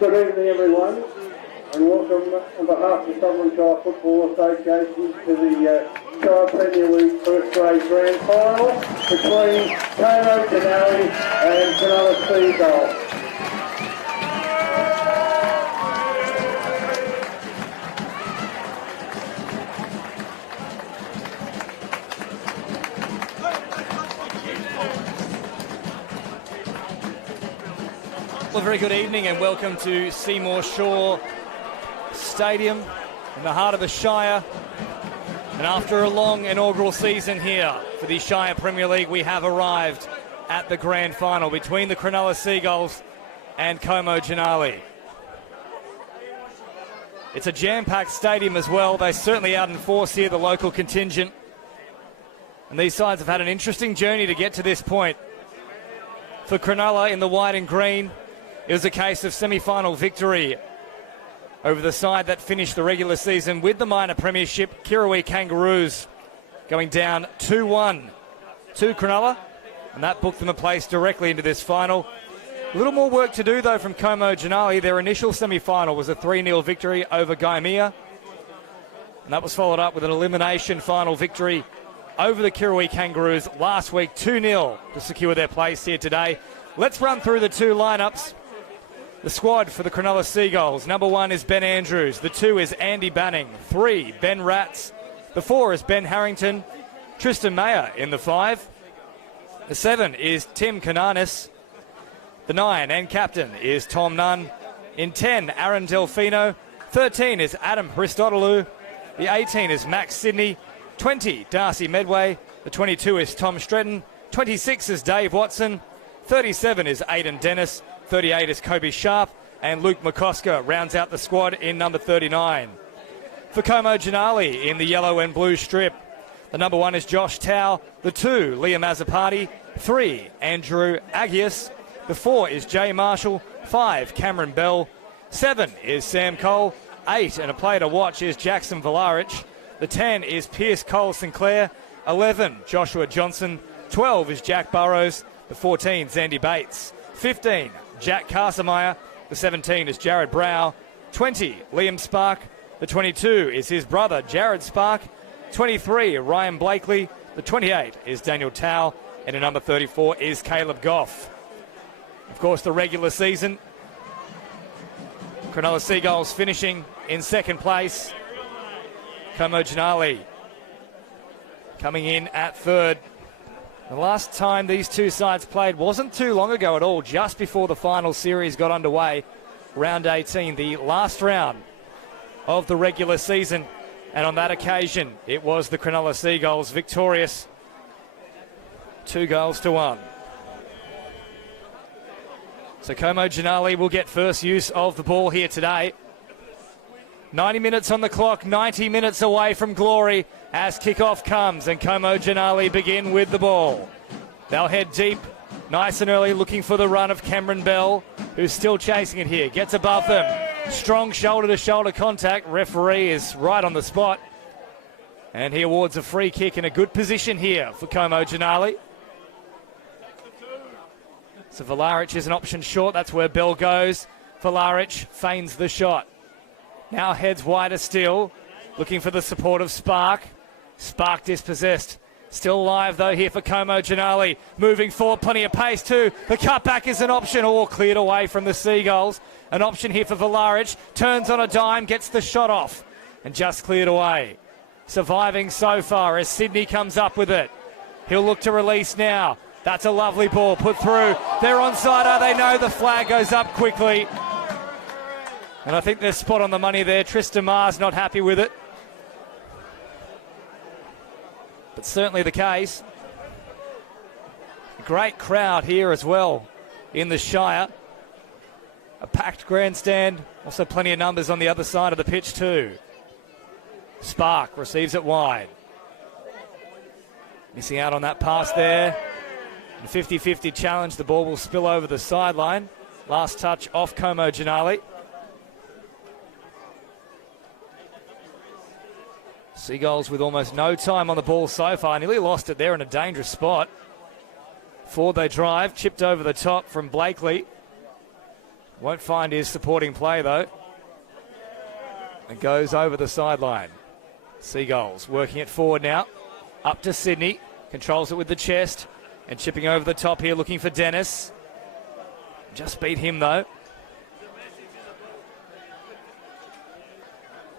Good evening everyone, and welcome on behalf of the Southern Shire Football Association to the Shire Premier League First Grade Grand Final between Cronulla and Cronulla Seagulls. Well, a very good evening and welcome to Seymour Shaw Stadium in the heart of the Shire. And after a long inaugural season here for the Shire Premier League, we have arrived at the grand final between the Cronulla Seagulls and Como Janali. It's a jam-packed stadium as well. They're certainly out in force here, the local contingent. And these sides have had an interesting journey to get to this point. For Cronulla in the white and green, it was a case of semi-final victory over the side that finished the regular season with the minor premiership, Kirrawee Kangaroos, going down 2-1 to Cronulla, and that booked them a place directly into this final. A little more work to do, though, from Como Janali. Their initial semi-final was a 3-0 victory over Gaimea, and that was followed up with an elimination final victory over the Kirrawee Kangaroos last week, 2-0 to secure their place here today. Let's run through the two lineups. The squad for the Cronulla Seagulls. Number 1 is Ben Andrews. The 2 is Andy Banning. 3, Ben Ratz. The 4 is Ben Harrington. Tristan Mayer in the 5. The 7 is Tim Kananis. The 9 and captain is Tom Nunn. In 10, Aaron Delfino. 13 is Adam Christodoulou. The 18 is Max Sydney. 20, Darcy Medway. The 22 is Tom Stretton. 26 is Dave Watson. 37 is Aidan Dennis. 38 is Kobe Sharp, and Luke McCosker rounds out the squad in number 39. For Como Janali in the yellow and blue strip, the number 1 is Josh Tao, the 2, Liam Azapati, 3, Andrew Agius, the 4 is Jay Marshall, 5, Cameron Bell, 7 is Sam Cole, 8, and a player to watch is Jackson Valarich, the 10 is Pierce Cole Sinclair, 11, Joshua Johnson, 12 is Jack Burrows, the 14, Zandy Bates, 15, Jack Carsemeyer, the 17 is Jared Brow, 20, Liam Spark, the 22 is his brother Jared Spark, 23, Ryan Blakely, the 28 is Daniel Tao, and the number 34 is Caleb Goff. Of course, the regular season, Cronulla Seagulls finishing in second place, Como Janali coming in at third. The last time these two sides played wasn't too long ago at all, just before the final series got underway, round 18, the last round of the regular season. And on that occasion, it was the Cronulla Seagulls victorious, 2-1. So Como Janali will get first use of the ball here today. 90 minutes on the clock, 90 minutes away from glory as kickoff comes, and Como Janali begin with the ball. They'll head deep, nice and early, looking for the run of Cameron Bell, who's still chasing it here. Gets above them. Strong shoulder-to-shoulder contact. Referee is right on the spot. And he awards a free kick in a good position here for Como Janali. So Valarich is an option short. That's where Bell goes. Valarich feigns the shot. Now heads wider still, looking for the support of Spark. Spark dispossessed. Still live though here for Como Janali. Moving forward, plenty of pace too. The cutback is an option, all cleared away from the Seagulls. An option here for Valarich. Turns on a dime, gets the shot off, and just cleared away. Surviving so far as Sydney comes up with it. He'll look to release now. That's a lovely ball put through. They're onside, are they? No, the flag goes up quickly. And I think they're spot on the money there. Tristan Maher's not happy with it. But certainly the case. A great crowd here as well in the Shire. a packed grandstand. Also plenty of numbers on the other side of the pitch too. Spark receives it wide. Missing out on that pass there. 50-50 challenge. The ball will spill over the sideline. Last touch off Como Ginali. Seagulls with almost no time on the ball so far. Nearly lost it there in a dangerous spot. Forward they drive. Chipped over the top from Blakely. Won't find his supporting play though. And goes over the sideline. Seagulls working it forward now. Up to Sydney. Controls it with the chest. And chipping over the top here looking for Dennis. Just beat him though.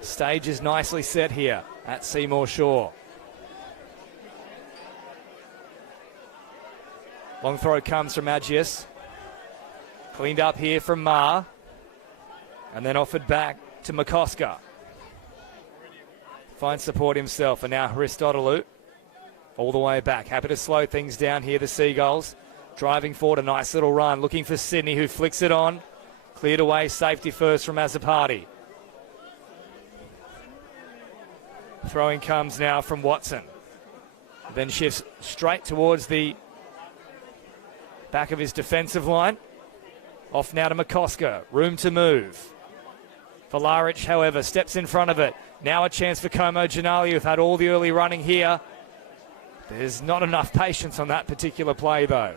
Stage is nicely set here at Seymour Shore. Long throw comes from Agius. Cleaned up here from Ma. And then offered back to McCosker. Finds support himself, and now Christodoulou all the way back. Happy to slow things down here, the Seagulls. Driving forward, a nice little run. Looking for Sydney, who flicks it on. Cleared away, safety first from Azzopardi. Throwing comes now from Watson. Then shifts straight towards the back of his defensive line. Off now to McCosker. Room to move. Valaric, however, steps in front of it. Now a chance for Como Ginali, who've had all the early running here. There's not enough patience on that particular play, though.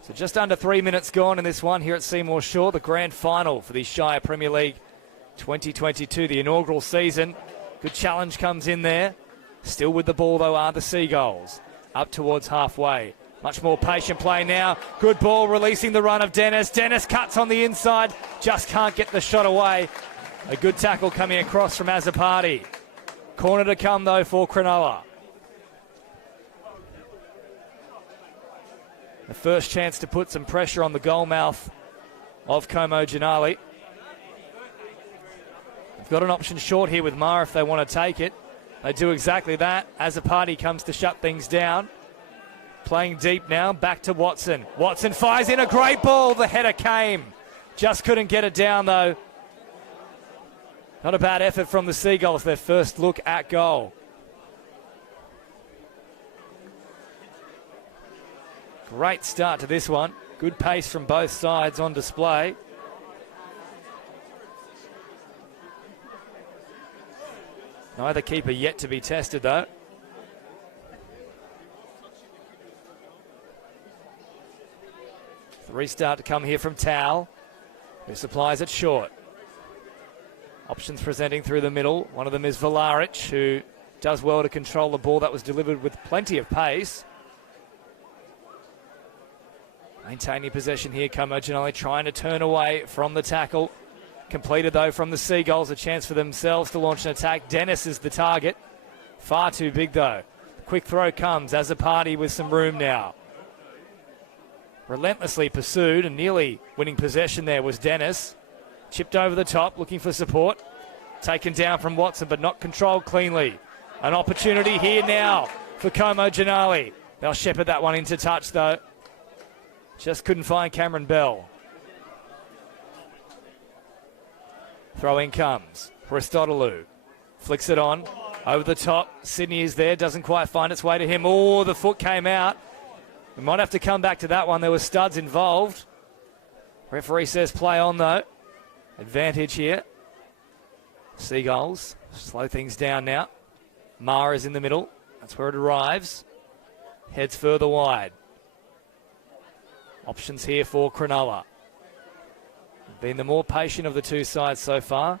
So just under 3 minutes gone in this one here at Seymour Shore, the grand final for the Shire Premier League 2022, the inaugural season. Good challenge comes in there. Still with the ball, though, are the Seagulls. Up towards halfway. Much more patient play now. Good ball, releasing the run of Dennis. Dennis cuts on the inside, just can't get the shot away. A good tackle coming across from Azzopardi. Corner to come, though, for Cronulla. The first chance to put some pressure on the goal mouth of Como Ginali. They've got an option short here with Ma if they want to take it. They do exactly that. Azzopardi comes to shut things down. Playing deep now, back to Watson. Watson fires in a great ball. The header came. Just couldn't get it down, though. Not a bad effort from the Seagulls, their first look at goal. Great start to this one. Good pace from both sides on display. Neither keeper yet to be tested, though. The restart to come here from Towell, who supplies it short. Options presenting through the middle. One of them is Valaric, who does well to control the ball. That was delivered with plenty of pace. Maintaining possession here, Como Ginali trying to turn away from the tackle. Completed, though, from the Seagulls. A chance for themselves to launch an attack. Dennis is the target. Far too big, though. Quick throw comes. Azzopardi with some room now. Relentlessly pursued and nearly winning possession there was Dennis. Chipped over the top, looking for support. Taken down from Watson, but not controlled cleanly. An opportunity here now for Como Ginali. They'll shepherd that one into touch, though. Just couldn't find Cameron Bell. Throw-in comes. Christodoulou flicks it on. Over the top. Sydney is there. Doesn't quite find its way to him. Oh, the foot came out. We might have to come back to that one. There were studs involved. Referee says play on, though. Advantage here. Seagulls slow things down now. Ma is in the middle. That's where it arrives. Heads further wide. Options here for Cronulla. Been the more patient of the two sides so far.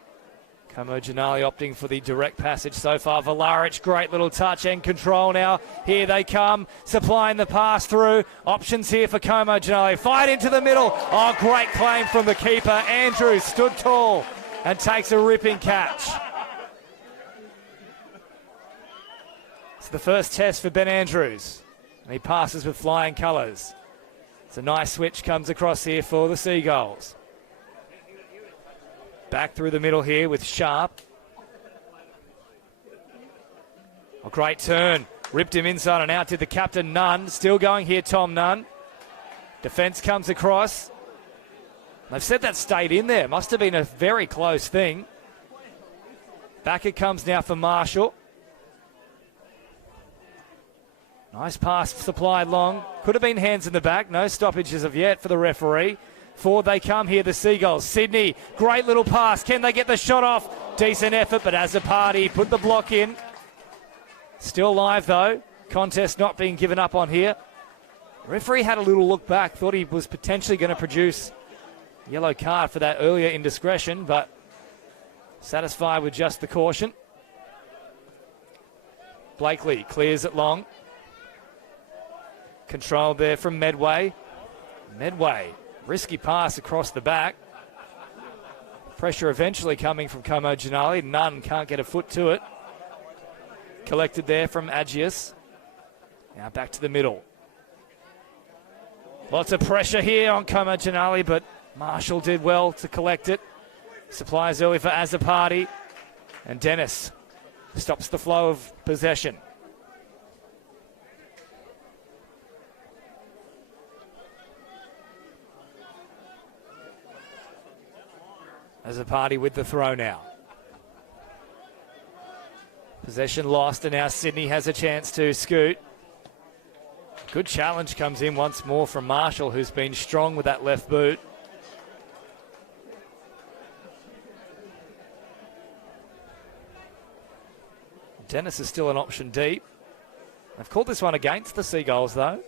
Como Ginali opting for the direct passage so far. Valaric, great little touch and control now. Here they come, supplying the pass through. Options here for Como Ginali. Fight into the middle. Oh, great claim from the keeper. Andrews stood tall and takes a ripping catch. It's the first test for Ben Andrews. And he passes with flying colours. It's a nice switch comes across here for the Seagulls. Back through the middle here with Sharp. A great turn. Ripped him inside and out. Did the captain Nunn. Still going here, Tom Nunn. Defence comes across. They've said that stayed in there. Must have been a very close thing. Back it comes now for Marshall. Nice pass supplied long. Could have been hands in the back. No stoppages of yet for the referee. Forward they come here, the Seagulls. Sydney, great little pass. Can they get the shot off? Decent effort, but as a party, put the block in. Still live though. Contest not being given up on here. The referee had a little look back. Thought he was potentially going to produce a yellow card for that earlier indiscretion, but satisfied with just the caution. Blakely clears it long. Controlled there from Medway. Medway, risky pass across the back. Pressure eventually coming from Como Ginali. Nunn can't get a foot to it. Collected there from Agius. Now back to the middle. Lots of pressure here on Como Ginali, but Marshall did well to collect it. Supplies early for Azzopardi. And Dennis stops the flow of possession. Azzopardi with the throw now. Possession lost, and now Sydney has a chance to scoot. Good challenge comes in once more from Marshall, who's been strong with that left boot. Dennis is still an option deep. They've called this one against the Seagulls, though.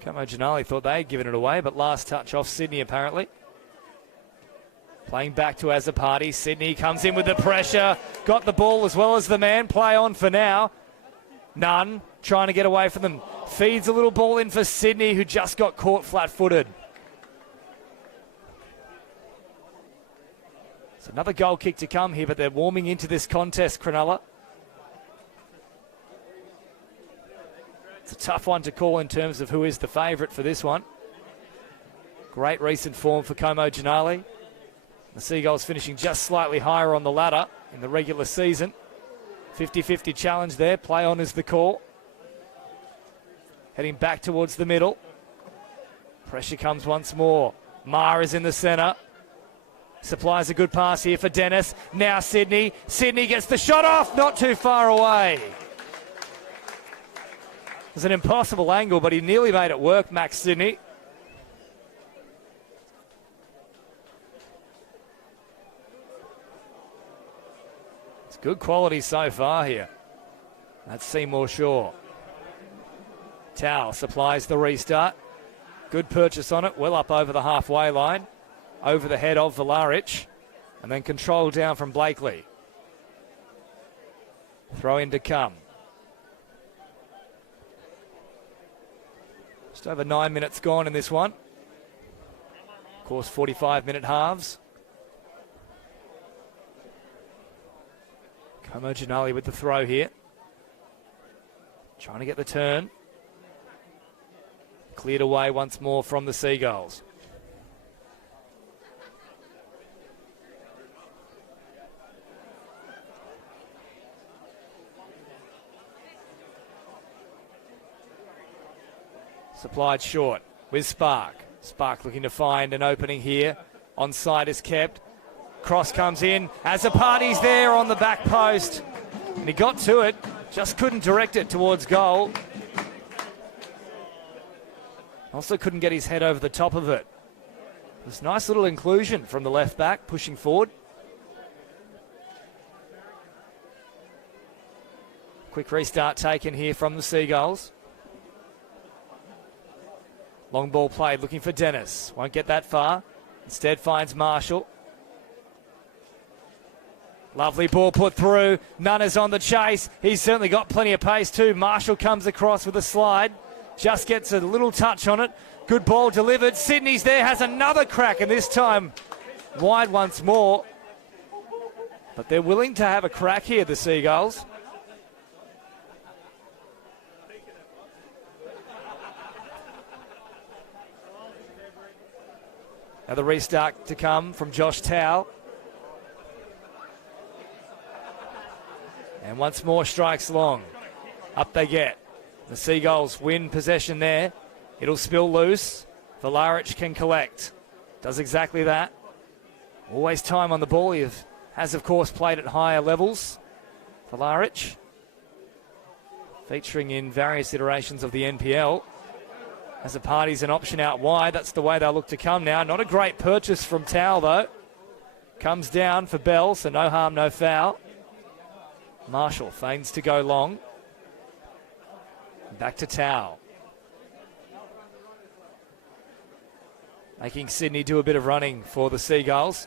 Como Ginali thought they had given it away, but last touch off Sydney, apparently. Playing back to Azzopardi. Sydney comes in with the pressure. Got the ball as well as the man. Play on for now. Nunn trying to get away from them. Feeds a little ball in for Sydney, who just got caught flat-footed. It's another goal kick to come here, but they're warming into this contest, Cronulla. It's a tough one to call in terms of who is the favourite for this one. Great recent form for Como Ginali. The Seagulls finishing just slightly higher on the ladder in the regular season. 50-50 challenge there. Play on is the call. Heading back towards the middle. Pressure comes once more. Marr is in the centre. Supplies a good pass here for Dennis. Now Sydney. Sydney gets the shot off. Not too far away. It was an impossible angle, but he nearly made it work, Max Sydney. Good quality so far here. That's Seymour Shaw. Towell supplies the restart. Good purchase on it, well up over the halfway line. Over the head of Vlaric. And then controlled down from Blakely. Throw in to come. Just over 9 minutes gone in this one. Of course, 45-minute halves. Como Ginali with the throw here. Trying to get the turn. Cleared away once more from the Seagulls. Supplied short with Spark. Spark looking to find an opening here. Onside is kept. Cross comes in. Azzopardi's there on the back post. And he got to it. Just couldn't direct it towards goal. Also couldn't get his head over the top of it. It was a nice little inclusion from the left back, pushing forward. Quick restart taken here from the Seagulls. Long ball played, looking for Dennis. Won't get that far. Instead finds Marshall. Lovely ball put through. Nunn is on the chase. He's certainly got plenty of pace too. Marshall comes across with a slide. Just gets a little touch on it. Good ball delivered. Sydney's there, has another crack, and this time wide once more. But they're willing to have a crack here, the Seagulls. Now the restart to come from Josh Towell. And once more strikes long. Up they get. The Seagulls win possession there. It'll spill loose. Vlaric can collect. Does exactly that. Always time on the ball. He has, of course, played at higher levels. Vlaric, featuring in various iterations of the NPL. As a party's an option out wide. That's the way they'll look to come now. Not a great purchase from Towell, though. Comes down for Bell, so no harm, no foul. Marshall feigns to go long. Back to Towell. Making Sydney do a bit of running for the Seagulls.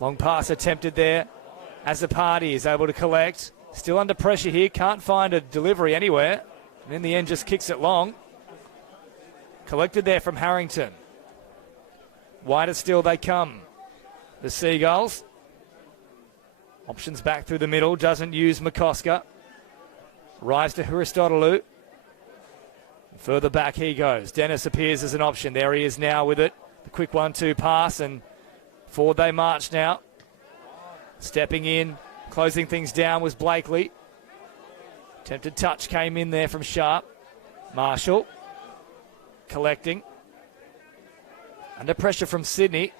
Long pass attempted there. As a party is able to collect. Still under pressure here. Can't find a delivery anywhere. And in the end just kicks it long. Collected there from Harrington. Wider still they come. The Seagulls. Options back through the middle. Doesn't use McCosker. Rise to Hristodoulou. Further back he goes. Dennis appears as an option. There he is now with it. The quick 1-2 pass, and forward they march now. Stepping in, closing things down was Blakely. Attempted touch came in there from Sharp. Marshall collecting. Under pressure from Sydney.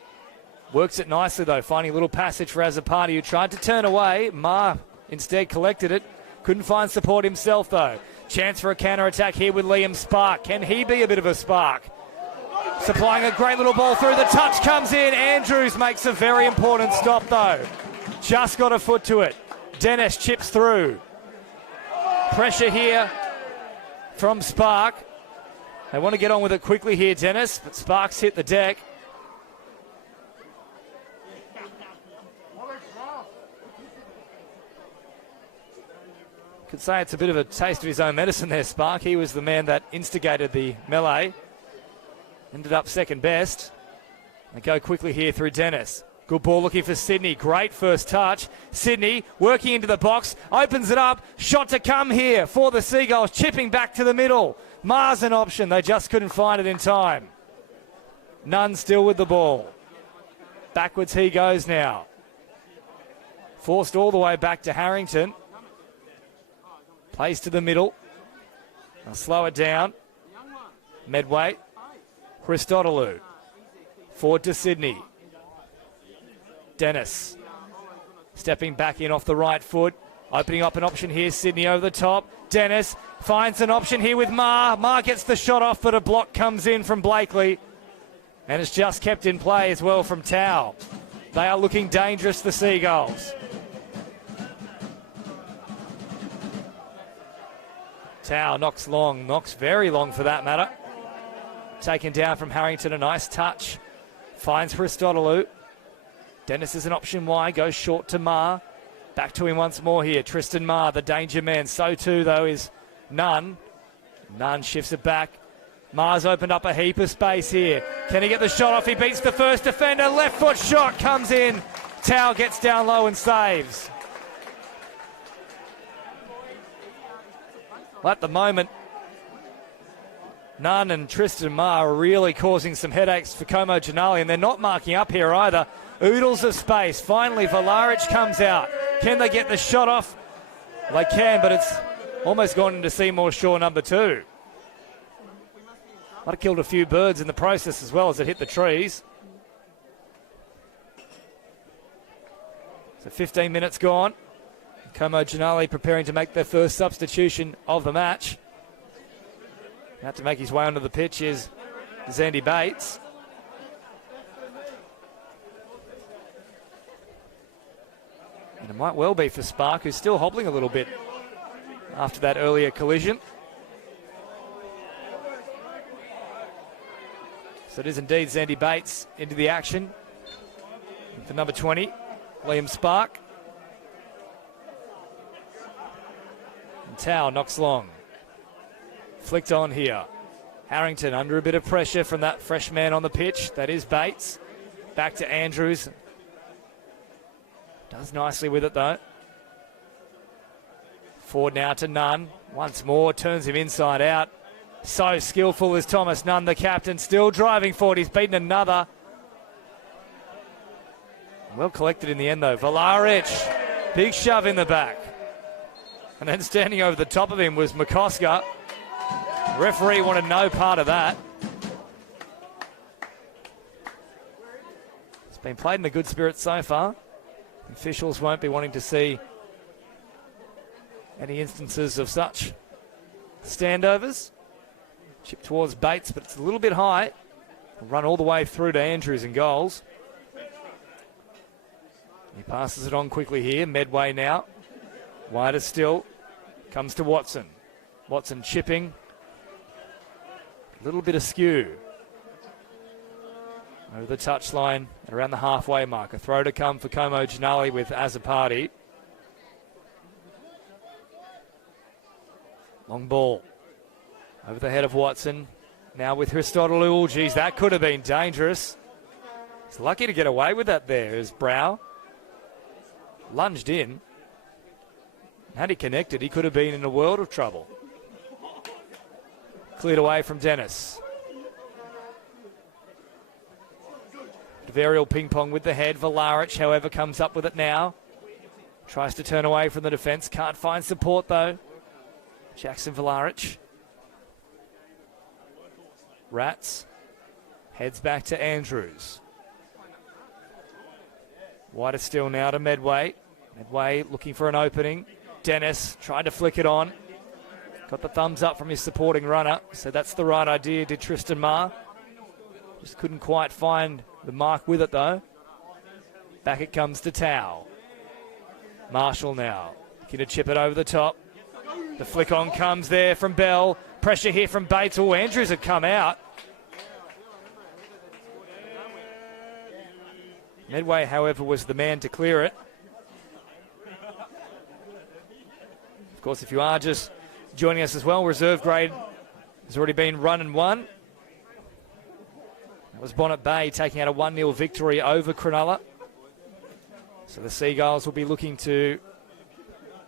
Works it nicely though, finding a little passage for Azzopardi, who tried to turn away. Ma instead collected it. Couldn't find support himself though. Chance for a counter-attack here with Liam Spark. Can he be a bit of a spark? Supplying a great little ball through. The touch comes in. Andrews makes a very important stop though. Just got a foot to it. Dennis chips through. Pressure here from Spark. They want to get on with it quickly here, Dennis, but Sparks hit the deck. Could say it's a bit of a taste of his own medicine there, Spark. He was the man that instigated the melee. Ended up second best. They go quickly here through Dennis. Good ball looking for Sydney. Great first touch. Sydney working into the box. Opens it up. Shot to come here for the Seagulls. Chipping back to the middle. Mars an option. They just couldn't find it in time. Nunn still with the ball. Backwards he goes now. Forced all the way back to Harrington. Plays to the middle. I'll slow it down. Medway. Hristodoulou. Forward to Sydney. Dennis. Stepping back in off the right foot. Opening up an option here. Sydney over the top. Dennis finds an option here with Ma. Ma gets the shot off, but a block comes in from Blakely. And it's just kept in play as well from Towell. They are looking dangerous, the Seagulls. Towell knocks long, knocks very long for that matter. Taken down from Harrington, a nice touch. Finds Hristodoulou. Dennis is an option wide, goes short to Ma. Back to him once more here. Tristan Ma, the danger man. So too, though, is Nunn. Nunn shifts it back. Ma's opened up a heap of space here. Can he get the shot off? He beats the first defender. Left foot shot comes in. Towell gets down low and saves. Well, at the moment, Nunn and Tristan Ma are really causing some headaches for Como Janali, and they're not marking up here either. Oodles of space. Finally, Vlaric comes out. Can they get the shot off? They can, but it's almost gone into Seymour Shaw number 2. Might have killed a few birds in the process as well as it hit the trees. So 15 minutes gone. Como Janali preparing to make their first substitution of the match. About to make his way onto the pitch is Zandy Bates. And it might well be for Spark, who's still hobbling a little bit after that earlier collision. So it is indeed Zandy Bates into the action. For number 20, Liam Spark. And Towell knocks long. Flicked on here. Harrington under a bit of pressure from that fresh man on the pitch. That is Bates. Back to Andrews. Does nicely with it though. Forward now to Nunn. Once more, turns him inside out. So skillful is Thomas Nunn, the captain. Still driving forward. He's beaten another. Well collected in the end though. Vlaric. Big shove in the back. And then standing over the top of him was McCosker. Referee wanted no part of that. It's been played in a good spirit so far. Officials won't be wanting to see any instances of such standovers. Chip towards Bates, but it's a little bit high. Run all the way through to Andrews in goals. He passes it on quickly here. Medway now. Wider still. Comes to Watson. Watson chipping. A little bit askew. Over the touchline, around the halfway mark. A throw to come for Como Ginali with Azapati. Long ball. Over the head of Watson. Now with Christodoulou. Geez, that could have been dangerous. He's lucky to get away with that there as Brow lunged in. Had he connected, he could have been in a world of trouble. Cleared away from Dennis. Bit of aerial ping pong with the head. Vlaric, however, comes up with it now. Tries to turn away from the defence. Can't find support though. Jackson Vlaric. Rats. Heads back to Andrews. Wider still now to Medway. Medway looking for an opening. Dennis tried to flick it on. Got the thumbs up from his supporting runner. So that's the right idea, did Tristan Marr. Just couldn't quite find the mark with it though. Back it comes to Tao. Marshall now. Looking to chip it over the top. The flick on comes there from Bell. Pressure here from Bates. Oh, Andrews had come out. Medway, however, was the man to clear it. Of course, if you are just joining us as well, reserve grade has already been run and won. That was Bonnet Bay taking out a 1-0 victory over Cronulla. So the Seagulls will be looking to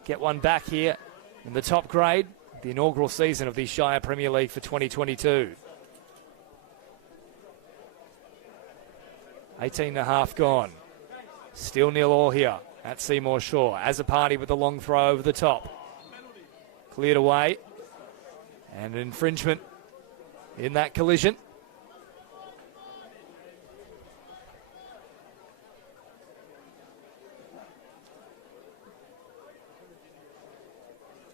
get one back here in the top grade, the inaugural season of the Shire Premier League for 2022. 18.5 gone. Still 0-0 here at Seymour Shore. Azapati with the long throw over the top. Cleared away. And an infringement in that collision.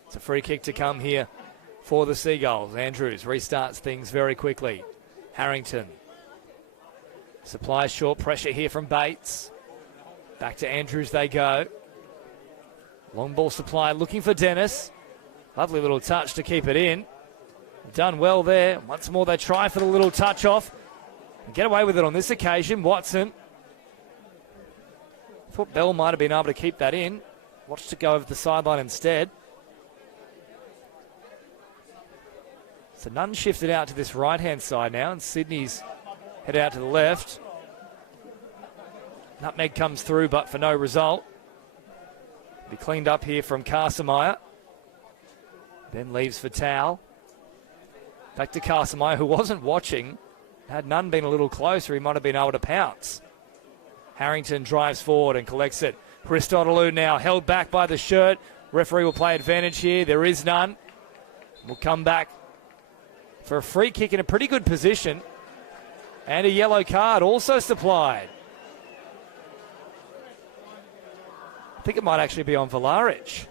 It's a free kick to come here for the Seagulls. Andrews restarts things very quickly. Harrington. Supply short, pressure here from Bates. Back to Andrews they go. Long ball supply looking for Dennis. Lovely little touch to keep it in. Done well there. Once more they try for the little touch off. And get away with it on this occasion. Watson. Thought Bell might have been able to keep that in. Watched it go over the sideline instead. So Nunn shifted out to this right-hand side now, and Sydney's head out to the left. Nutmeg comes through, but for no result. Be cleaned up here from Carsemeyer. Then leaves for Towle. Back to Carsemeyer, who wasn't watching. Had Nunn been a little closer, he might have been able to pounce. Harrington drives forward and collects it. Christodoulou now held back by the shirt. Referee will play advantage here. There is none. We'll come back for a free kick in a pretty good position. And a yellow card also supplied. I think it might actually be on Vlaric.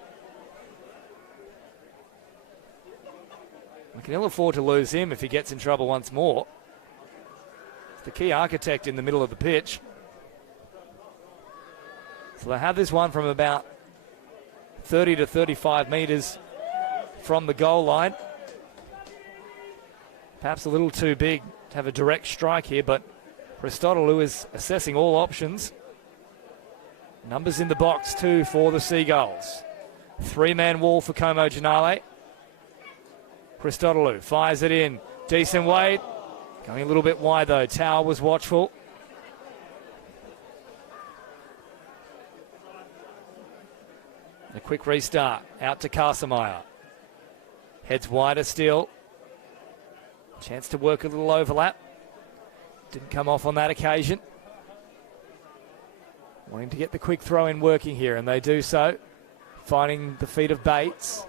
We can ill afford to lose him if he gets in trouble once more. It's the key architect in the middle of the pitch. So they have this one from about 30 to 35 metres from the goal line. Perhaps a little too big to have a direct strike here, but Christodoulou is assessing all options. Numbers in the box too for the Seagulls. 3-man wall for Como Ginali. Christodoulou fires it in. Decent weight. Going a little bit wide though. Tower was watchful. A quick restart. Out to Carsemeyer. Heads wider still. Chance to work a little overlap. Didn't come off on that occasion. Wanting to get the quick throw in working here, and they do so. Finding the feet of Bates.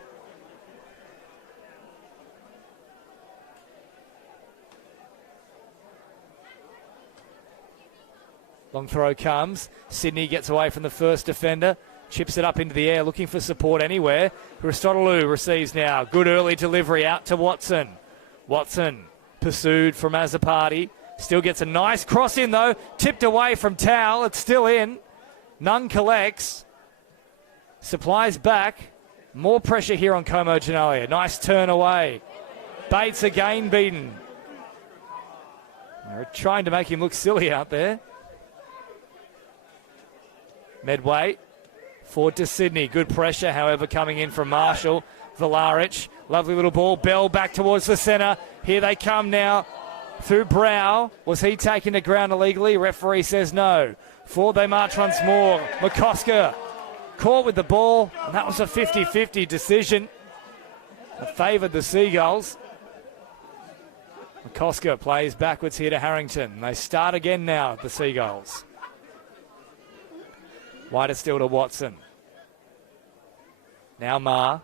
Long throw comes. Sydney gets away from the first defender. Chips it up into the air, looking for support anywhere. Christodoulou receives now. Good early delivery out to Watson. Watson pursued from Azzopardi. Still gets a nice cross in, though. Tipped away from Towel. It's still in. Nunn collects. Supplies back. More pressure here on Como Genalia. Nice turn away. Bates again beaten. They're trying to make him look silly out there. Medway. Forward to Sydney. Good pressure, however, coming in from Marshall. Vlaric. Lovely little ball. Bell back towards the centre. Here they come now. Through Brow. Was he taken to ground illegally? Referee says no. Forward they march once more. McCosker caught with the ball. And that was a 50-50 decision that favoured the Seagulls. McCosker plays backwards here to Harrington. They start again now, the Seagulls. Wider still to Watson. Now Marr.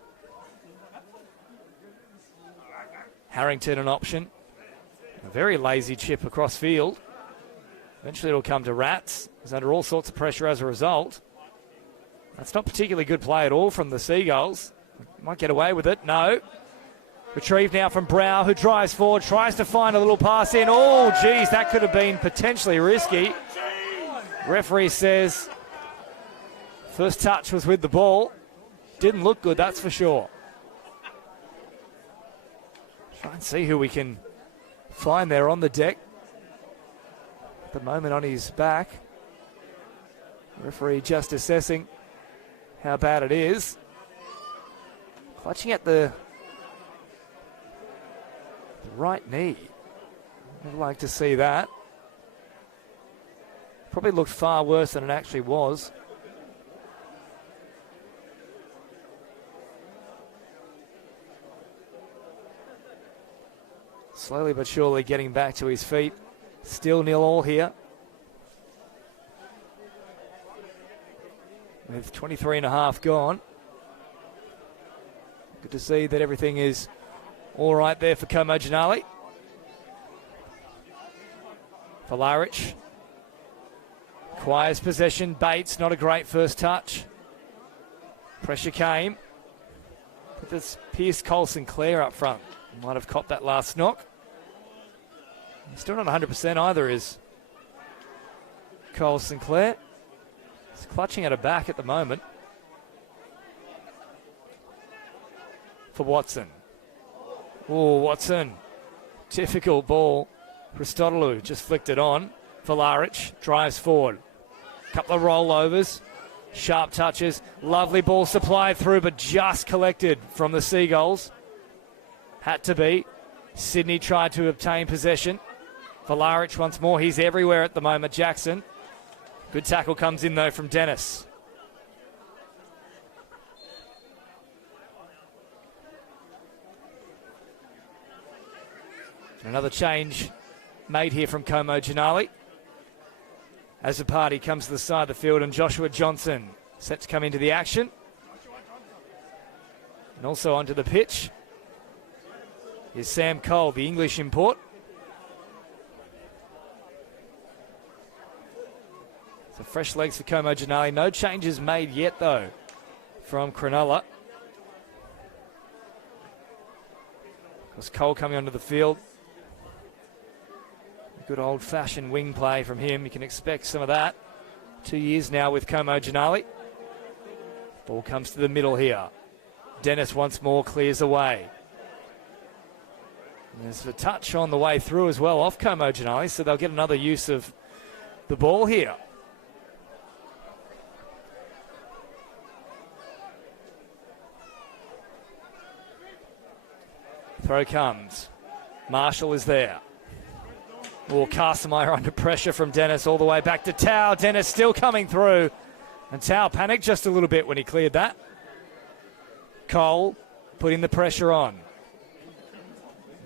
Harrington an option. A very lazy chip across field. Eventually it'll come to Rats. He's under all sorts of pressure as a result. That's not particularly good play at all from the Seagulls. Might get away with it. No. Retrieved now from Brow, who drives forward, tries to find a little pass in. Oh, geez, that could have been potentially risky. Referee says first touch was with the ball. Didn't look good, that's for sure. Try and see who we can find there on the deck. At the moment on his back. Referee just assessing how bad it is. Clutching at the right knee. I'd like to see that. Probably looked far worse than it actually was. Slowly but surely getting back to his feet. Still 0-0 here. With 23.5 gone. Good to see that everything is all right there for Como Genalia. Vlaric acquires possession. Bates, not a great first touch. Pressure came. But there's Pierce Cole Sinclair up front. Might have copped that last knock. Still not 100% either is Cole Sinclair. He's clutching at a back at the moment. For Watson. Oh, Watson. Difficult ball. Christodoulou just flicked it on. Vlaric drives forward. Couple of rollovers. Sharp touches. Lovely ball supplied through, but just collected from the Seagulls. Had to be. Sydney tried to obtain possession. Vlaric once more. He's everywhere at the moment, Jackson. Good tackle comes in, though, from Dennis. Another change made here from Como Genalia. As the party comes to the side of the field, and Joshua Johnson set to come into the action. And also onto the pitch is Sam Cole, the English import. So fresh legs for Como Genalia. No changes made yet, though, from Cronulla. Of course, Cole coming onto the field. Good old-fashioned wing play from him. You can expect some of that. 2 years now with Como Genalia. Ball comes to the middle here. Dennis once more clears away. And there's a touch on the way through as well off Como Genalia, so they'll get another use of the ball here. Throw comes. Marshall is there. Oh, Carsemeyer under pressure from Dennis all the way back to Tau. Dennis still coming through. And Tau panicked just a little bit when he cleared that. Cole putting the pressure on.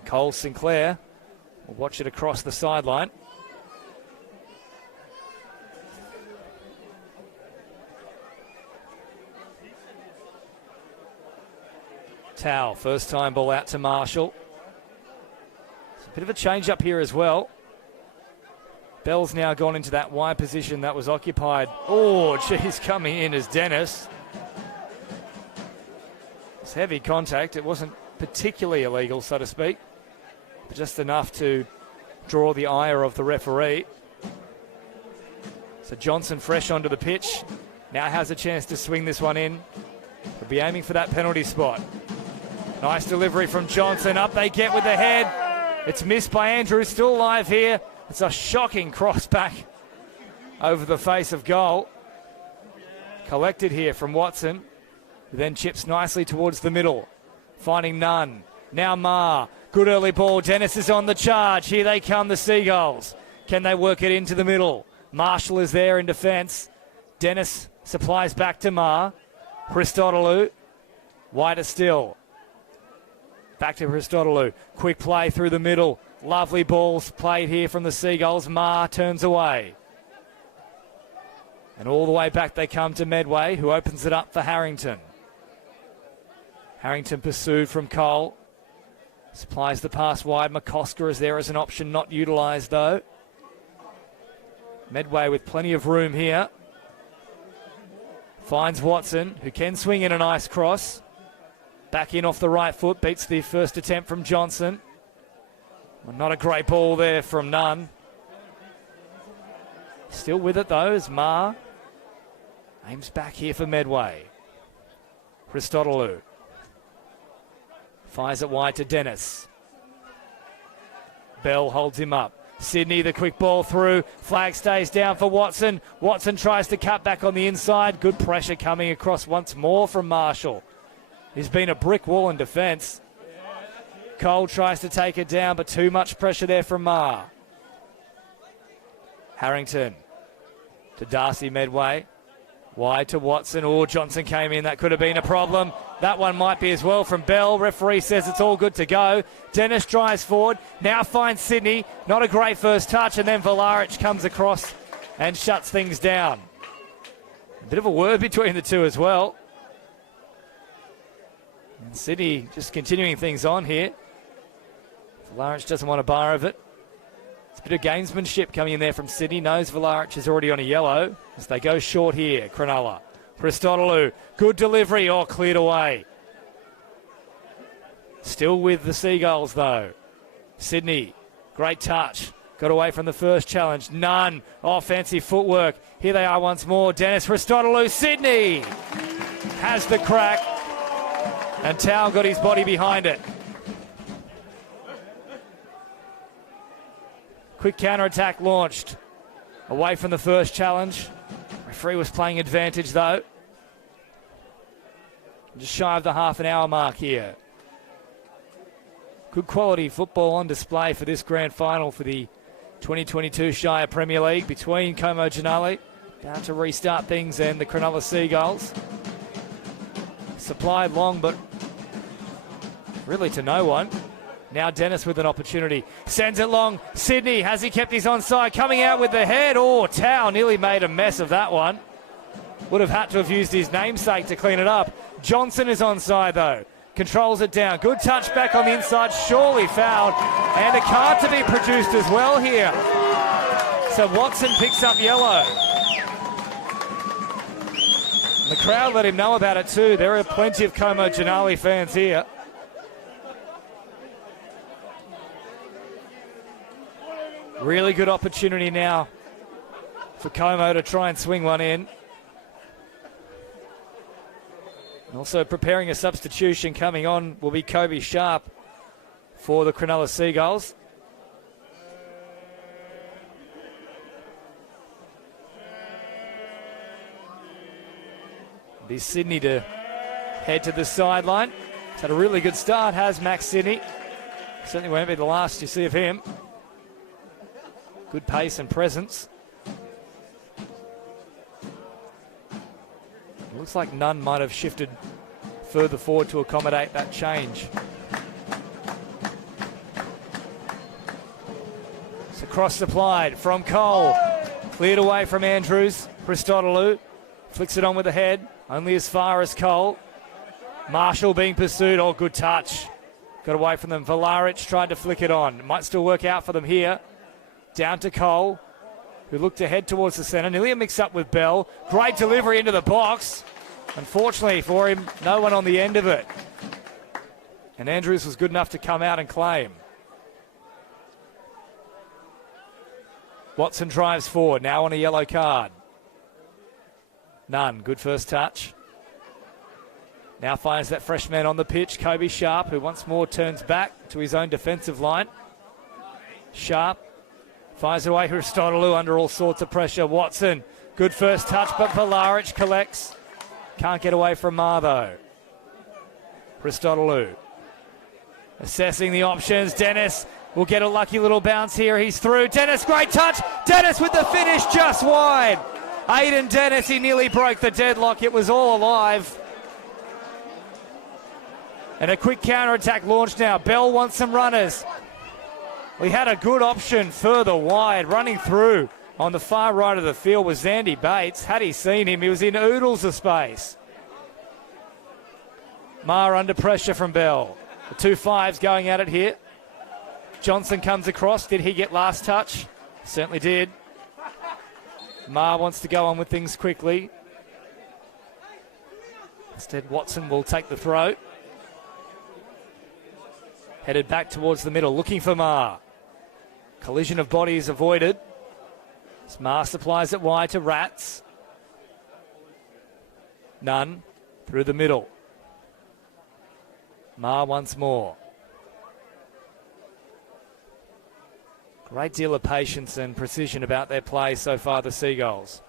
Cole Sinclair will watch it across the sideline. Tau, first time ball out to Marshall. It's a bit of a change up here as well. Bell's now gone into that wide position that was occupied. Oh, geez, coming in as Dennis. It's heavy contact. It wasn't particularly illegal, so to speak, but just enough to draw the ire of the referee. So Johnson fresh onto the pitch. Now has a chance to swing this one in. He'll be aiming for that penalty spot. Nice delivery from Johnson. Up they get with the head. It's missed by Andrews. Still alive here. It's a shocking cross back over the face of goal. Collected here from Watson, who then chips nicely towards the middle. Finding none. Now Ma. Good early ball. Dennis is on the charge. Here they come, the Seagulls. Can they work it into the middle? Marshall is there in defence. Dennis supplies back to Ma. Christodoulou. Wider still. Back to Christodoulou. Quick play through the middle. Lovely balls played here from the Seagulls. Ma turns away. And all the way back they come to Medway, who opens it up for Harrington. Harrington pursued from Cole. Supplies the pass wide. McCosker is there as an option, not utilised though. Medway with plenty of room here. Finds Watson, who can swing in a nice cross. Back in off the right foot, beats the first attempt from Johnson. Well, not a great ball there from Nunn. Still with it though as Ma aims back here for Medway. Christodoulou fires it wide to Dennis. Bell holds him up. Sydney, the quick ball through. Flag stays down for Watson. Watson tries to cut back on the inside. Good pressure coming across once more from Marshall. He's been a brick wall in defence. Cole tries to take it down, but too much pressure there from Ma. Harrington to Darcy Medway. Wide to Watson. Oh, Johnson came in. That could have been a problem. That one might be as well from Bell. Referee says it's all good to go. Dennis drives forward. Now finds Sydney. Not a great first touch. And then Vlaric comes across and shuts things down. A bit of a word between the two as well. And Sydney just continuing things on here. Vlaric doesn't want a bar of it. It's a bit of gamesmanship coming in there from Sydney. Knows Vlaric is already on a yellow as they go short here. Cronulla. Christodoulou. Good delivery. Oh, cleared away. Still with the Seagulls though. Sydney. Great touch. Got away from the first challenge. None. Oh, fancy footwork. Here they are once more. Dennis Christodoulou. Sydney has the crack. And Tao got his body behind it. Quick counter-attack launched. Away from the first challenge. Referee was playing advantage though. Just shy of the half an hour mark here. Good quality football on display for this grand final for the 2022 Shire Premier League between Como Janali. About to restart things and the Cronulla Seagulls. Supplied long but really to no one. Now Dennis with an opportunity. Sends it long. Sydney, has he kept his onside? Coming out with the head. Oh, Tao nearly made a mess of that one. Would have had to have used his namesake to clean it up. Johnson is onside though. Controls it down. Good touch back on the inside. Surely fouled. And a card to be produced as well here. So Watson picks up yellow. The crowd let him know about it too. There are plenty of Como Janali fans here. Really good opportunity now for Como to try and swing one in. And also preparing a substitution coming on will be Kobe Sharp for the Cronulla Seagulls. It'll be Sydney to head to the sideline. He's had a really good start, has Max Sydney. Certainly won't be the last you see of him. Good pace and presence. It looks like Nunn might have shifted further forward to accommodate that change. So cross supplied from Cole. Cleared away from Andrews. Christodoulou flicks it on with the head. Only as far as Cole. Marshall being pursued. Oh, good touch. Got away from them. Vlaric tried to flick it on. It might still work out for them here. Down to Cole. who looked to head towards the centre. Nearly a mix-up with Bell. Great delivery into the box. Unfortunately for him, no one on the end of it. And Andrews was good enough to come out and claim. Watson drives forward, now on a yellow card. None, good first touch. Now finds that fresh man on the pitch, Kobe Sharp, who once more turns back to his own defensive line. Sharp fires away Christodoulou under all sorts of pressure. Watson, good first touch, but Valaric collects. Can't get away from Mar, though. Christodoulou assessing the options. Dennis will get a lucky little bounce here. He's through. Dennis, great touch. Dennis with the finish just wide. Aiden Dennis, he nearly broke the deadlock. It was all alive. And a quick counter-attack launch now. Bell wants some runners. We had a good option further wide. Running through on the far right of the field was Zandy Bates. Had he seen him, he was in oodles of space. Mar under pressure from Bell. The 2-5s going at it here. Johnson comes across. Did he get last touch? Certainly did. Mar wants to go on with things quickly. Instead, Watson will take the throw. Headed back towards the middle, looking for Mar. Collision of bodies avoided. As Mar supplies it wide to Rats. None. Through the middle. Mar once more. Great deal of patience and precision about their play so far, the Seagulls.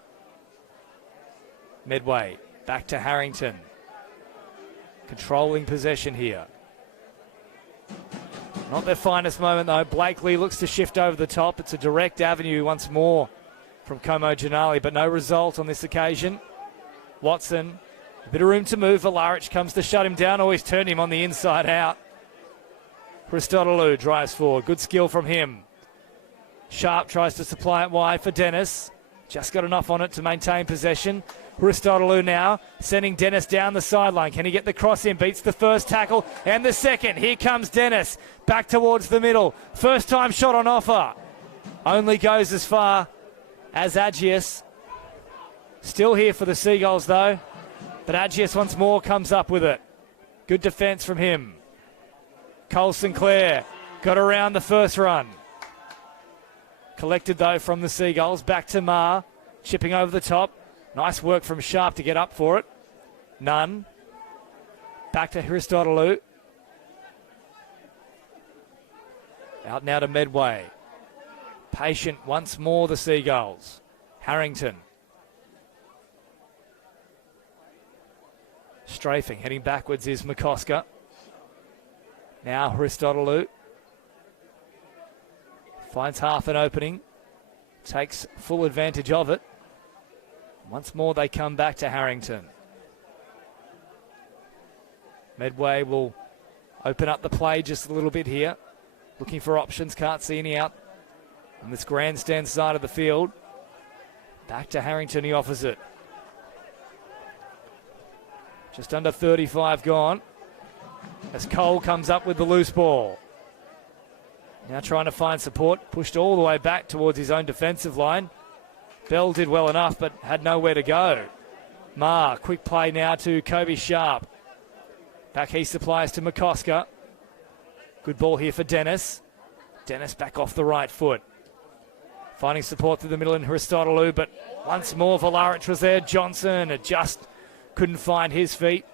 Medway, back to Harrington. Controlling possession here. Not their finest moment, though. Blakely looks to shift over the top. It's a direct avenue once more from Como Janali, but no result on this occasion. Watson, a bit of room to move. Valaric comes to shut him down. Always turned him on the inside out. Christodoulou drives forward. Good skill from him. Sharp tries to supply it wide for Dennis. Just got enough on it to maintain possession. Christodoulou now sending Dennis down the sideline. Can he get the cross in? Beats the first tackle and the second. Here comes Dennis back towards the middle. First time shot on offer. Only goes as far as Agius. Still here for the Seagulls though. But Agius once more comes up with it. Good defence from him. Cole Sinclair got around the first run. Collected though from the Seagulls. Back to Mar. Chipping over the top. Nice work from Sharp to get up for it. None. Back to Christodoulou. Out now to Medway. Patient once more, the Seagulls. Harrington. Strafing, heading backwards is McCosker. Now Christodoulou. Finds half an opening. Takes full advantage of it. Once more they come back to Harrington. Medway will open up the play just a little bit here. Looking for options, can't see any out on this grandstand side of the field. Back to Harrington, he offers it. Just under 35 gone. As Cole comes up with the loose ball. Now trying to find support, pushed all the way back towards his own defensive line. Bell did well enough, but had nowhere to go. Mar, quick play now to Kobe Sharp. Back he supplies to McCosker. Good ball here for Dennis. Dennis back off the right foot. Finding support through the middle in Christodoulou, but once more Valaric was there. Johnson just couldn't find his feet.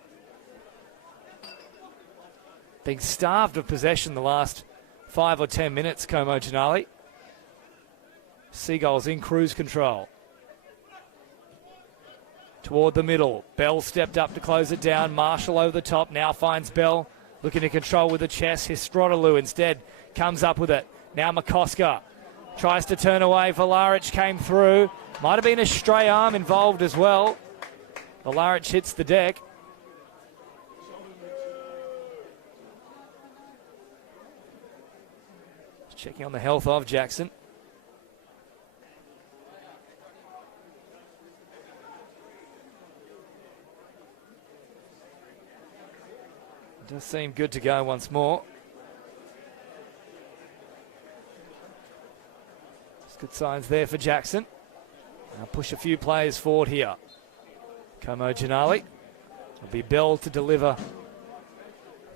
Being starved of possession the last 5 or 10 minutes, Como Janali. Seagulls in cruise control. Toward the middle. Bell stepped up to close it down. Marshall over the top. Now finds Bell. Looking to control with the chest. Christodoulou instead comes up with it. Now McCosker tries to turn away. Valaric came through. Might have been a stray arm involved as well. Valaric hits the deck. Checking on the health of Jackson. Does seem good to go once more. Good signs there for Jackson. I'll push a few players forward here. Como Ginali. It'll be Bell to deliver.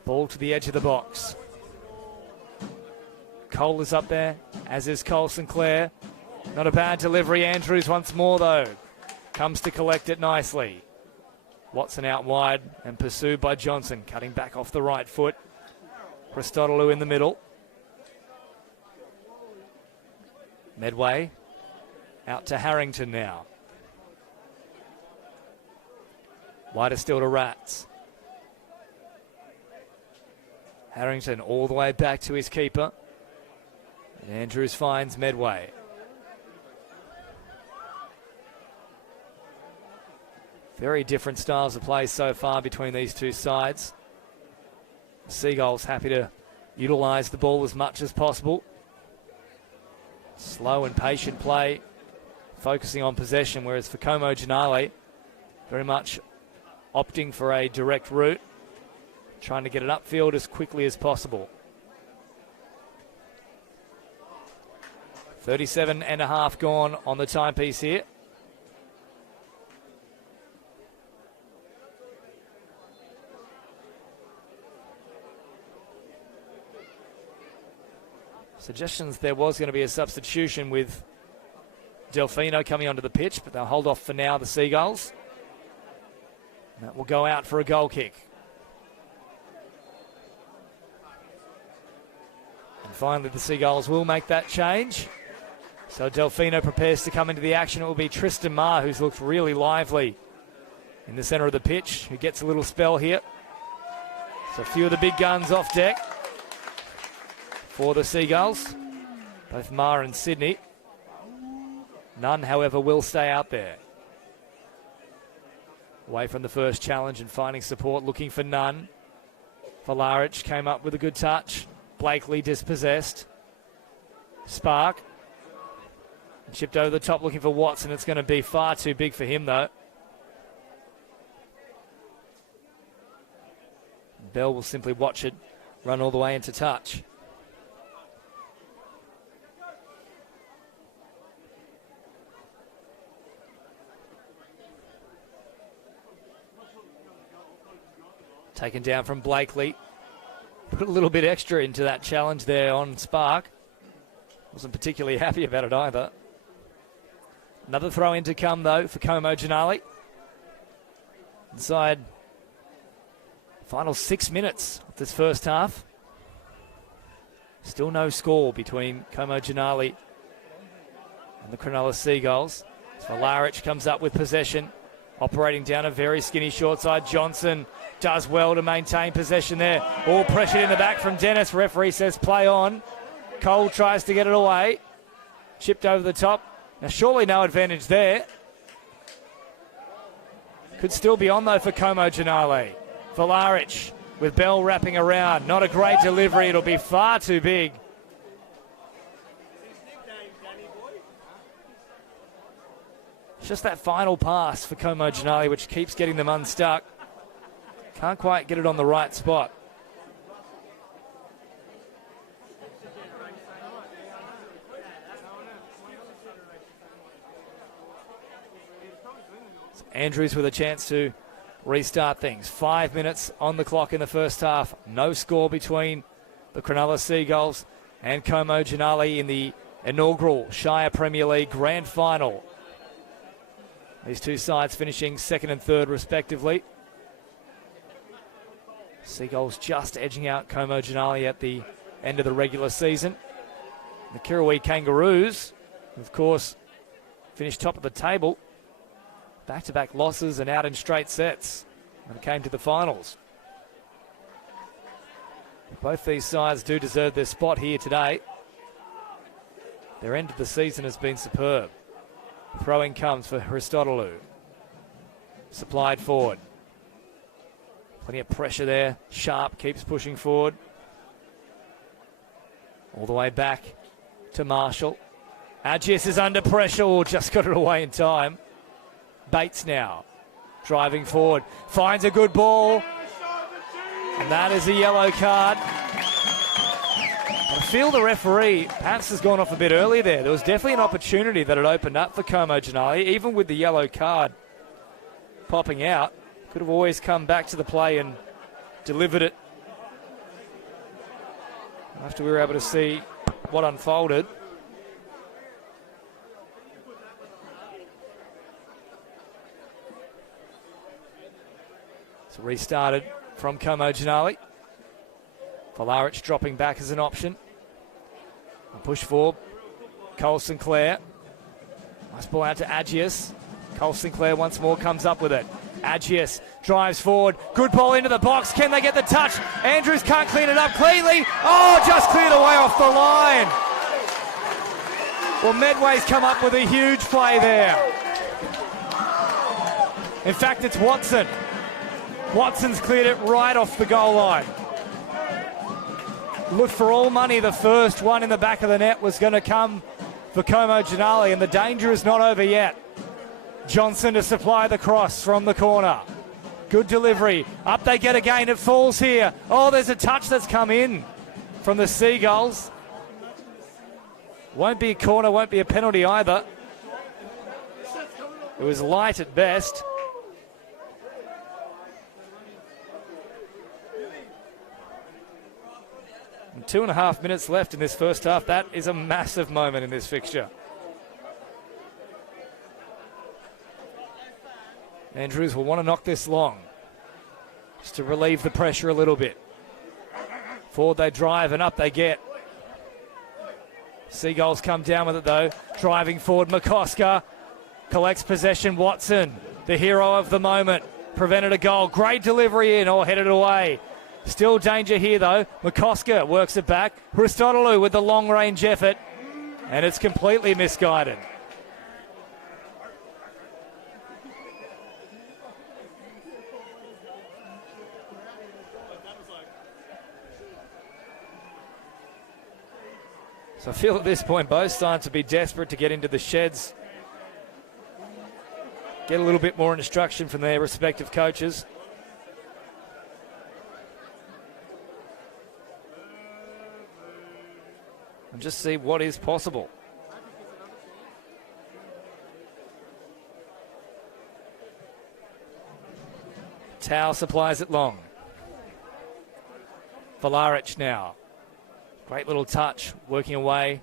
Ball to the edge of the box. Cole is up there, as is Cole Sinclair. Not a bad delivery. Andrews once more, though. Comes to collect it nicely. Watson out wide and pursued by Johnson. Cutting back off the right foot. Christodoulou in the middle. Medway out to Harrington now. Wider still to Rats. Harrington all the way back to his keeper. And Andrews finds Medway. Very different styles of play so far between these two sides. Seagulls happy to utilise the ball as much as possible. Slow and patient play, focusing on possession, whereas for Como Ginali, very much opting for a direct route, trying to get it upfield as quickly as possible. 37 and a half gone on the timepiece here. Suggestions there was going to be a substitution with Delfino coming onto the pitch, but they'll hold off for now, the Seagulls. That will go out for a goal kick. And finally, the Seagulls will make that change. So Delfino prepares to come into the action. It will be Tristan Marr, who's looked really lively in the centre of the pitch, who gets a little spell here. So a few of the big guns off deck for the Seagulls, both Marr and Sydney. None, however, will stay out there. Away from the first challenge and finding support, looking for none. Valaric came up with a good touch. Blakely dispossessed. Spark. Chipped over the top looking for Watson. It's going to be far too big for him, though. Bell will simply watch it run all the way into touch. Taken down from Blakely. Put a little bit extra into that challenge there on Spark. Wasn't particularly happy about it either. Another throw in to come, though, for Como Ginali. Inside final 6 minutes of this first half. Still no score between Como Ginali and the Cronulla Seagulls. Valaric comes up with possession. Operating down a very skinny short side. Johnson does well to maintain possession there. All pressured in the back from Dennis. Referee says play on. Cole tries to get it away. Chipped over the top. Now surely no advantage there. Could still be on though for Como Ginali. Valaric with Bell wrapping around. Not a great delivery. It'll be far too big. It's just that final pass for Como Ginali which keeps getting them unstuck. Can't quite get it on the right spot. So Andrews with a chance to restart things. 5 minutes on the clock in the first half. No score between the Cronulla Seagulls and Como Ginali in the inaugural Shire Premier League Grand Final. These two sides finishing second and third respectively. Seagulls just edging out Como Ginali at the end of the regular season. The Kirrawee Kangaroos, of course, finished top of the table. Back-to-back losses and out in straight sets when it came to the finals. Both these sides do deserve their spot here today. Their end of the season has been superb. Throwing comes for Christodoulou. Supplied forward. Plenty of pressure there. Sharp keeps pushing forward. All the way back to Marshall. Agis is under pressure. Oh, just got it away in time. Bates now. Driving forward. Finds a good ball. And that is a yellow card. I feel the referee perhaps has gone off a bit early there. There was definitely an opportunity that had opened up for Como Janali, even with the yellow card popping out. Could have always come back to the play and delivered it after we were able to see what unfolded. So restarted from Como Janali. Valaric dropping back as an option. Push forward. Cole Sinclair. Nice ball out to Agius. Cole Sinclair once more comes up with it. Agius drives forward. Good ball into the box. Can they get the touch? Andrews can't clean it up cleanly. Oh, just cleared away off the line. Well, Medway's come up with a huge play there. In fact, it's Watson. Watson's cleared it right off the goal line. Looked for all money. The first one in the back of the net was going to come for Como Janali, and the danger is not over yet. Johnson to supply the cross from the corner. Good delivery. Up they get again. It falls here. Oh, there's a touch that's come in from the Seagulls. Won't be a corner, won't be a penalty either. It was light at best. And 2.5 minutes left in this first half. That is a massive moment in this fixture. Andrews will want to knock this long, just to relieve the pressure a little bit. Forward they drive and up they get. Seagulls come down with it though. Driving forward, McCosker collects possession. Watson, the hero of the moment, prevented a goal. Great delivery in, or headed away. Still danger here though. McCosker works it back. Christodoulou with the long range effort, and it's completely misguided. So I feel at this point both sides to be desperate to get into the sheds, get a little bit more instruction from their respective coaches. And just see what is possible. Tau supplies it long. Valaric now. Great little touch, working away,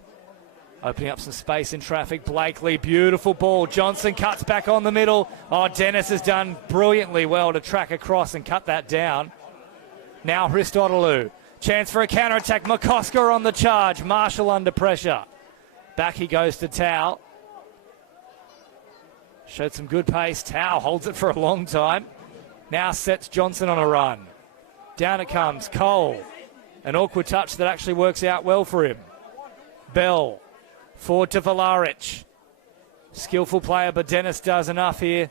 opening up some space in traffic. Blakely, beautiful ball. Johnson cuts back on the middle. Oh, Dennis has done brilliantly well to track across and cut that down. Now Christodoulou. Chance for a counter-attack. McCosker on the charge. Marshall under pressure. Back he goes to Tau. Showed some good pace. Tau holds it for a long time. Now sets Johnson on a run. Down it comes. Cole. An awkward touch that actually works out well for him. Bell. Forward to Valaric. Skillful player, but Dennis does enough here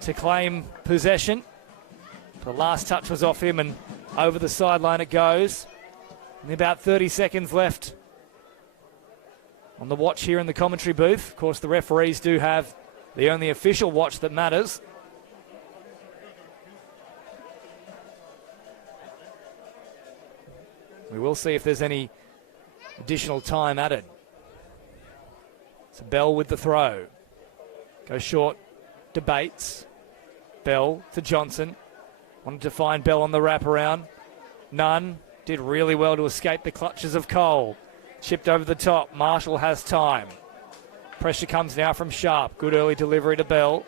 to claim possession. The last touch was off him, and over the sideline it goes. And about 30 seconds left on the watch here in the commentary booth. Of course, the referees do have the only official watch that matters. We will see if there's any additional time added. So Bell with the throw. Goes short to Bates. Bell to Johnson. Wanted to find Bell on the wraparound. Nunn did really well to escape the clutches of Cole. Chipped over the top. Marshall has time. Pressure comes now from Sharp. Good early delivery to Bell.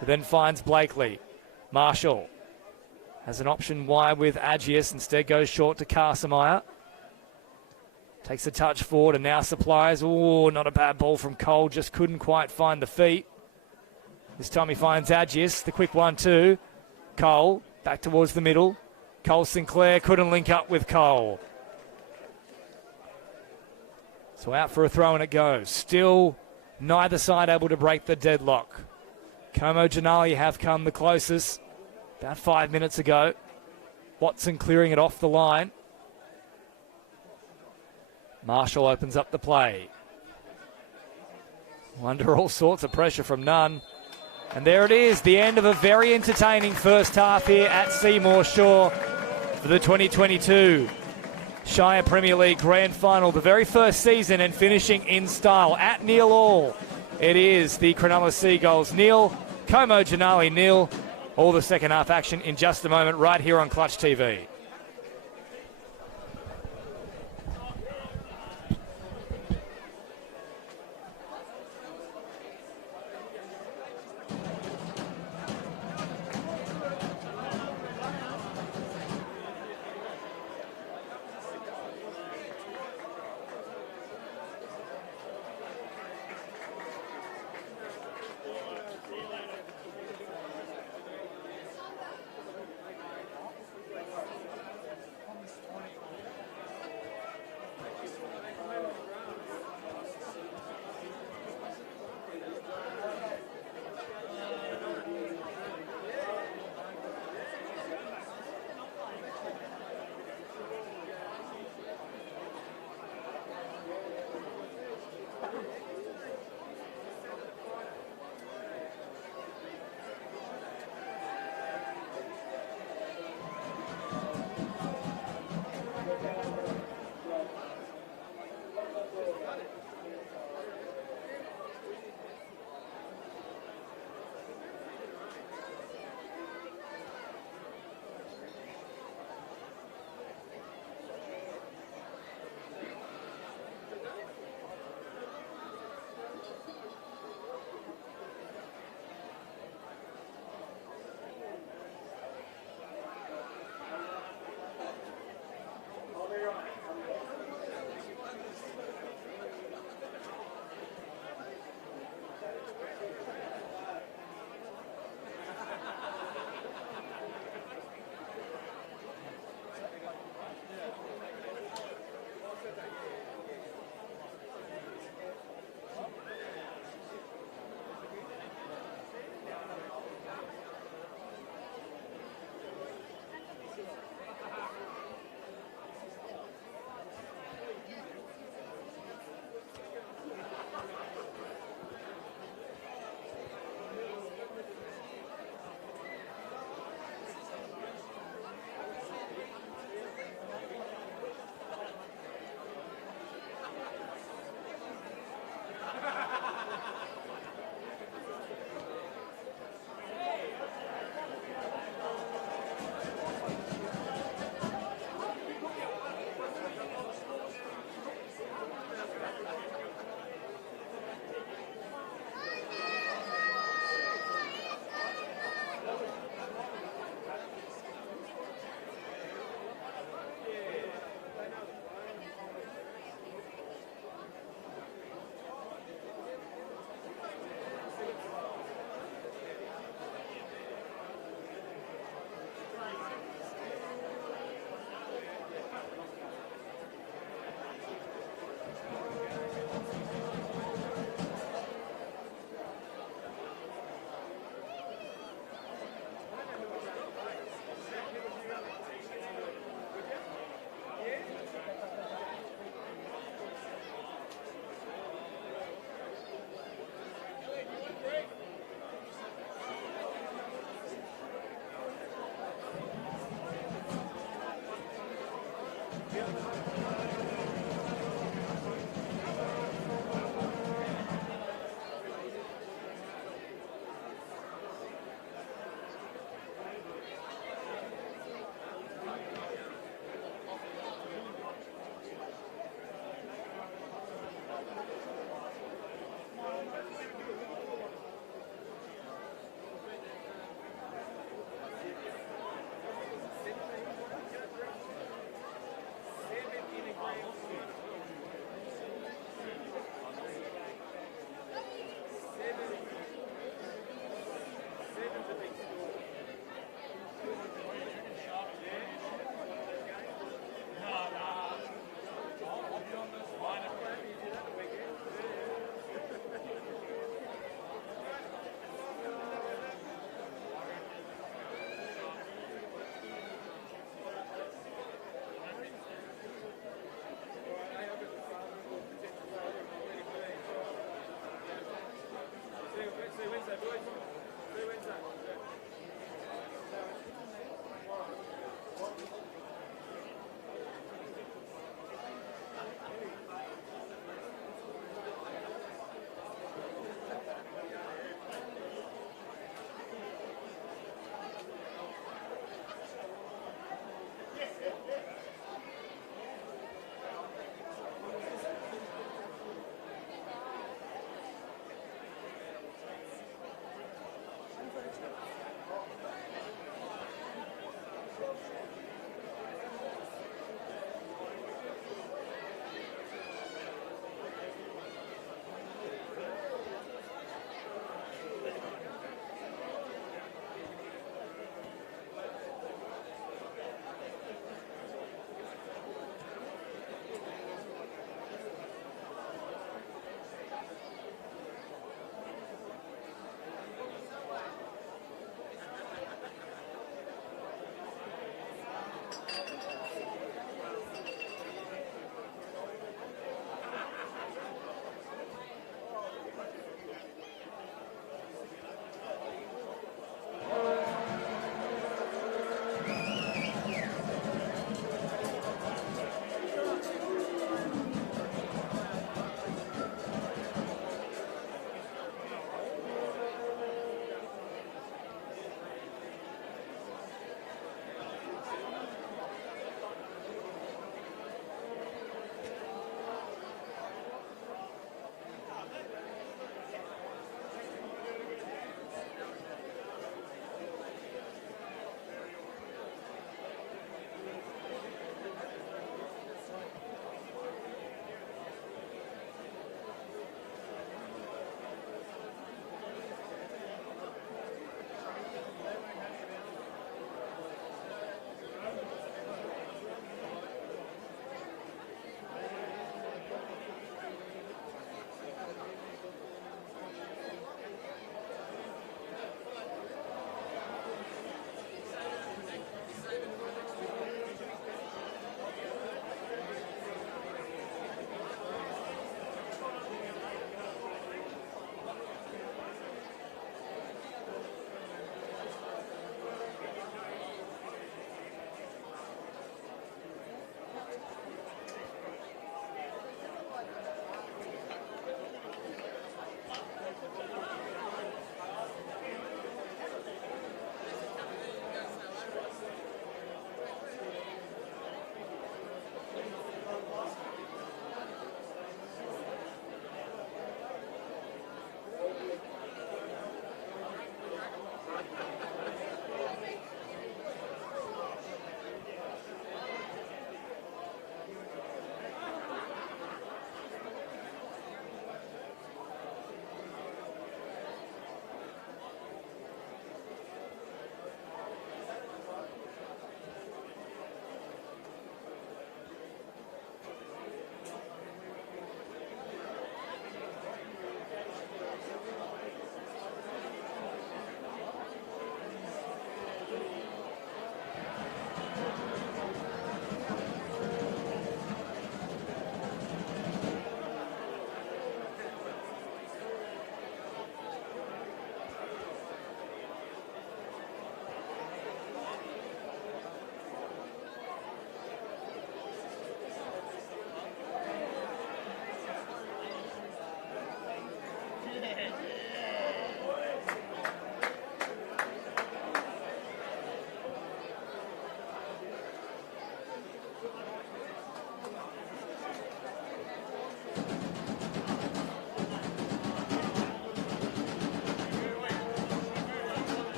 Who then finds Blakely. Marshall has an option wide with Agius. Instead goes short to Carsemeyer. Takes a touch forward and now supplies. Oh, not a bad ball from Cole. Just couldn't quite find the feet. This time he finds Agius. The quick 1-2. Cole back towards the middle. Cole Sinclair couldn't link up with Cole. So out for a throw and it goes. Still neither side able to break the deadlock. Como Janali have come the closest about 5 minutes ago. Watson clearing it off the line. Marshall opens up the play. Under all sorts of pressure from Nunn. And there it is, the end of a very entertaining first half here at Seymour Shore for the 2022 Shire Premier League Grand Final, the very first season, and finishing in style at 0-0. It is the Cronulla Seagulls 0, Como Janali 0. All the second half action in just a moment right here on Clutch TV.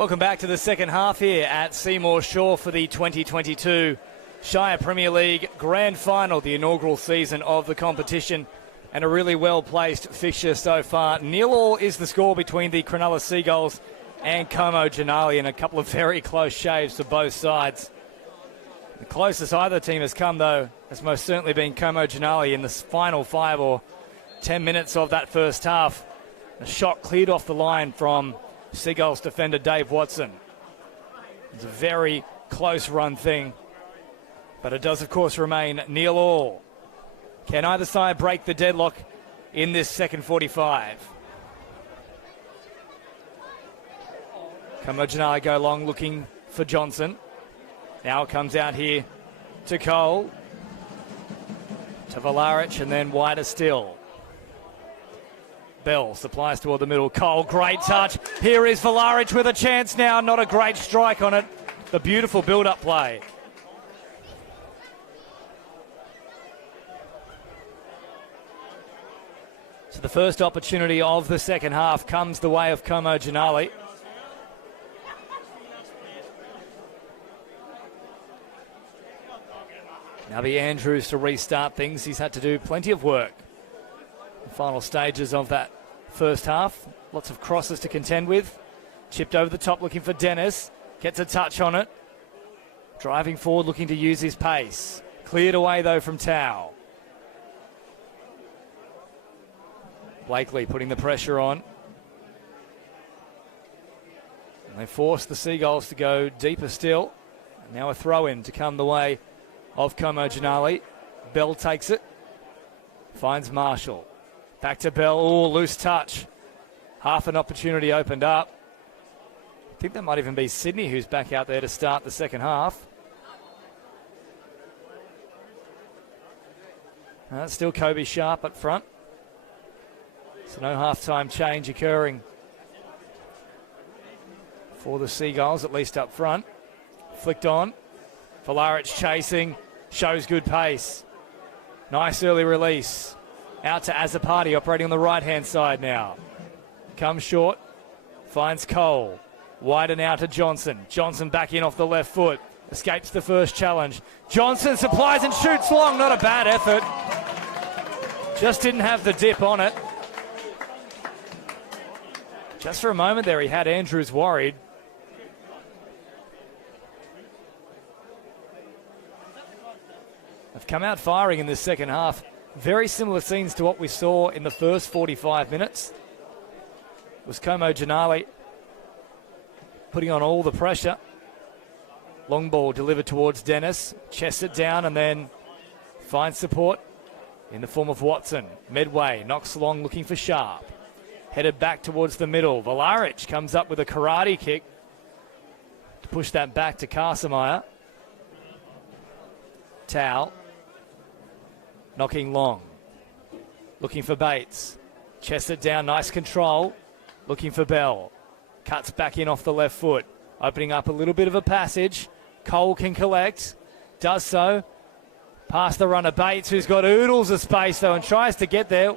Welcome back to the second half here at Seymour Shore for the 2022 Shire Premier League Grand Final, the inaugural season of the competition, and a really well-placed fixture so far. 0-0 is the score between the Cronulla Seagulls and Como Janali, and a couple of very close shaves for both sides. The closest either team has come, though, has most certainly been Como Janali in the final 5 or 10 minutes of that first half. A shot cleared off the line from Seagulls defender Dave Watson. It's a very close run thing, but it does, of course, remain 0-0. Can either side break the deadlock in this second 45? Como Janali go long looking for Johnson. Now it comes out here to Cole, to Valaric, and then wider still. Bell supplies toward the middle. Cole, great touch. Here is Valaric with a chance now. Not a great strike on it. The beautiful build-up play. So the first opportunity of the second half comes the way of Como Janali. Now be Andrews to restart things. He's had to do plenty of work. The final stages of that first half. Lots of crosses to contend with. Chipped over the top looking for Dennis. Gets a touch on it. Driving forward looking to use his pace. Cleared away though from Tau. Blakely putting the pressure on. And they force the Seagulls to go deeper still. And now a throw in to come the way of Como Janali. Bell takes it. Finds Marshall. Back to Bell. Oh, loose touch. Half an opportunity opened up. I think that might even be Sydney who's back out there to start the second half. Still Kobe Sharp up front. So no half-time change occurring for the Seagulls, at least up front. Flicked on. Valaric chasing. Shows good pace. Nice early release. Out to Azapati, operating on the right-hand side now. Comes short. Finds Cole. Wider now to Johnson. Johnson back in off the left foot. Escapes the first challenge. Johnson supplies and shoots long. Not a bad effort. Just didn't have the dip on it. Just for a moment there, he had Andrews worried. They've come out firing in this second half. Very similar scenes to what we saw in the first 45 minutes. It was Como Janali putting on all the pressure. Long ball delivered towards Dennis. Chests it down and then finds support in the form of Watson. Medway knocks along looking for Sharp. Headed back towards the middle. Valaric comes up with a karate kick to push that back to Carsemeyer. Towel. Knocking long. Looking for Bates. Chests it down. Nice control. Looking for Bell. Cuts back in off the left foot. Opening up a little bit of a passage. Cole can collect. Does so. Past the runner Bates, who's got oodles of space though and tries to get there.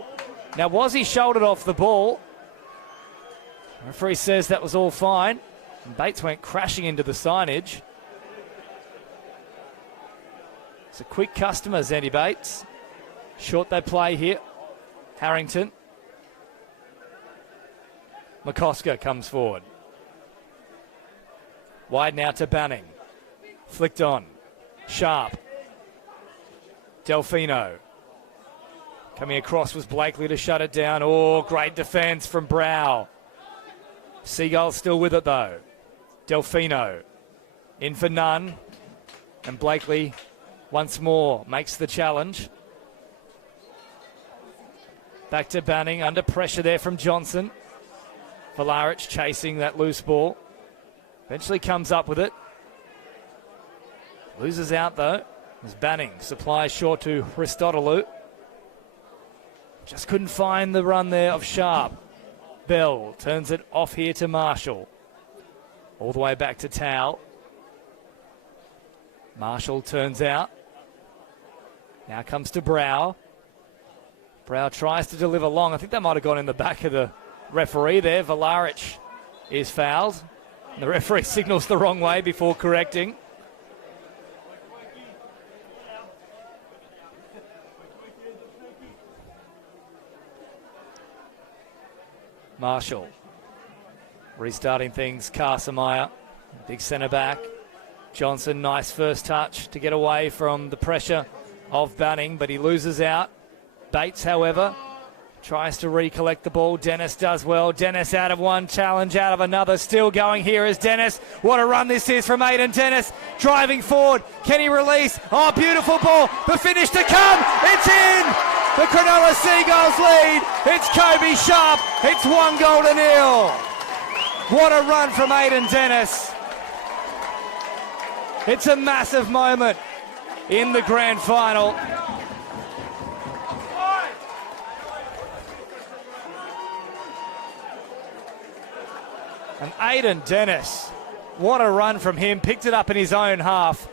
Now, was he shouldered off the ball? The referee says that was all fine. And Bates went crashing into the signage. It's a quick customer, Zandy Bates. Short they play here. Harrington. McCosker comes forward. Wide now to Banning. Flicked on. Sharp. Delfino. Coming across was Blakely to shut it down. Oh, great defence from Brow. Seagulls still with it though. Delfino. In for none. And Blakely once more makes the challenge. Back to Banning, under pressure there from Johnson. Valaric chasing that loose ball. Eventually comes up with it. Loses out though. As Banning supplies short to Christodoulou. Just couldn't find the run there of Sharp. Bell turns it off here to Marshall. All the way back to Towel. Marshall turns out. Now comes to Brow. Brow tries to deliver long. I think that might have gone in the back of the referee there. Valaric is fouled. The referee signals the wrong way before correcting. Marshall restarting things. Carsamire, big centre back. Johnson, nice first touch to get away from the pressure of Banning, but he loses out. Bates, however, tries to recollect the ball. Dennis does well. Dennis out of one, challenge out of another. Still going here is Dennis. What a run this is from Aidan Dennis. Driving forward. Can he release? Oh, beautiful ball. The finish to come. It's in. The Cronulla Seagulls lead. It's Kobe Sharp. It's 1-0. What a run from Aidan Dennis. It's a massive moment in the grand final. And Aidan Dennis, what a run from him. Picked it up in his own half.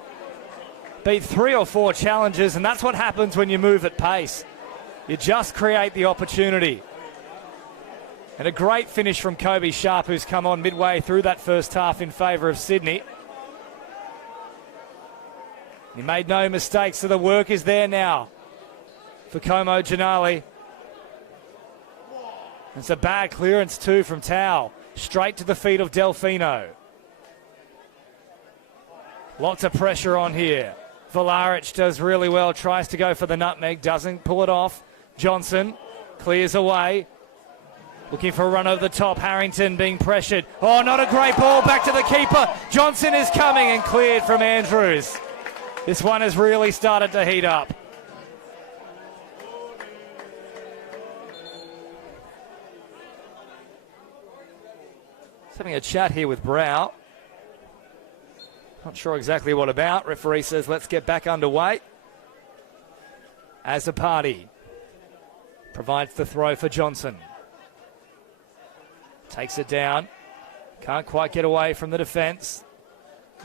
Beat 3 or 4 challenges, and that's what happens when you move at pace. You just create the opportunity. And a great finish from Kobe Sharp, who's come on midway through that first half in favour of Sydney. He made no mistakes, so the work is there now for Como Janali. It's a bad clearance too from Tau. Straight to the feet of Delfino. Lots of pressure on here. Vlaric does really well, tries to go for the nutmeg, doesn't pull it off. Johnson clears away. Looking for a run over the top. Harrington being pressured. Oh, not a great ball. Back to the keeper. Johnson is coming and cleared from Andrews. This one has really started to heat up. Just having a chat here with Brow. Not sure exactly what about. Referee says let's get back underway. As a party provides the throw for Johnson. Takes it down. Can't quite get away from the defence.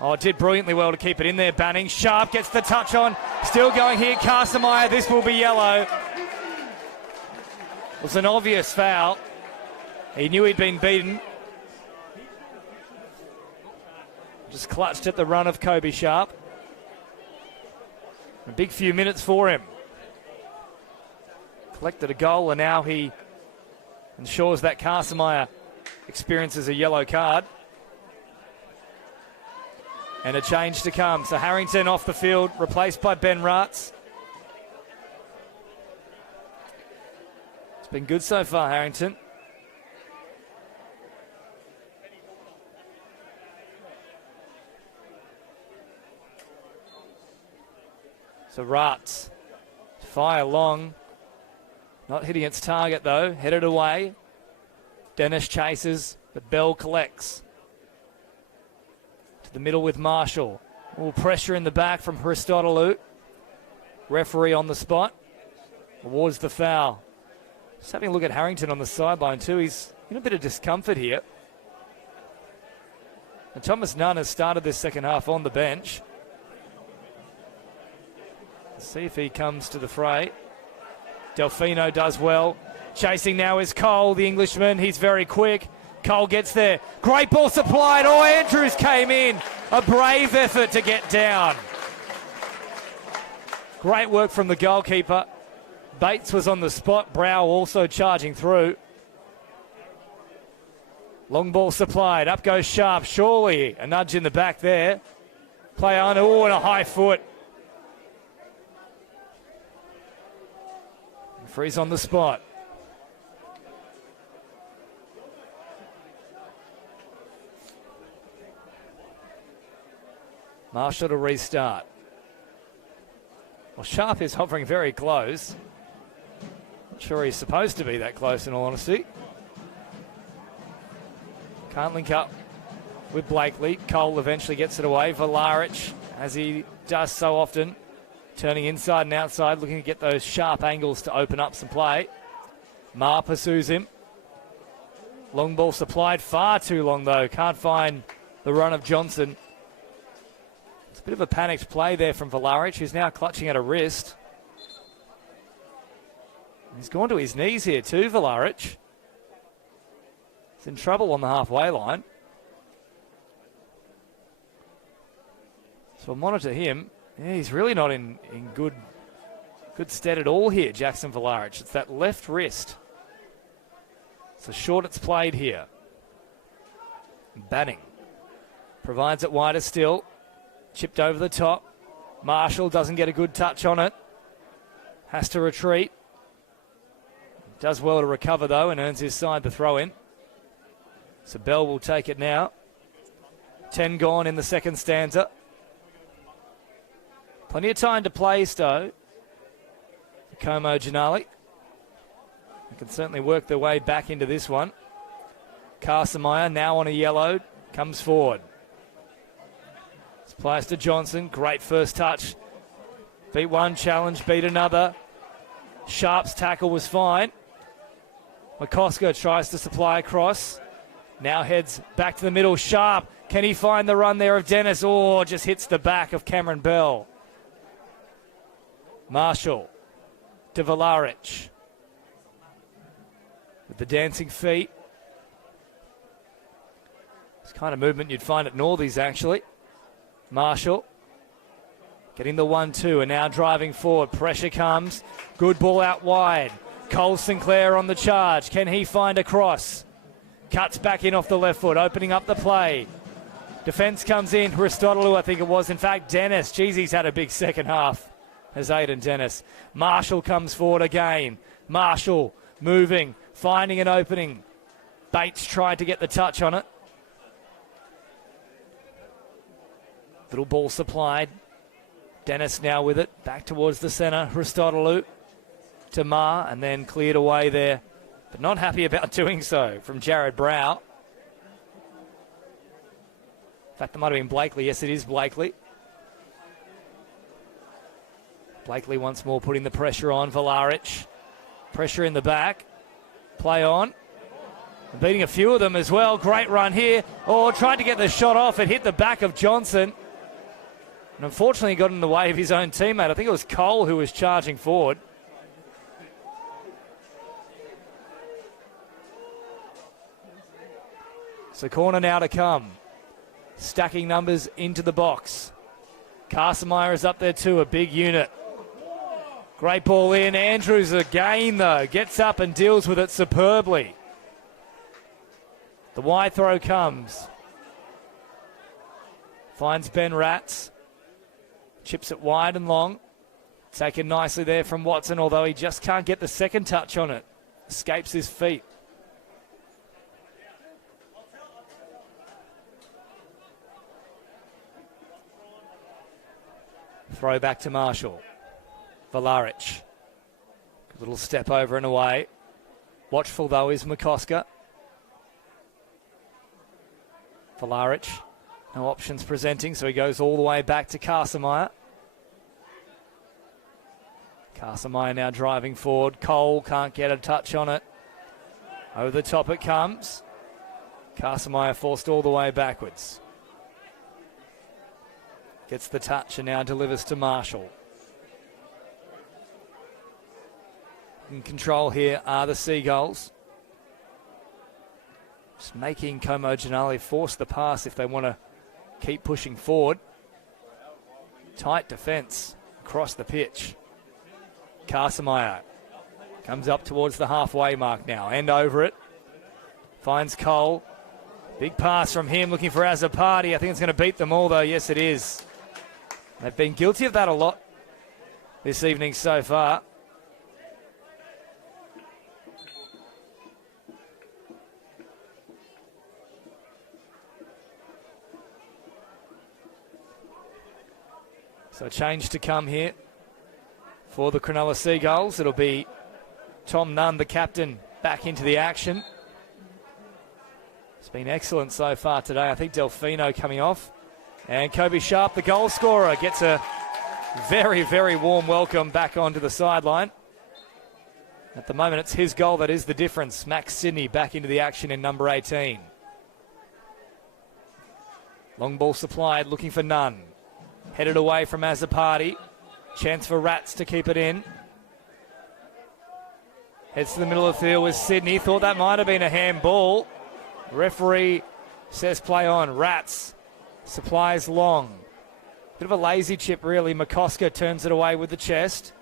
Oh, did brilliantly well to keep it in there. Banning. Sharp gets the touch on. Still going here. Carsamire. This will be yellow. It was an obvious foul. He knew he'd been beaten. Just clutched at the run of Kobe Sharp. A big few minutes for him. Collected a goal, and now he ensures that Carsamire experiences a yellow card. And a change to come. So Harrington off the field, replaced by Ben Ratz. It's been good so far, Harrington. So Ratz, fire long. Not hitting its target though, headed away. Dennis chases, but Bell collects. To the middle with Marshall. All pressure in the back from Christodoulou. Referee on the spot. Awards the foul. Just having a look at Harrington on the sideline too. He's in a bit of discomfort here. And Thomas Nunn has started this second half on the bench. Let's see if he comes to the fray. Delfino does well. Chasing now is Cole, the Englishman. He's very quick. Cole gets there. Great ball supplied. Oh, Andrews came in. A brave effort to get down. Great work from the goalkeeper. Bates was on the spot. Brow also charging through. Long ball supplied. Up goes Sharp. Surely a nudge in the back there. Play on. Oh, and a high foot. Freeze on the spot. Marshall to restart. Well, Sharp is hovering very close. Not sure he's supposed to be that close in all honesty. Can't link up with Blakely. Cole eventually gets it away. Vlaric, as he does so often, turning inside and outside, looking to get those sharp angles to open up some play. Ma pursues him. Long ball supplied, far too long though. Can't find the run of Johnson. It's a bit of a panicked play there from Vlaric, who's now clutching at a wrist. He's gone to his knees here too, Vlaric. He's in trouble on the halfway line. So I'll monitor him. Yeah, he's really not in good stead at all here, Jackson Vlaric. It's that left wrist. It's a short it's played here. Banning provides it wider still. Chipped over the top. Marshall doesn't get a good touch on it. Has to retreat. Does well to recover though and earns his side the throw in. So Bell will take it now. 10 gone in the second stanza. Plenty of time to play, Stowe. Como Janali. They can certainly work their way back into this one. Carsamire now on a yellow. Comes forward. Supplies to Johnson. Great first touch. Beat one challenge, beat another. Sharp's tackle was fine. McCosker tries to supply across. Now heads back to the middle. Sharp. Can he find the run there of Dennis? Or just hits the back of Cameron Bell. Marshall to Vlaric. With the dancing feet. It's kind of movement you'd find at Northies, actually. Marshall getting the 1-2 and now driving forward. Pressure comes. Good ball out wide. Cole Sinclair on the charge. Can he find a cross? Cuts back in off the left foot, opening up the play. Defence comes in. Aristotle, I think it was. In fact, Dennis. Geez, he's had a big second half. As Aiden Dennis. Marshall comes forward again. Marshall moving, finding an opening. Bates tried to get the touch on it. Little ball supplied. Dennis now with it. Back towards the centre. Aristotle to Ma and then cleared away there. But not happy about doing so from Jared Brow. In fact, that might have been Blakely. Yes, it is Blakely. Blakely once more putting the pressure on. Vlaric. Pressure in the back. Play on. Beating a few of them as well. Great run here. Oh, tried to get the shot off. It hit the back of Johnson. And unfortunately got in the way of his own teammate. I think it was Cole who was charging forward. So corner now to come. Stacking numbers into the box. Carsamire is up there too, a big unit. Great ball in. Andrews again, though. Gets up and deals with it superbly. The wide throw comes. Finds Ben Ratz. Chips it wide and long. Taken nicely there from Watson, although he just can't get the second touch on it. Escapes his feet. Throw back to Marshall. Vlaric. A little step over and away. Watchful, though, is McCosker. Vlaric. No options presenting, so he goes all the way back to Carsamire. Carsamire now driving forward. Cole can't get a touch on it. Over the top it comes. Carsamire forced all the way backwards. Gets the touch and now delivers to Marshall. In control here are the Seagulls. Just making Como Janali force the pass if they want to keep pushing forward. Tight defence across the pitch. Carsamire comes up towards the halfway mark now. End over it. Finds Cole. Big pass from him looking for Azzopardi. I think it's going to beat them all though. Yes, it is. They've been guilty of that a lot this evening so far. So a change to come here for the Cronulla Seagulls. It'll be Tom Nunn, the captain, back into the action. It's been excellent so far today. I think Delfino coming off. And Kobe Sharp, the goal scorer, gets a very, very warm welcome back onto the sideline. At the moment, it's his goal that is the difference. Max Sydney back into the action in number 18. Long ball supplied, looking for Nunn. Headed away from Azzopardi. Chance for Rats to keep it in. Heads to the middle of the field with Sydney. Thought that might have been a handball. Referee says play on. Rats supplies long. Bit of a lazy chip, really. McCosker turns it away with the chest.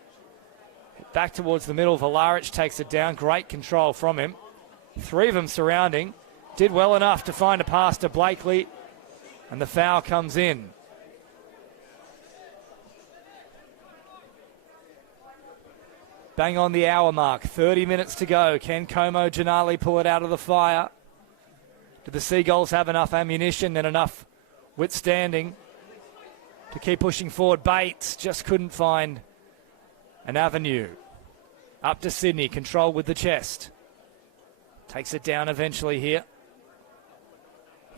Back towards the middle. Volaric takes it down. Great control from him. Three of them surrounding. Did well enough to find a pass to Blakely. And the foul comes in. Bang on the hour mark. 30 minutes to go. Can Como Janali pull it out of the fire? Do the Seagulls have enough ammunition and enough withstanding to keep pushing forward? Bates just couldn't find an avenue. Up to Sydney. Control with the chest. Takes it down eventually here.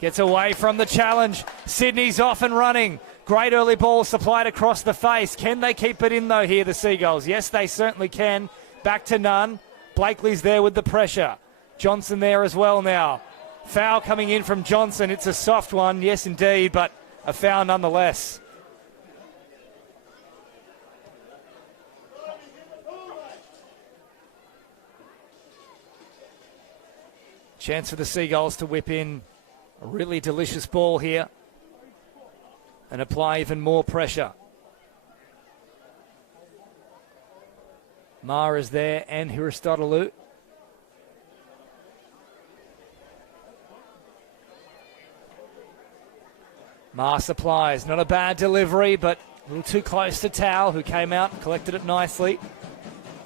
Gets away from the challenge. Sydney's off and running. Great early ball supplied across the face. Can they keep it in, though, here, the Seagulls? Yes, they certainly can. Back to none. Blakely's there with the pressure. Johnson there as well now. Foul coming in from Johnson. It's a soft one, yes, indeed, but a foul nonetheless. Chance for the Seagulls to whip in a really delicious ball here and apply even more pressure. Ma is there and Hiristodoulou. Ma supplies. Not a bad delivery, but a little too close to Tao, who came out and collected it nicely.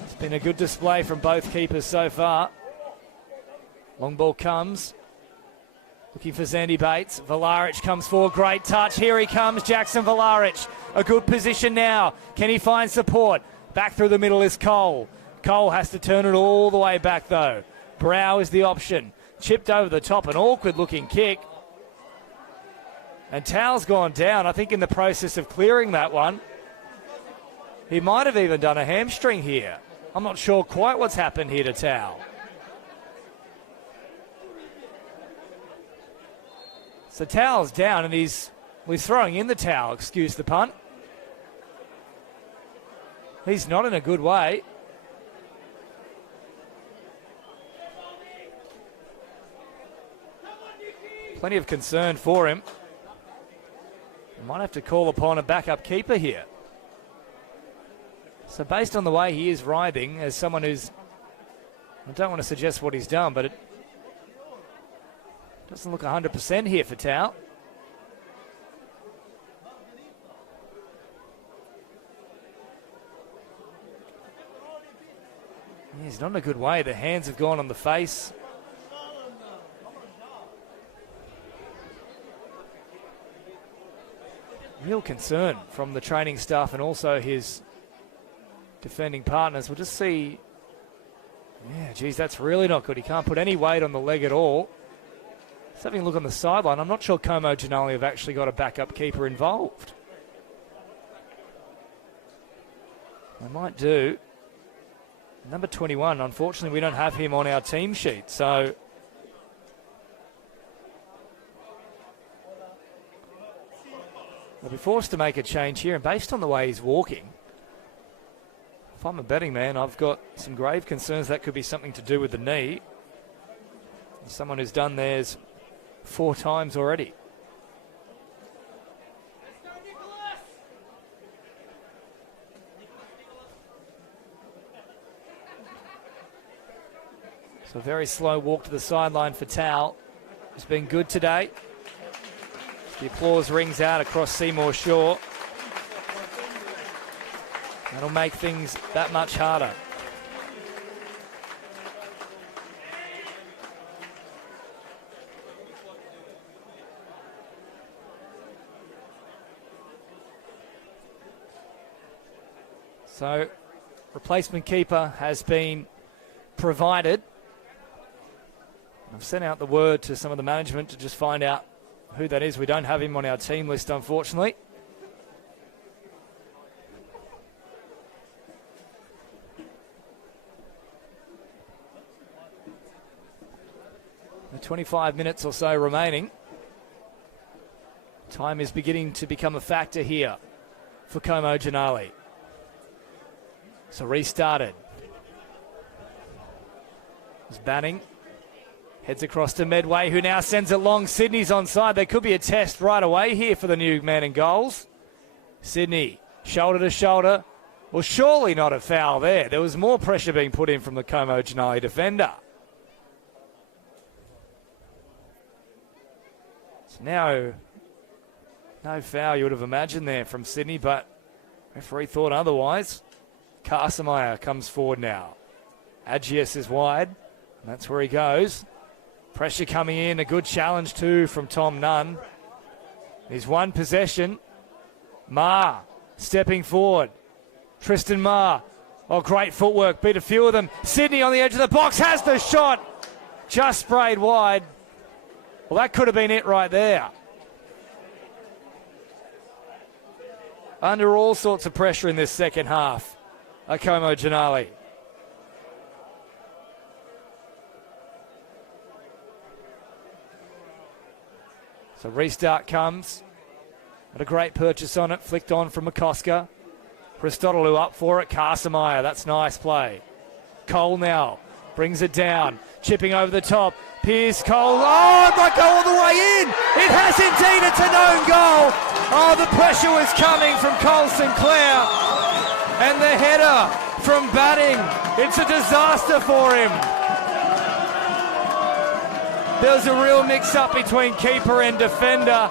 It's been a good display from both keepers so far. Long ball comes. Looking for Zandy Bates. Volaric comes forward. Great touch. Here he comes, Jackson Volaric. A good position now. Can he find support? Back through the middle is Cole. Cole has to turn it all the way back, though. Brow is the option. Chipped over the top. An awkward-looking kick. And Tao's gone down, I think, in the process of clearing that one. He might have even done a hamstring here. I'm not sure quite what's happened here to Tao. So Tao's down, and he's throwing in the towel, excuse the pun. He's not in a good way. Plenty of concern for him. Might have to call upon a backup keeper here. So based on the way he is writhing, as someone who's, I don't want to suggest what he's done, but it doesn't look 100% here for Tao. He's not in a good way. The hands have gone on the face. Real concern from the training staff and also his defending partners. We'll just see. Yeah, geez, that's really not good. He can't put any weight on the leg at all. Let's having a look on the sideline. I'm not sure Como Janali have actually got a backup keeper involved. They might do. Number 21, unfortunately, we don't have him on our team sheet, so they'll be forced to make a change here, and based on the way he's walking, if I'm a betting man, I've got some grave concerns that could be something to do with the knee. Someone who's done theirs 4 times already. So a very slow walk to the sideline for Tao. It's been good today. The applause rings out across Seymour Shore. That'll make things that much harder. So, replacement keeper has been provided. I've sent out the word to some of the management to just find out who that is. We don't have him on our team list, unfortunately. The 25 minutes or so remaining. Time is beginning to become a factor here for Como Janali. So restarted. It's Banning. Heads across to Medway, who now sends it long. Sydney's onside. There could be a test right away here for the new man in goals. Sydney, shoulder to shoulder. Well, surely not a foul there. There was more pressure being put in from the Como Denali defender. So now, no foul you would have imagined there from Sydney, but referee thought otherwise. Carsamire comes forward now. Agius is wide. And that's where he goes. Pressure coming in. A good challenge too from Tom Nunn. He's one possession. Ma stepping forward. Tristan Ma. Oh, great footwork. Beat a few of them. Sydney on the edge of the box has the shot. Just sprayed wide. Well, that could have been it right there. Under all sorts of pressure in this second half. Como Denali. So restart comes. Had a great purchase on it. Flicked on from McCosker. Christodoulou up for it. Carsamire. That's nice play. Cole now brings it down. Chipping over the top. Pierce Cole. Oh, it might go all the way in. It has indeed. It's an own goal. Oh, the pressure was coming from Cole Sinclair. And the header from Batting. It's a disaster for him. There was a real mix-up between keeper and defender.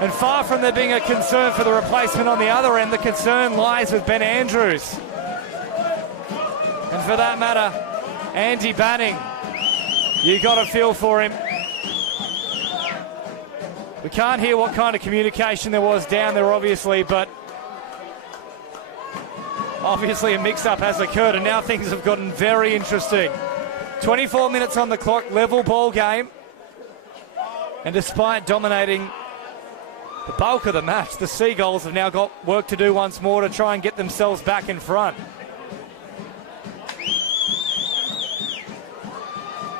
And far from there being a concern for the replacement on the other end, the concern lies with Ben Andrews. And for that matter, Andy Banning. You got a feel for him. We can't hear what kind of communication there was down there, obviously, but obviously a mix-up has occurred, and now things have gotten very interesting. 24 minutes on the clock, level ball game. And despite dominating the bulk of the match, the Seagulls have now got work to do once more to try and get themselves back in front.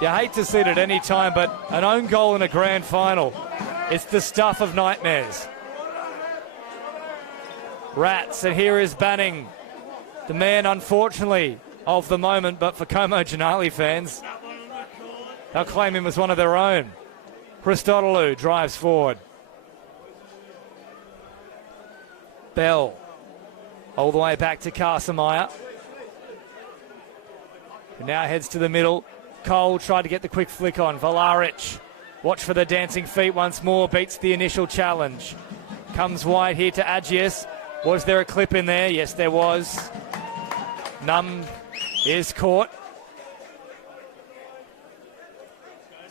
You hate to see it at any time, but an own goal in a grand final, it's the stuff of nightmares. Rats, and here is Banning, the man, unfortunately, of the moment, but for Como Denali fans, they'll claim him as one of their own. Christodoulou drives forward. Bell, all the way back to Carsamire. Who now heads to the middle. Cole tried to get the quick flick on. Valaric, watch for the dancing feet once more, beats the initial challenge. Comes wide here to Agius. Was there a clip in there? Yes, there was. Num is caught.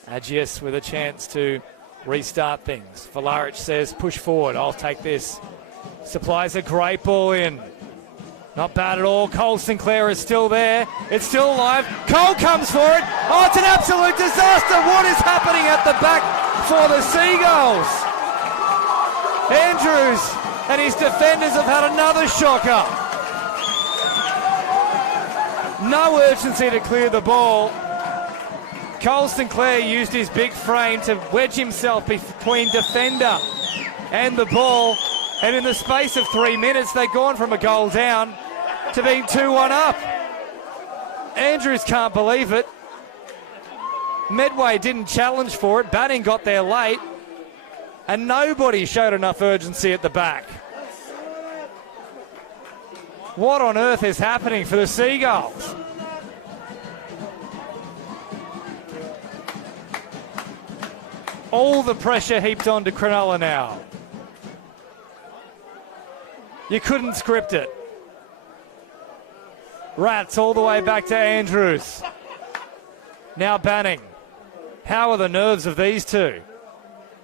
Agius with a chance to restart things. Valaric says, push forward, I'll take this. Supplies a great ball in. Not bad at all. Cole Sinclair is still there. It's still alive. Cole comes for it. Oh, it's an absolute disaster. What is happening at the back for the Seagulls? Andrews and his defenders have had another shocker. No urgency to clear the ball. Cole Sinclair used his big frame to wedge himself between defender and the ball. And in the space of 3 minutes, they've gone from a goal down to being 2-1 up. Andrews can't believe it. Medway didn't challenge for it. Banning got there late. And nobody showed enough urgency at the back. What on earth is happening for the Seagulls? All the pressure heaped onto Cronulla now. You couldn't script it. Rats all the way back to Andrews. Now Banning. How are the nerves of these two?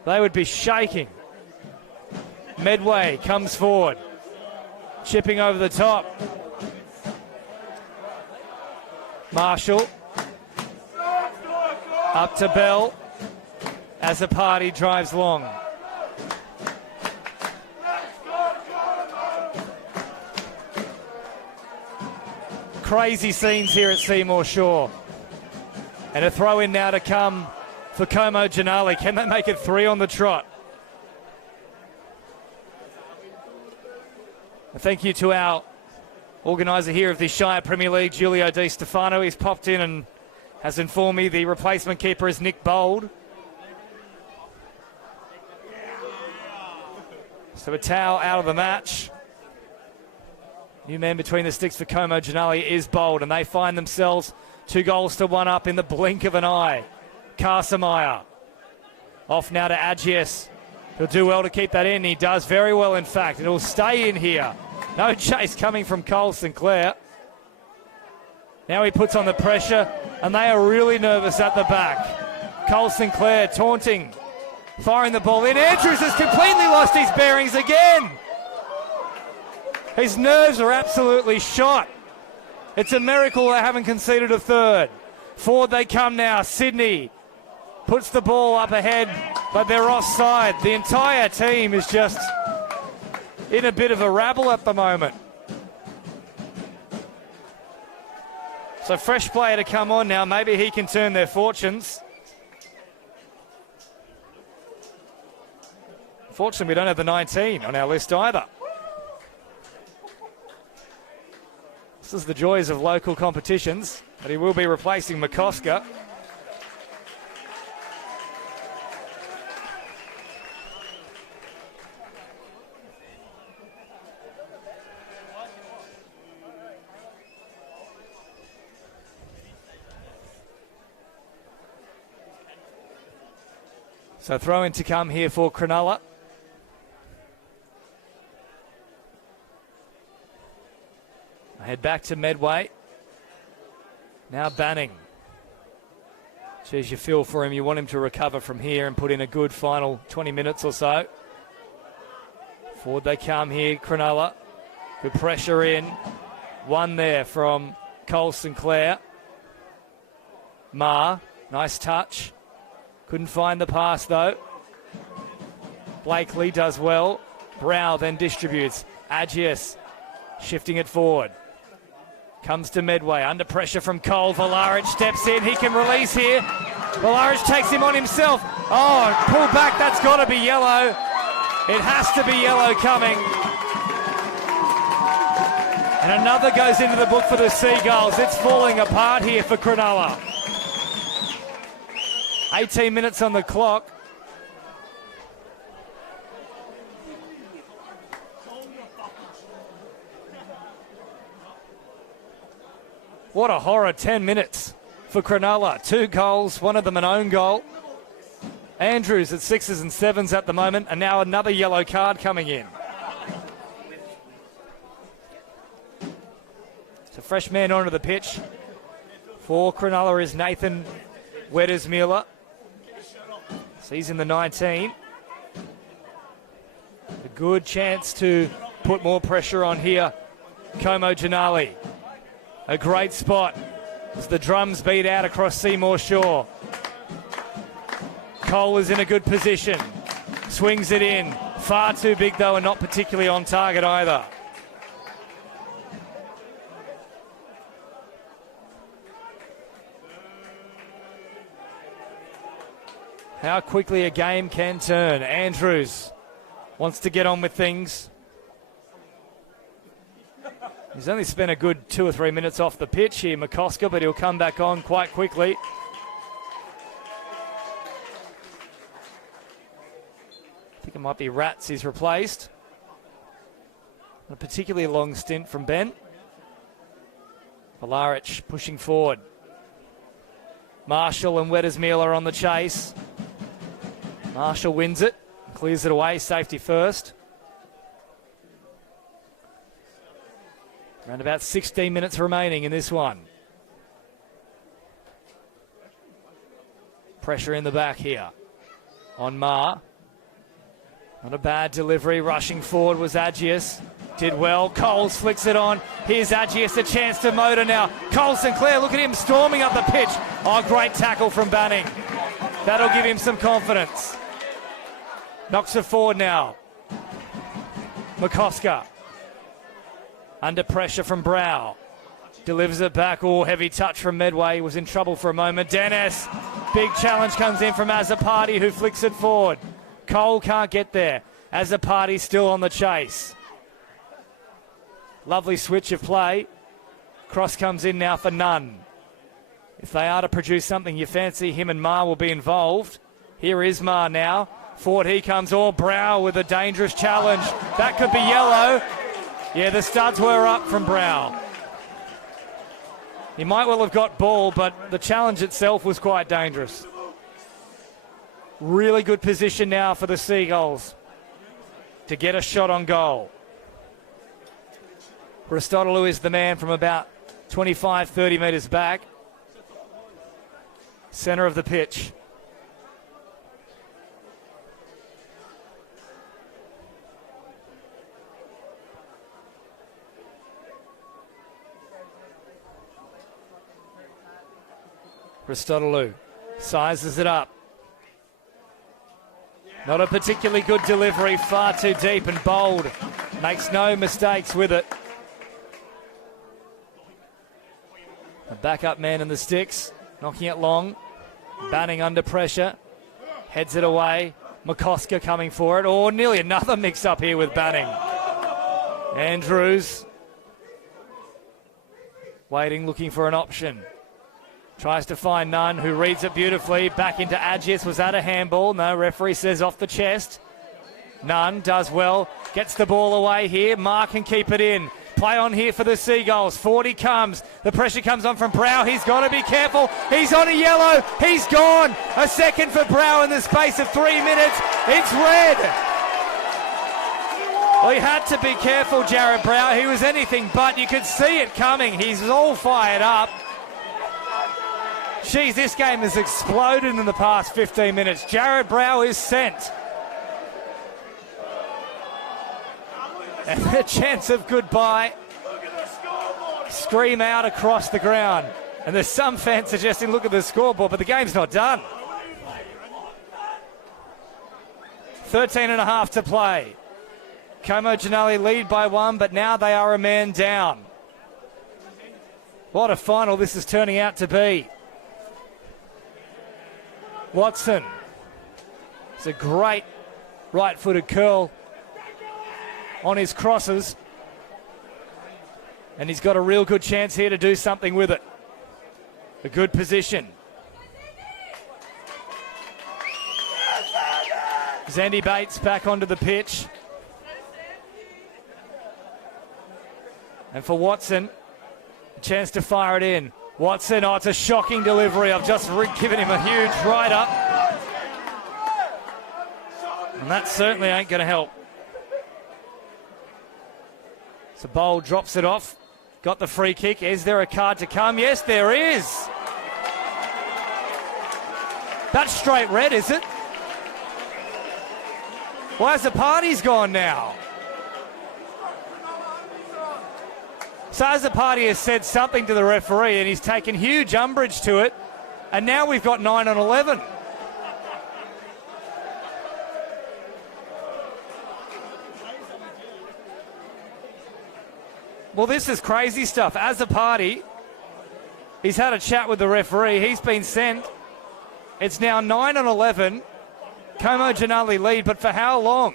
They would be shaking. Medway comes forward. Chipping over the top. Marshall. Up to Bell. As the party drives long. Crazy scenes here at Seymour Shore. And a throw in now to come for Como Denali. Can they make it 3 on the trot? And thank you to our organiser here of the Shire Premier League, Giulio Di Stefano. He's popped in and has informed me the replacement keeper is Nick Bold. So a towel out of the match. New man between the sticks for Como Janali is bold, and they find themselves 2 goals to 1 up in the blink of an eye. Carsamire off now to Agius. He'll do well to keep that in. He does very well, in fact. It'll stay in here. No chase coming from Cole Sinclair. Now he puts on the pressure, and they are really nervous at the back. Cole Sinclair taunting, firing the ball in. Andrews has completely lost his bearings again. His nerves are absolutely shot. It's a miracle they haven't conceded a third. Forward they come now. Sydney puts the ball up ahead, but they're offside. The entire team is just in a bit of a rabble at the moment. So fresh player to come on now. Maybe he can turn their fortunes. Fortunately, we don't have the 19 on our list either. This is the joys of local competitions, but he will be replacing McCosker. So throw in to come here for Cronulla. Head back to Medway. Now Banning. Geez, you feel for him. You want him to recover from here and put in a good final 20 minutes or so. Forward they come here, Cronulla. Good pressure in. One there from Cole Sinclair. Ma, nice touch. Couldn't find the pass though. Blakely does well. Brow then distributes. Agius shifting it forward. Comes to Medway, under pressure from Cole. Volaric steps in, he can release here. Volaric takes him on himself. Oh, pull back, that's got to be yellow. It has to be yellow coming. And another goes into the book for the Seagulls. It's falling apart here for Cronulla. 18 minutes on the clock. What a horror 10 minutes for Cronulla. 2 goals, one of them an own goal. Andrews at 6s and 7s at the moment, and now another yellow card coming in. So fresh man onto the pitch for Cronulla is Nathan Weddersmuller. So he's in the 19. A good chance to put more pressure on here. Como Janali. A great spot as the drums beat out across Seymour Shore. Cole is in a good position. Swings it in. Far too big though, and not particularly on target either. How quickly a game can turn. Andrews wants to get on with things. He's only spent a good 2 or 3 minutes off the pitch here, McCosker, but he'll come back on quite quickly. I think it might be Rats he's replaced. A particularly long stint from Ben. Volaric pushing forward. Marshall and Weddersmuller on the chase. Marshall wins it, clears it away, safety first. Around about 16 minutes remaining in this one. Pressure in the back here on Ma. Not a bad delivery. Rushing forward was Agius. Did well. Coles flicks it on. Here's Agius, a chance to motor now. Cole Sinclair, look at him storming up the pitch. Oh, great tackle from Banning. That'll give him some confidence. Knocks it forward now. McCosker. Under pressure from Brow. Delivers it back. Oh, heavy touch from Medway. Was in trouble for a moment. Dennis. Big challenge comes in from Azzopardi, who flicks it forward. Cole can't get there. Azzopardi still on the chase. Lovely switch of play. Cross comes in now for Nunn. If they are to produce something you fancy, him and Ma will be involved. Here is Ma now. Forward he comes, Brow with a dangerous challenge. That could be yellow. Yeah, the studs were up from Brow. He might well have got ball, but the challenge itself was quite dangerous. Really good position now for the Seagulls to get a shot on goal. Christodoulou is the man from about 25, 30 metres back. Centre of the pitch. Christodoulou sizes it up. Not a particularly good delivery, far too deep and bold. Makes no mistakes with it. A backup man in the sticks, knocking it long. Banning under pressure, heads it away. McCosker coming for it. Nearly another mix-up here with Banning. Andrews waiting, looking for an option. Tries to find Nunn, who reads it beautifully. Back into Agis. Was that a handball? No, referee says off the chest. Nunn does well. Gets the ball away here. Mark can keep it in. Play on here for the Seagulls. 40 comes. The pressure comes on from Brow. He's got to be careful. He's on a yellow. He's gone. A second for Brow in the space of 3 minutes. It's red. Well, he had to be careful, Jared Brow. He was anything but. You could see it coming. He's all fired up. Geez, this game has exploded in the past 15 minutes. Jared Brow is sent. And the chance of goodbye. Scream out across the ground. And there's some fans suggesting look at the scoreboard, but the game's not done. 13 and a half to play. Como Ginali lead by 1, but now they are a man down. What a final this is turning out to be. Watson. It's a great right-footed curl on his crosses. And he's got a real good chance here to do something with it. A good position. Zandy Bates back onto the pitch. And for Watson, a chance to fire it in. Watson, it's a shocking delivery. I've just given him a huge write-up. And that certainly ain't going to help. So Bowl drops it off. Got the free kick. Is there a card to come? Yes, there is. That's straight red, is it? Why has the party's gone now? So as the party has said something to the referee and he's taken huge umbrage to it, and now we've got 9 on 11. Well, this is crazy stuff. As a party, he's had a chat with the referee. He's been sent. It's now 9 on 11. Como Ginali lead, but for how long?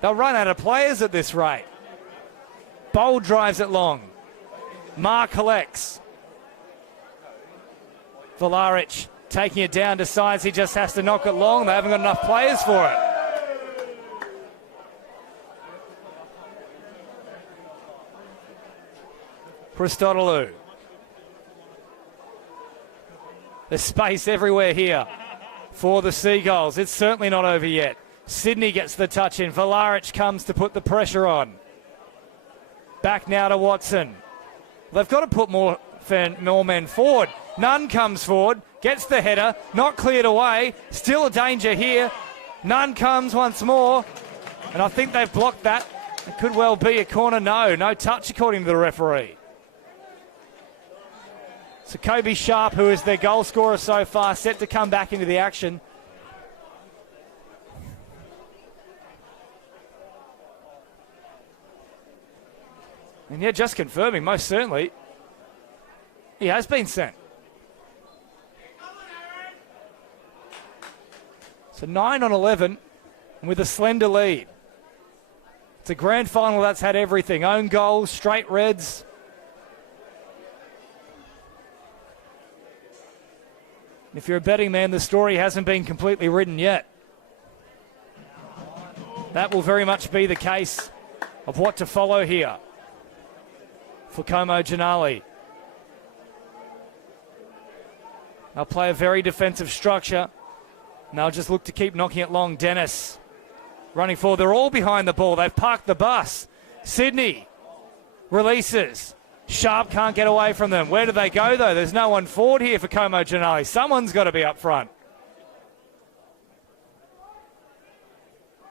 They'll run out of players at this rate. Bowl drives it long. Mark collects. Volaric taking it down, decides he just has to knock it long. They haven't got enough players for it. Christodoulou. There's space everywhere here for the Seagulls. It's certainly not over yet. Sydney gets the touch in. Volaric comes to put the pressure on. Back now to Watson. They've got to put more men forward. Nunn comes forward, gets the header, not cleared away. Still a danger here. Nunn comes once more, and I think they've blocked that. It could well be a corner. No touch according to the referee. So Kobe Sharp, who is their goal scorer so far, set to come back into the action. And yeah, just confirming, most certainly, he has been sent. So 9 on 11 with a slender lead. It's a grand final that's had everything. Own goals, straight reds. If you're a betting man, the story hasn't been completely written yet. That will very much be the case of what to follow here for Como Janali. They'll play a very defensive structure, and they'll just look to keep knocking it long. Dennis running forward. They're all behind the ball. They've parked the bus. Sydney releases. Sharp can't get away from them. Where do they go, though? There's no one forward here for Como Janali. Someone's got to be up front.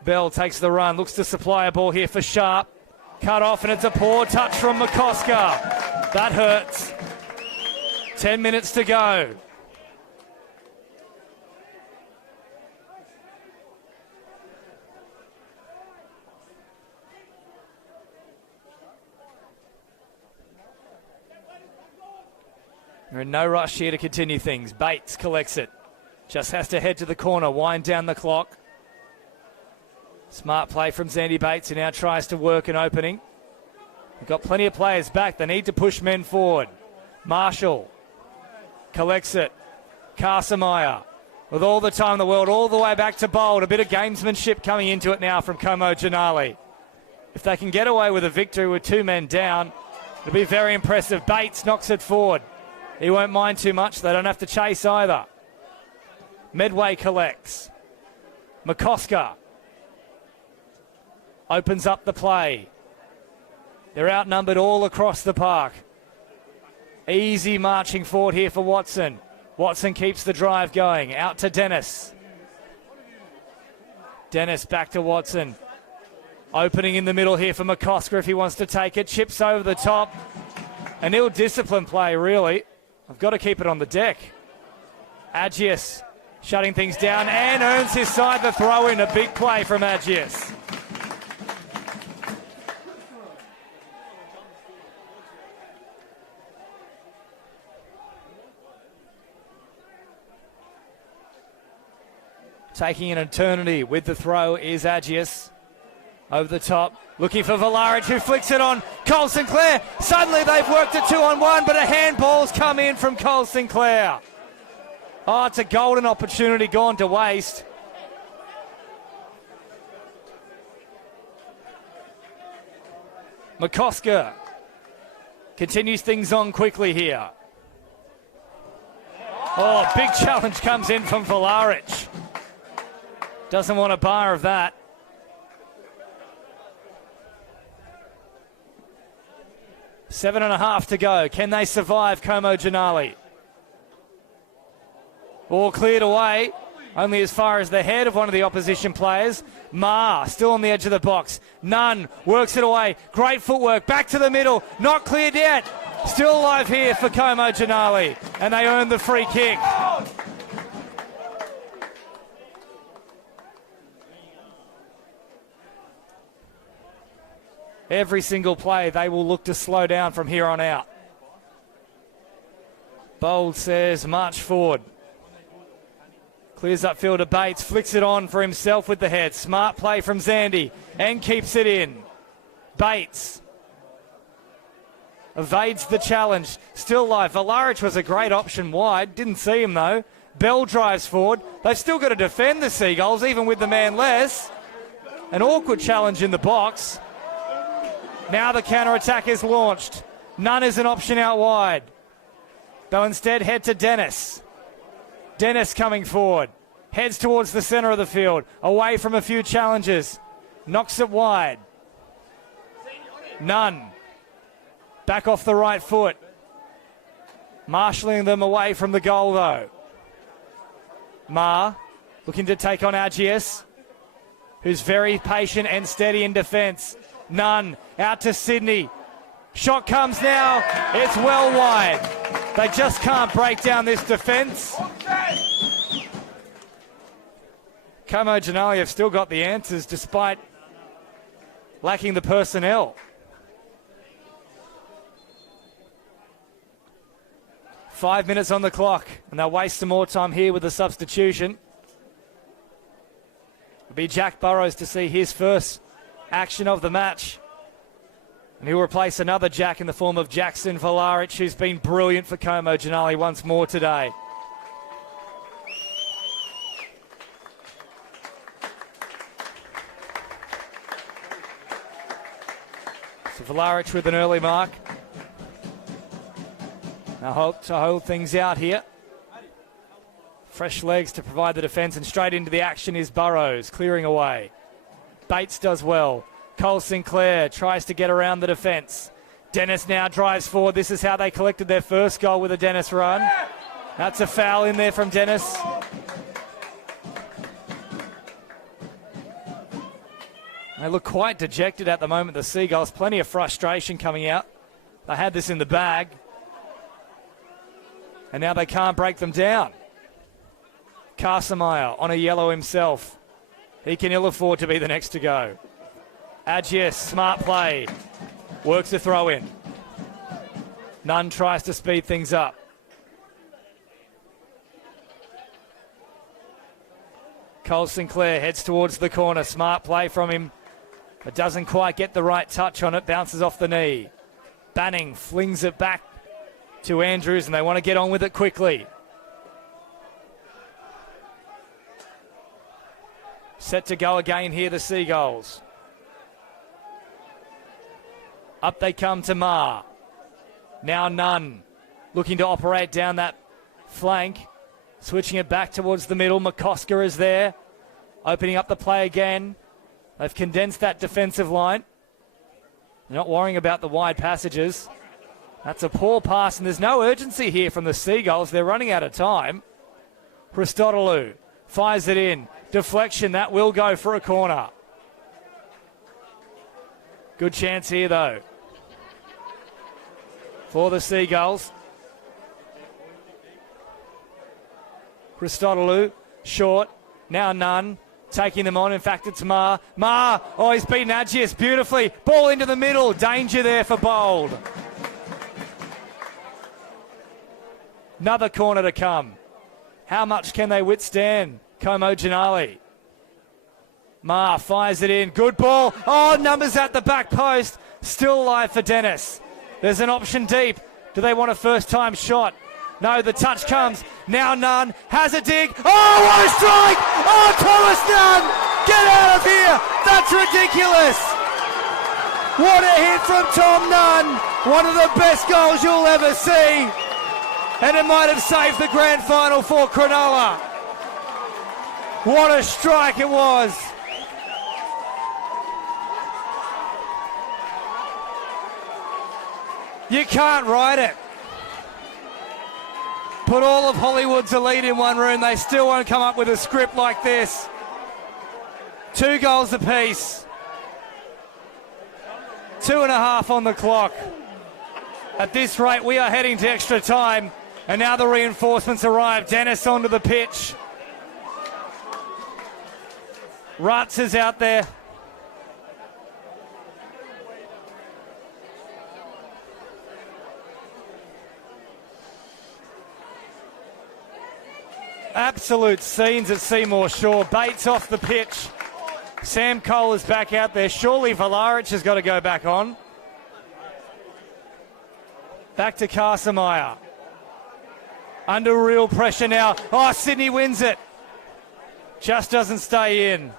Bell takes the run, looks to supply a ball here for Sharp. Cut off, and it's a poor touch from McCosker. That hurts. 10 minutes to go. They're in no rush here to continue things. Bates collects it. Just has to head to the corner, wind down the clock. Smart play from Zandy Bates, who now tries to work an opening. We've got plenty of players back. They need to push men forward. Marshall collects it. Carsemeyer with all the time in the world, all the way back to Bold. A bit of gamesmanship coming into it now from Como Janali. If they can get away with a victory with 2 men down, it'll be very impressive. Bates knocks it forward. He won't mind too much. They don't have to chase either. Medway collects. McCosker opens up the play. They're outnumbered all across the park. Easy marching forward here for Watson. Watson keeps the drive going. Out to Dennis. Dennis back to Watson. Opening in the middle here for McCosker if he wants to take it. Chips over the top. An ill-disciplined play, really. I've got to keep it on the deck. Agius shutting things down and earns his side the throw in. A big play from Agius. Taking an eternity with the throw is Agius. Over the top, looking for Valaric, who flicks it on Cole Sinclair. Suddenly they've worked a 2-on-1, but a handball's come in from Cole Sinclair. Oh, it's a golden opportunity gone to waste. McCosker continues things on quickly here. Oh, big challenge comes in from Valaric. Doesn't want a bar of that. Seven and a half to go. Can they survive Como Janali? Ball cleared away, only as far as the head of one of the opposition players. Ma still on the edge of the box. Nunn works it away. Great footwork. Back to the middle. Not cleared yet. Still alive here for Como Janali. And they earn the free kick. Every single play, they will look to slow down from here on out. Bold says, march forward. Clears upfield to Bates, flicks it on for himself with the head. Smart play from Zandy, and keeps it in. Bates evades the challenge. Still live. Valaric was a great option wide. Didn't see him, though. Bell drives forward. They've still got to defend the Seagulls, even with the man less. An awkward challenge in the box. Now the counter-attack is launched. None is an option out wide. They'll instead head to Dennis. Dennis coming forward. Heads towards the centre of the field. Away from a few challenges. Knocks it wide. None. Back off the right foot. Marshalling them away from the goal, though. Ma looking to take on Agius, who's very patient and steady in defence. Nunn out to Sydney. Shot comes now. It's well wide. They just can't break down this defence. Como Janali have still got the answers despite lacking the personnel. 5 minutes on the clock, and they'll waste some more time here with the substitution. It'll be Jack Burrows to see his first action of the match. And he'll replace another Jack in the form of Jackson Valaric, who's been brilliant for Como Janali once more today. So Vlaric with an early mark. Now hope to hold things out here. Fresh legs to provide the defence, and straight into the action is Burrows, clearing away. Bates does well. Cole Sinclair tries to get around the defence. Dennis now drives forward. This is how they collected their first goal with a Dennis run. That's a foul in there from Dennis. They look quite dejected at the moment, the Seagulls. Plenty of frustration coming out. They had this in the bag, and now they can't break them down. Carsemeyer on a yellow himself. He can ill afford to be the next to go. Agius, smart play. Works the throw in. Nunn tries to speed things up. Cole Sinclair heads towards the corner. Smart play from him, but doesn't quite get the right touch on it. Bounces off the knee. Banning flings it back to Andrews, and they want to get on with it quickly. Set to go again here, the Seagulls. Up they come to Marr. Now Nunn looking to operate down that flank. Switching it back towards the middle. McCosker is there. Opening up the play again. They've condensed that defensive line. They're not worrying about the wide passages. That's a poor pass, and there's no urgency here from the Seagulls. They're running out of time. Christodoulou fires it in. Deflection, that will go for a corner. Good chance here, though, for the Seagulls. Christodoulou, short. Now Nunn, taking them on. In fact, it's Marr. Marr, oh, he's beaten Agius beautifully. Ball into the middle. Danger there for Bold. Another corner to come. How much can they withstand? Como Ginali. Marr fires it in. Good ball. Oh, numbers at the back post. Still alive for Dennis. There's an option deep. Do they want a first-time shot? No, the touch comes. Now Nunn has a dig. Oh, what a strike! Oh, Thomas Nunn! Get out of here! That's ridiculous! What a hit from Tom Nunn! One of the best goals you'll ever see. And it might have saved the grand final for Cronulla. What a strike it was. You can't write it. Put all of Hollywood's elite in one room, they still won't come up with a script like this. 2 goals apiece. 2.5 on the clock. At this rate, we are heading to extra time, and now the reinforcements arrive. Dennis onto the pitch. Rutz is out there. Absolute scenes at Seymour Shore. Bates off the pitch. Sam Cole is back out there. Surely Vlaric has got to go back on. Back to Carsemeyer. Under real pressure now. Oh, Sydney wins it. Just doesn't stay in.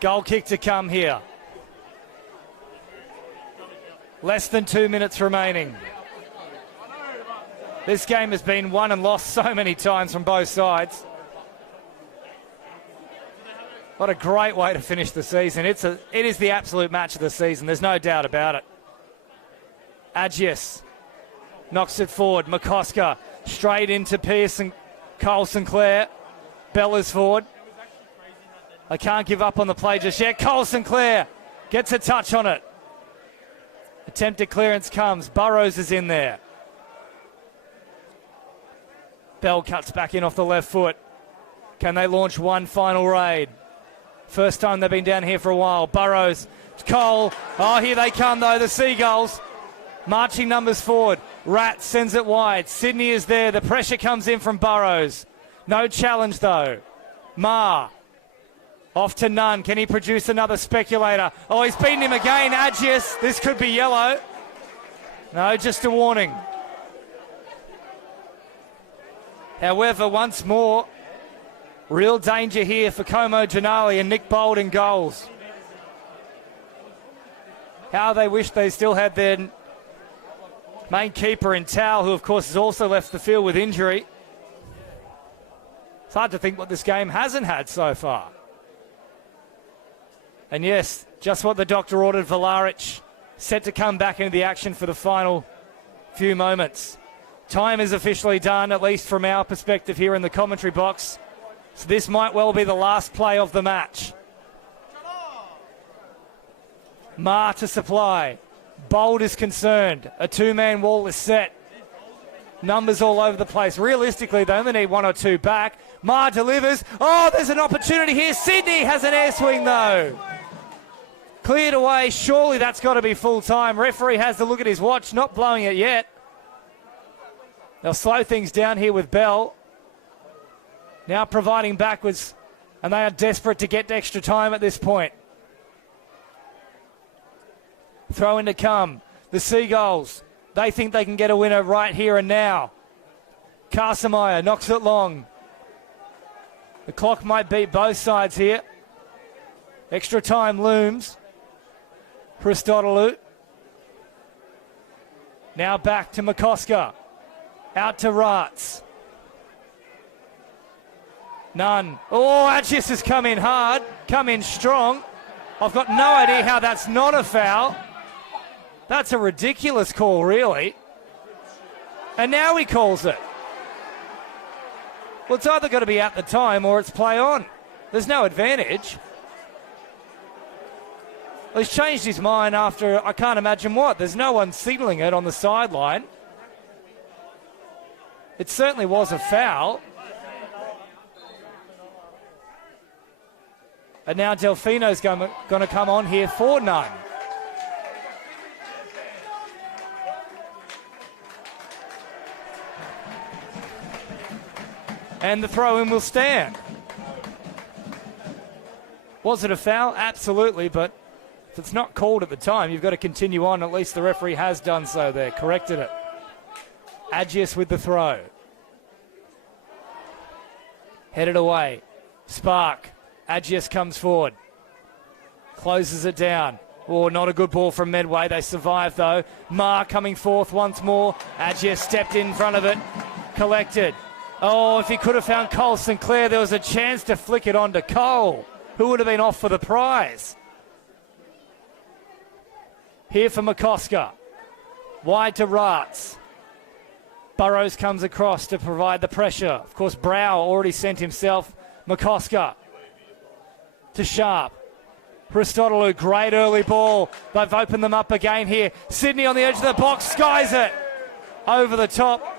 Goal kick to come here. Less than 2 minutes remaining. This game has been won and lost so many times from both sides. What a great way to finish the season. It is the absolute match of the season. There's no doubt about it. Agius knocks it forward. McCosker straight into Pearson. Cole Sinclair. Bella's forward. They can't give up on the play just yet. Cole Sinclair gets a touch on it. Attempted clearance comes. Burrows is in there. Bell cuts back in off the left foot. Can they launch one final raid? First time they've been down here for a while. Burrows, Cole. Oh, here they come though, the Seagulls. Marching numbers forward. Rat sends it wide. Sydney is there. The pressure comes in from Burrows. No challenge though. Marr. Off to Nunn. Can he produce another speculator? Oh, he's beaten him again. Agius. This could be yellow. No, just a warning. However, once more, real danger here for Como Janali and Nick Bold in goals. How they wish they still had their main keeper in Towel, who of course has also left the field with injury. It's hard to think what this game hasn't had so far. And yes, just what the doctor ordered. Vlaric set to come back into the action for the final few moments. Time is officially done, at least from our perspective here in the commentary box. So this might well be the last play of the match. Ma to supply. Bold is concerned. A two-man wall is set. Numbers all over the place. Realistically, they only need one or two back. Ma delivers. Oh, there's an opportunity here. Sydney has an air swing, though. Cleared away. Surely that's got to be full time. Referee has to look at his watch. Not blowing it yet. They'll slow things down here with Bell. Now providing backwards. And they are desperate to get extra time at this point. Throw in to come. The Seagulls, they think they can get a winner right here and now. Carsemeyer knocks it long. The clock might beat both sides here. Extra time looms. Christodoulou. Now back to McCosker. Out to Rats. None. Oh, Agius has come in hard. Come in strong. I've got no idea how that's not a foul. That's a ridiculous call, really. And now he calls it. Well, it's either got to be at the time or it's play on. There's no advantage. Well, he's changed his mind after I can't imagine what. There's no one signalling it on the sideline. It certainly was a foul. And now Delfino's going to come on here for Nunn. And the throw-in will stand. Was it a foul? Absolutely, but if it's not called at the time, you've got to continue on. At least the referee has done so there, corrected it. Agius with the throw. Headed away. Spark. Agius comes forward. Closes it down. Oh, not a good ball from Medway. They survive, though. Ma coming forth once more. Agius stepped in front of it. Collected. Oh, if he could have found Cole Sinclair, there was a chance to flick it on to Cole, who would have been off for the prize. Here for McCosker. Wide to Rats. Burrows comes across to provide the pressure. Of course, Brow already sent himself. McCosker to Sharp. Christodoulou, great early ball. They've opened them up again here. Sydney on the edge of the box, skies it. Over the top.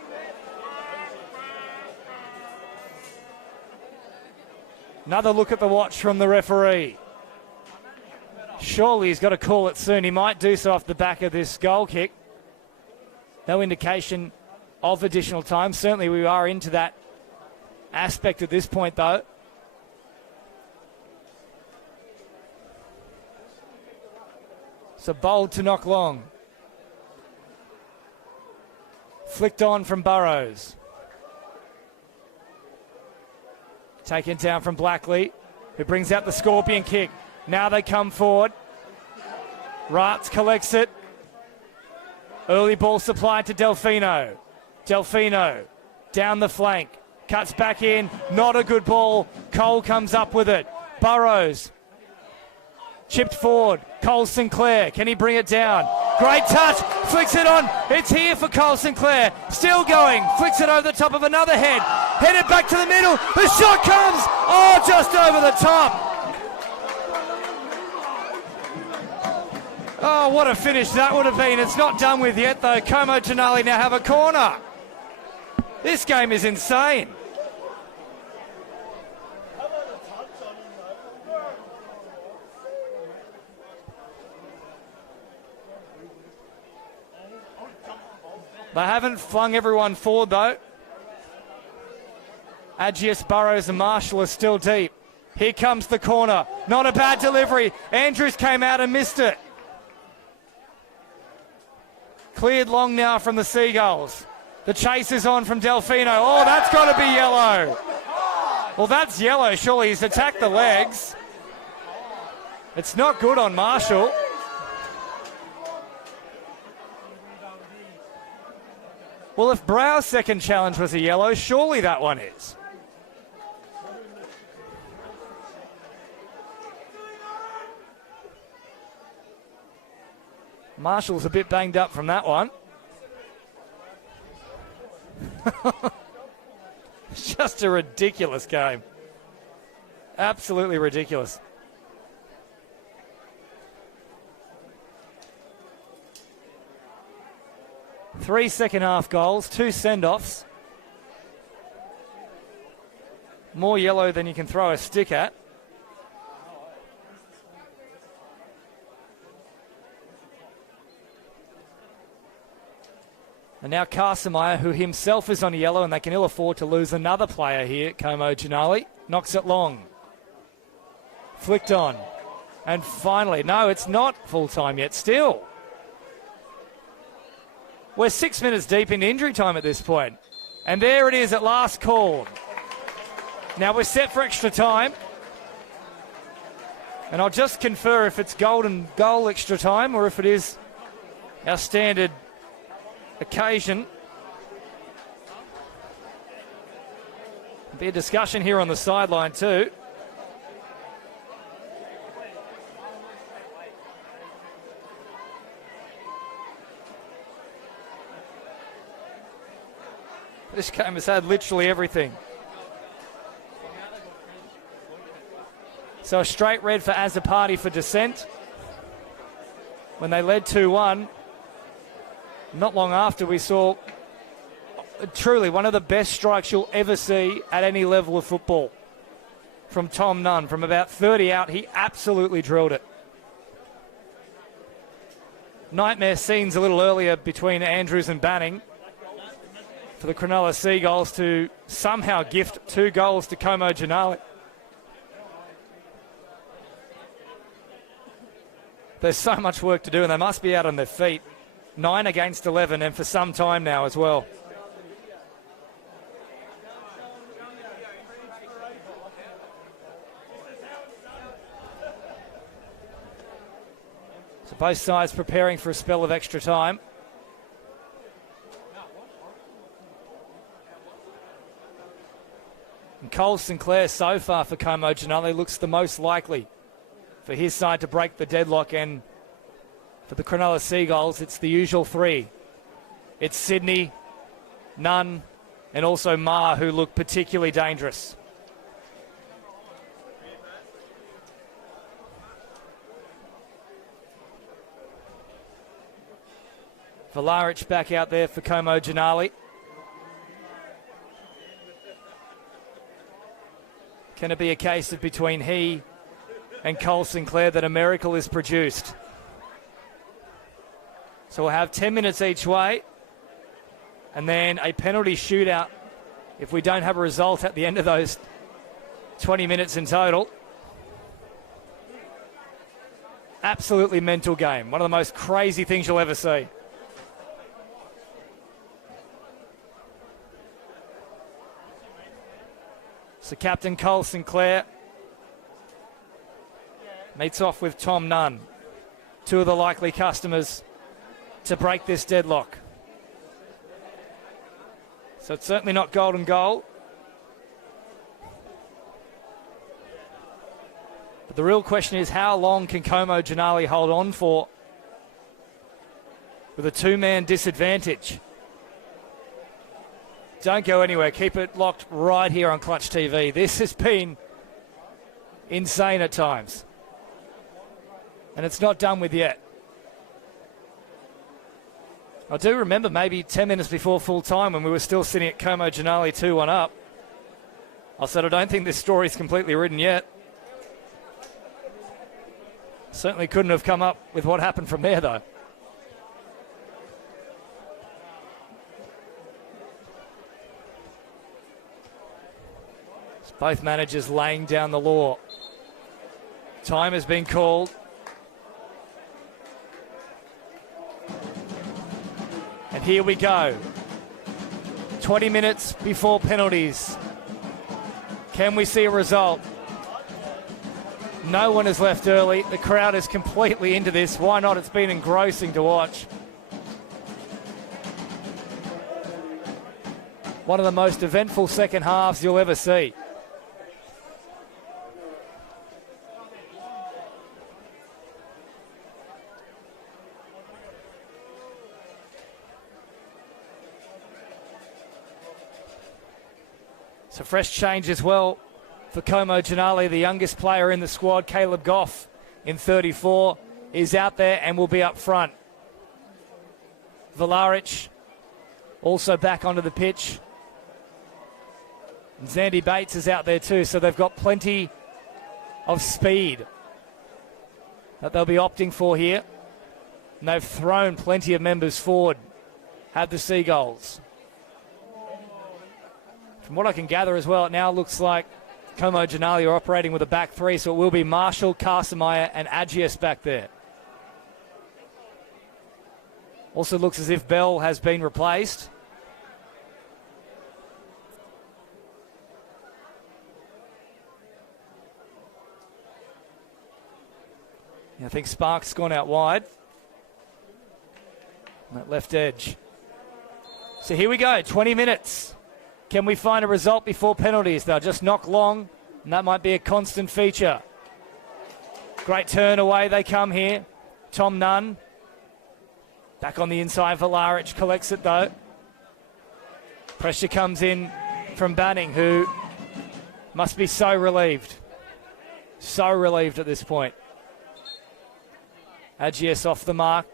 Another look at the watch from the referee. Surely he's got to call it soon. He might do so off the back of this goal kick. No indication of additional time. Certainly we are into that aspect at this point, though. So Bold to knock long. Flicked on from Burrows. Taken down from Blackley, who brings out the scorpion kick. Now they come forward. Rats collects it. Early ball supplied to Delfino. Delfino down the flank. Cuts back in. Not a good ball. Cole comes up with it. Burrows. Chipped forward. Cole Sinclair. Can he bring it down? Great touch. Flicks it on. It's here for Cole Sinclair. Still going. Flicks it over the top of another head. Headed back to the middle. The shot comes. Oh, just over the top. Oh, what a finish that would have been. It's not done with yet, though. Como Janali now have a corner. This game is insane. They haven't flung everyone forward, though. Agius, Burrows and Marshall are still deep. Here comes the corner. Not a bad delivery. Andrews came out and missed it. Cleared long now from the Seagulls. The chase is on from Delfino. Oh, that's got to be yellow. Well, that's yellow, surely. He's attacked the legs. It's not good on Marshall. Well, if Brow's second challenge was a yellow, surely that one is. Marshall's a bit banged up from that one. It's just a ridiculous game. Absolutely ridiculous. Three second half goals, 2 send-offs. More yellow than you can throw a stick at. And now Carsemeyer, who himself is on yellow, and they can ill afford to lose another player here at Como Ginali, knocks it long. Flicked on. And finally, no, it's not full time yet. Still. We're 6 minutes deep into injury time at this point. And there it is at last call. Now we're set for extra time. And I'll just confer if it's golden goal extra time or if it is our standard occasion. There'll be a discussion here on the sideline too. This game has had literally everything. So a straight red for Azzopardi for dissent. When they led 2-1, not long after we saw truly one of the best strikes you'll ever see at any level of football from Tom Nunn. From about 30 out, he absolutely drilled it. Nightmare scenes a little earlier between Andrews and Banning for the Cronulla Seagulls to somehow gift 2 goals to Como Ginali. There's so much work to do and they must be out on their feet. 9 against 11 and for some time now as well. So both sides preparing for a spell of extra time. And Cole Sinclair so far for Como Ginali looks the most likely for his side to break the deadlock, and for the Cronulla Seagulls it's the usual 3. It's Sydney, Nunn and also Ma who look particularly dangerous. Vlaric back out there for Como Ginali. Can it be a case of between he and Cole Sinclair that a miracle is produced? So we'll have 10 minutes each way and then a penalty shootout if we don't have a result at the end of those 20 minutes in total. Absolutely mental game. One of the most crazy things you'll ever see. So Captain Cole Sinclair meets off with Tom Nunn, 2 of the likely customers to break this deadlock. So it's certainly not golden goal. But the real question is, how long can Como Ginali hold on for with a 2-man disadvantage? Don't go anywhere. Keep it locked right here on Clutch TV. This has been insane at times. And it's not done with yet. I do remember maybe 10 minutes before full time when we were still sitting at Como Ginali 2-1 up. I said, I don't think this story's completely written yet. Certainly couldn't have come up with what happened from there, though. Both managers laying down the law. Time has been called. And here we go. 20 minutes before penalties. Can we see a result? No one has left early. The crowd is completely into this. Why not? It's been engrossing to watch. One of the most eventful second halves you'll ever see. It's a fresh change as well for Como Janali, the youngest player in the squad. Caleb Goff, in 34, is out there and will be up front. Valaric also back onto the pitch. And Zandy Bates is out there too, so they've got plenty of speed that they'll be opting for here. And they've thrown plenty of members forward, have the Seagulls. From what I can gather as well, it now looks like Como Janali are operating with a back three, so it will be Marshall, Carsamaya and Agius back there. Also looks as if Bell has been replaced. I think Sparks gone out wide. On that left edge. So here we go, 20 minutes. Can we find a result before penalties? They'll just knock long, and that might be a constant feature. Great turn away they come here. Tom Nunn. Back on the inside, Valaric collects it though. Pressure comes in from Banning, who must be so relieved. So relieved at this point. Agius off the mark.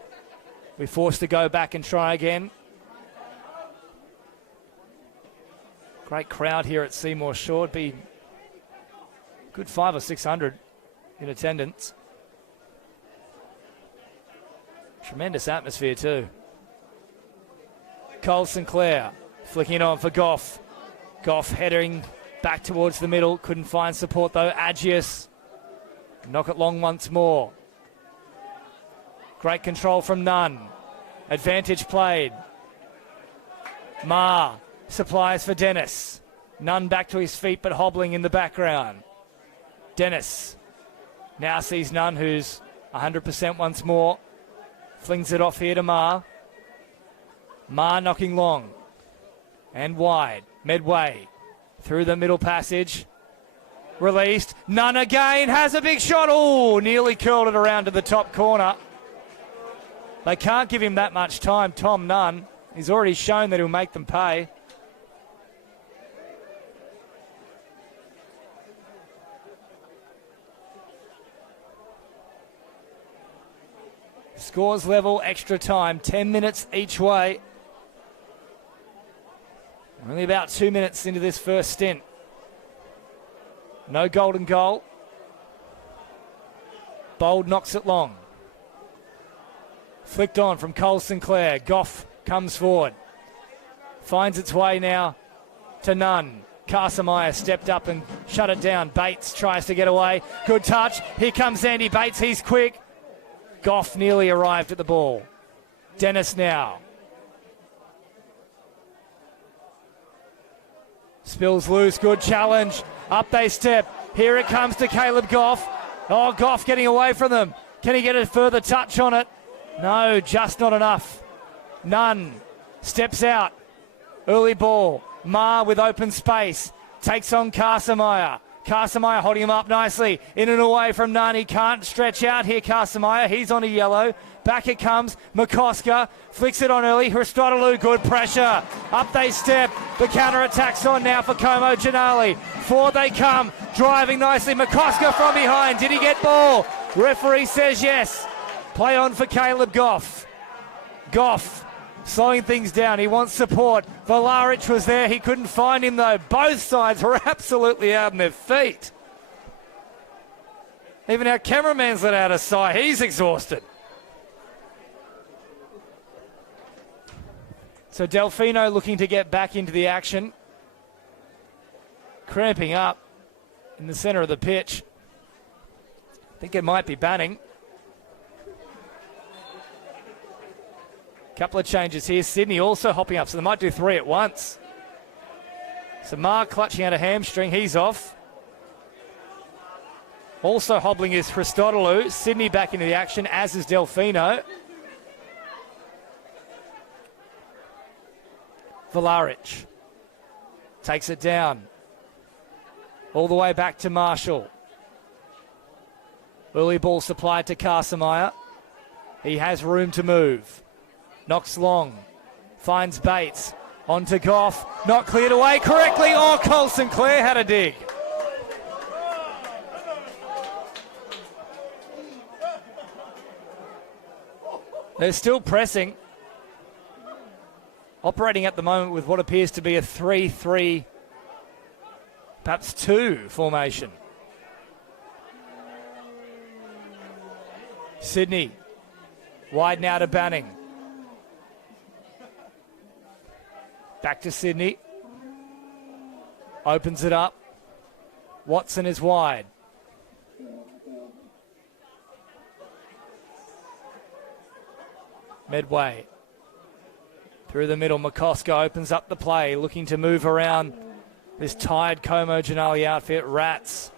We're forced to go back and try again. Great crowd here at Seymour Shaw. It'd be good 500 or 600 in attendance. Tremendous atmosphere too. Cole Sinclair flicking it on for Goff. Goff heading back towards the middle. Couldn't find support though. Agius. Knock it long once more. Great control from Nunn. Advantage played. Ma supplies for Dennis. Nunn back to his feet but hobbling in the background. Dennis now sees Nunn, who's 100% once more. Flings it off here to Ma. Ma knocking long and wide. Medway through the middle passage. Released. Nunn again has a big shot. Oh, nearly curled it around to the top corner. They can't give him that much time, Tom Nunn. He's already shown that he'll make them pay. Scores level, extra time, 10 minutes each way. Only about 2 minutes into this first stint. No golden goal. Bold knocks it long. Flicked on from Cole Sinclair. Goff comes forward. Finds its way now to Nunn. Carsamaya stepped up and shut it down. Bates tries to get away. Good touch. Here comes Andy Bates. He's quick. Goff nearly arrived at the ball. Dennis now. Spills loose. Good challenge. Up they step. Here it comes to Caleb Goff. Oh, Goff getting away from them. Can he get a further touch on it? No, just not enough. Nunn steps out. Early ball. Ma with open space. Takes on Carsamaya. Carsamaya holding him up nicely. In and away from Nunn. He can't stretch out here, Carsamaya. He's on a yellow. Back it comes. McCosker flicks it on early. Hristodolou, good pressure. Up they step. The counter-attack's on now for Como Janali. Forward they come. Driving nicely. McCosker from behind. Did he get ball? Referee says yes. Play on for Caleb Goff. Goff slowing things down. He wants support. Valaric was there. He couldn't find him though. Both sides were absolutely out on their feet. Even our cameraman's let out a sigh. He's exhausted. So Delfino looking to get back into the action. Cramping up. in the centre of the pitch. I think it might be Banning. Couple of changes here. Sydney also hopping up, so they might do 3 at once. So Mark clutching out a hamstring, he's off. Also hobbling is Christodoulou. Sydney back into the action, as is Delfino. Vlaric takes it down. All the way back to Marshall. Early ball supplied to Carsemeyer. He has room to move. Knocks long. Finds Bates. On to Goff. Not cleared away correctly. Oh, Cole Sinclair had a dig. They're still pressing. Operating at the moment with what appears to be a 3-3, perhaps 2 formation. Sydney. Wide now to Banning. Back to Sydney. Opens it up. Watson is wide. Medway. Through the middle, McCosker opens up the play, looking to move around this tired Como Janali outfit. Rats.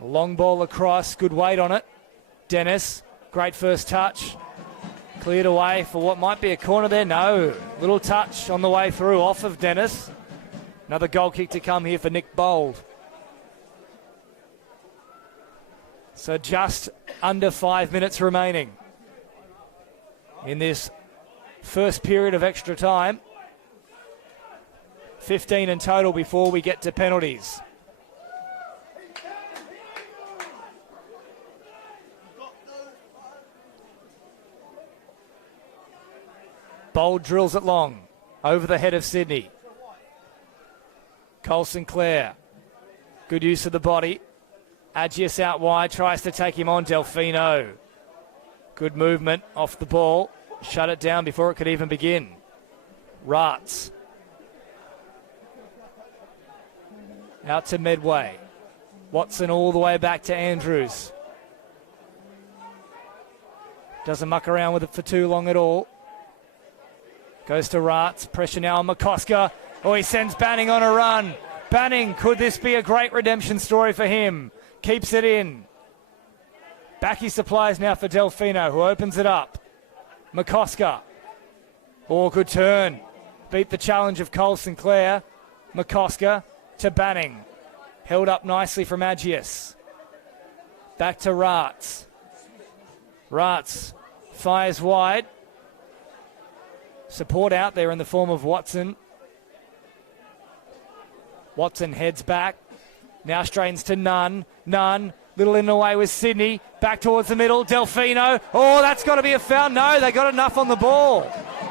A long ball across, good weight on it. Dennis, great first touch. Cleared away for what might be a corner there. No, little touch on the way through off of Dennis. Another goal kick to come here for Nick Bold. So just under 5 minutes remaining in this first period of extra time. 15 in total before we get to penalties. Bold drills it long, over the head of Sydney. Cole Sinclair, good use of the body. Agius out wide, tries to take him on. Delfino, good movement off the ball. Shut it down before it could even begin. Rats. Out to Medway. Watson all the way back to Andrews. Doesn't muck around with it for too long at all. Goes to Rats. Pressure now on McCosker. Oh, he sends Banning on a run. Banning, could this be a great redemption story for him? Keeps it in. Backy supplies now for Delfino, who opens it up. McCosker. Oh, good turn. Beat the challenge of Cole Sinclair. McCosker to Banning. Held up nicely from Agius. Back to Rats. Rats fires wide. Support out there in the form of Watson. Watson heads back. Now straightens to Nunn. Nunn, little in the way with Sydney. Back towards the middle. Delfino. Oh, that's got to be a foul. No, they got enough on the ball.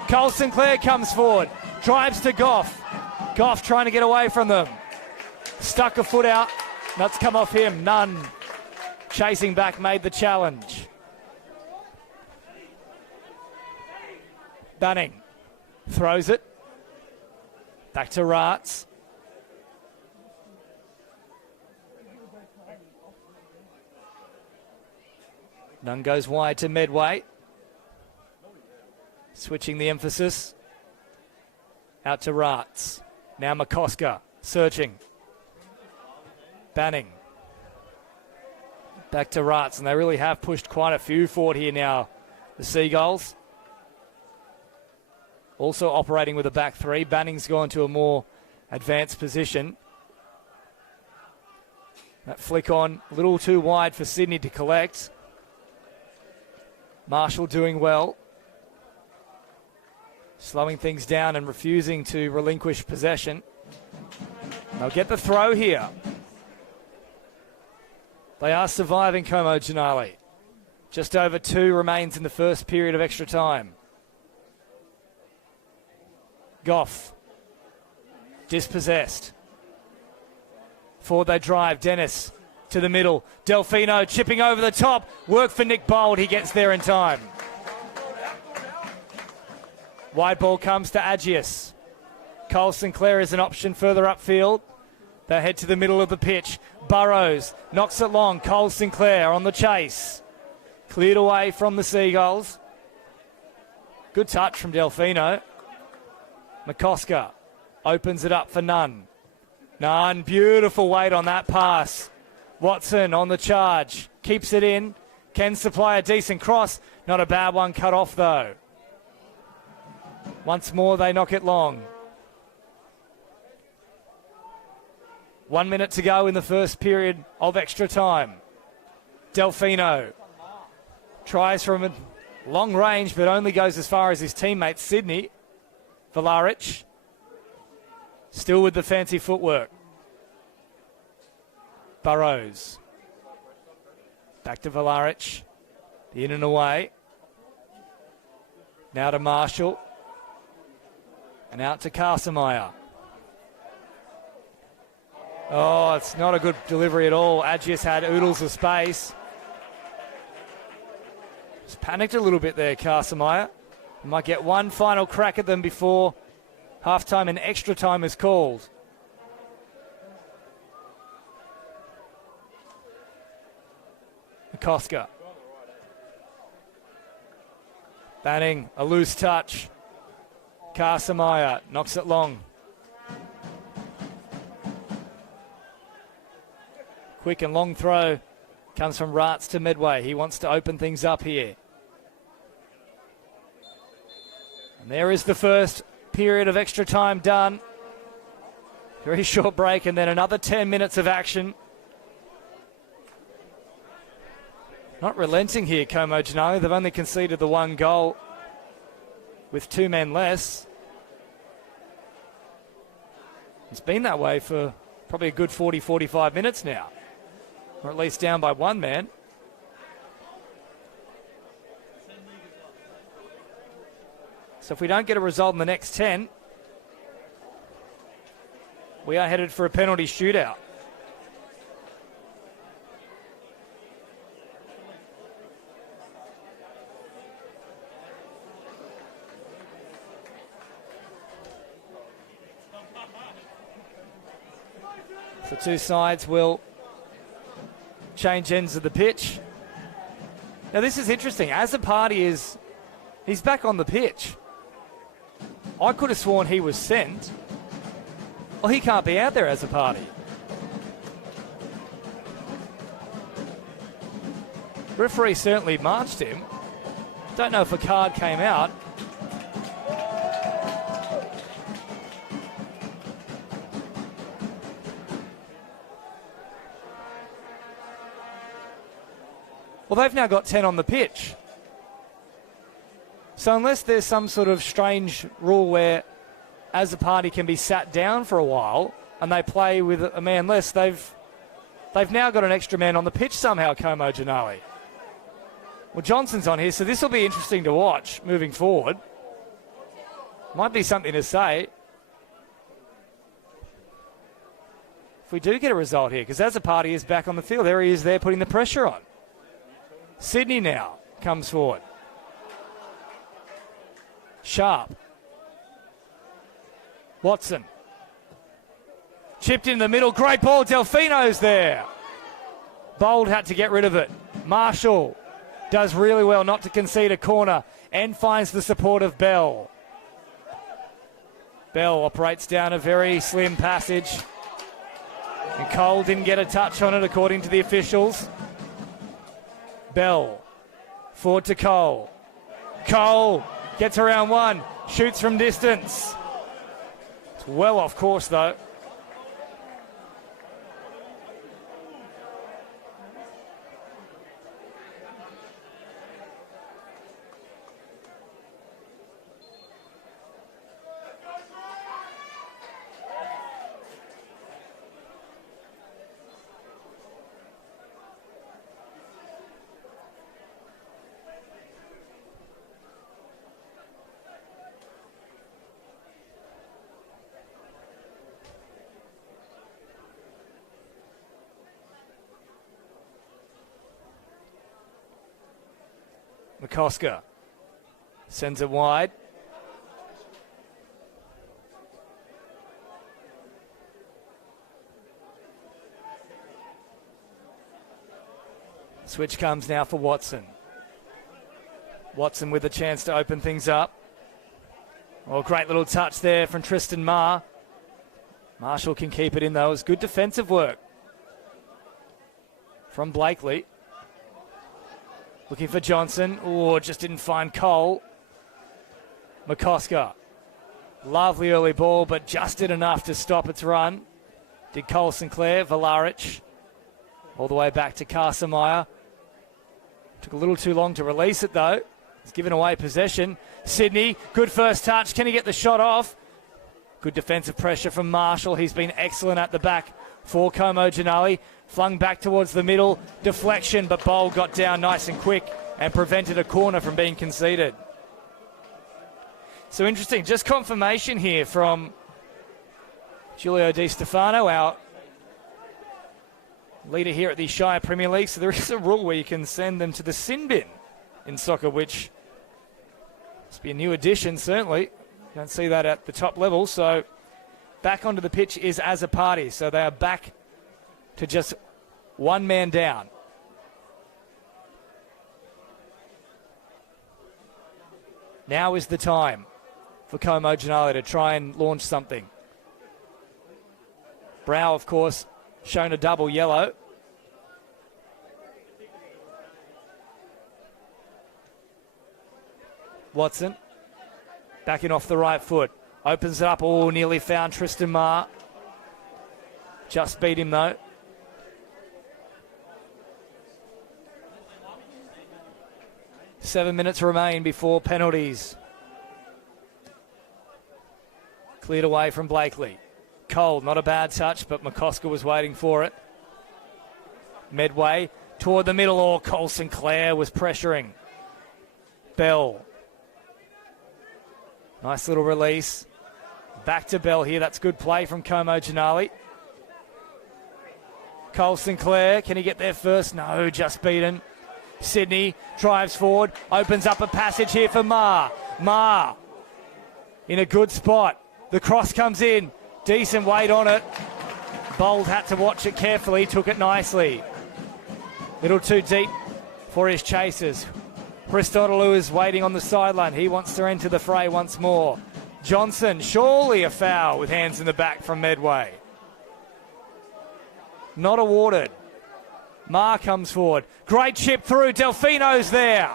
Cole Sinclair comes forward. Drives to Goff. Goff trying to get away from them. Stuck a foot out. That's come off him. Nunn chasing back, made the challenge. Banning throws it. Back to Rats. Nunn goes wide to Medway. Switching the emphasis. Out to Rats. Now McCosker searching. Banning. Back to Rats, and they really have pushed quite a few forward here now, the Seagulls. Also operating with a back three. Banning's gone to a more advanced position. That flick on, a little too wide for Sydney to collect. Marshall doing well. Slowing things down and refusing to relinquish possession. They'll get the throw here. They are surviving Como Janali. Just over 2 remains in the first period of extra time. Goff. Dispossessed. Forward they drive. Dennis to the middle. Delfino chipping over the top. Work for Nick Bold. He gets there in time. Wide ball comes to Agius. Cole Sinclair is an option further upfield. They head to the middle of the pitch. Burrows knocks it long. Cole Sinclair on the chase. Cleared away from the Seagulls. Good touch from Delfino. McCosker opens it up for Nunn. Nunn, beautiful weight on that pass. Watson on the charge. Keeps it in. Can supply a decent cross. Not a bad one cut off though. Once more they knock it long. 1 minute to go in the first period of extra time. Delfino tries from a long range but only goes as far as his teammate Sydney. Valaric still with the fancy footwork. Burrows. Back to Valaric. In and away. Now to Marshall. And out to Carsemeyer. Oh, it's not a good delivery at all. Adjius had oodles of space. Just panicked a little bit there, Carsemeyer. Might get one final crack at them before halftime and extra time is called. McCosker. Banning, a loose touch. Carsemeyer knocks it long. Quick and long throw comes from Rats to Medway. He wants to open things up here. And there is the first period of extra time done. Very short break and then another 10 minutes of action. Not relenting here, Como Janali. They've only conceded the one goal with 2 men less. It's been that way for probably a good 40, 45 minutes now. Or at least down by 1 man. So if we don't get a result in the next 10, we are headed for a penalty shootout. The two sides will change ends of the pitch. Now this is interesting. As the party he's back on the pitch. I could have sworn he was sent. Well, he can't be out there as a party. Referee certainly marched him. Don't know if a card came out. Well, they've now got 10 on the pitch. So unless there's some sort of strange rule where as a party can be sat down for a while and they play with a man less, they've now got an extra man on the pitch somehow, Como Janali. Well, Johnson's on here, so this will be interesting to watch moving forward. Might be something to say. If we do get a result here, because as a party is back on the field, there he is there putting the pressure on. Sydney now comes forward. Sharp. Watson. Chipped in the middle. Great ball. Delfino's there. Bold had to get rid of it. Marshall does really well not to concede a corner and finds the support of Bell. Bell operates down a very slim passage. And Cole didn't get a touch on it according to the officials. Bell, forward to Cole. Cole gets around one, shoots from distance. It's well off course though. McCosker sends it wide. Switch comes now for Watson. Watson with a chance to open things up. Oh, great little touch there from Tristan Marr. Marshall can keep it in, though. It's good defensive work from Blakely. Looking for Johnson. Oh, just didn't find Cole. McCosker. Lovely early ball, but just did enough to stop its run. Did Cole Sinclair. Valaric. All the way back to Carsamire. Took a little too long to release it, though. He's given away possession. Sydney, good first touch. Can he get the shot off? Good defensive pressure from Marshall. He's been excellent at the back for Como Ginali. Flung back towards the middle. Deflection, but Bowl got down nice and quick and prevented a corner from being conceded. So interesting. Just confirmation here from Julio Di Stefano, our leader here at the Shire Premier League. So there is a rule where you can send them to the sin bin in soccer, which must be a new addition, certainly. Don't see that at the top level. So back onto the pitch is as a party. So they are back to just one man down. Now is the time for Como Ginali to try and launch something. Brow, of course, shown a double yellow. Watson backing off the right foot. Opens it up. Oh, nearly found Tristan Marr. Just beat him, though. Seven minutes remain before penalties. Cleared away from Blakely. Cole, not a bad touch, but McCosker was waiting for it. Medway toward the middle. Oh, Cole Sinclair was pressuring. Bell. Nice little release. Back to Bell here. That's good play from Como Ginali. Cole Sinclair, can he get there first? No, just beaten. Sydney drives forward, opens up a passage here for Marr. Marr in a good spot. The cross comes in. Decent weight on it. Bold had to watch it carefully, took it nicely. Little too deep for his chasers. Christodoulou is waiting on the sideline. He wants to enter the fray once more. Johnson, surely a foul with hands in the back from Medway. Not awarded. Marr comes forward. Great chip through. Delfino's there.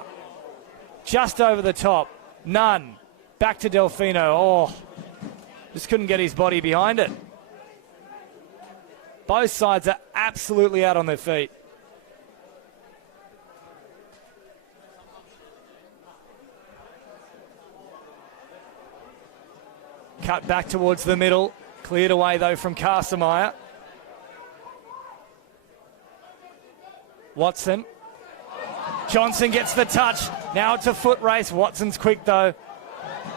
Just over the top. None. Back to Delfino. Oh, just couldn't get his body behind it. Both sides are absolutely out on their feet. Cut back towards the middle. Cleared away, though, from Carsamire. Watson. Johnson gets the touch. Now it's a foot race. Watson's quick, though.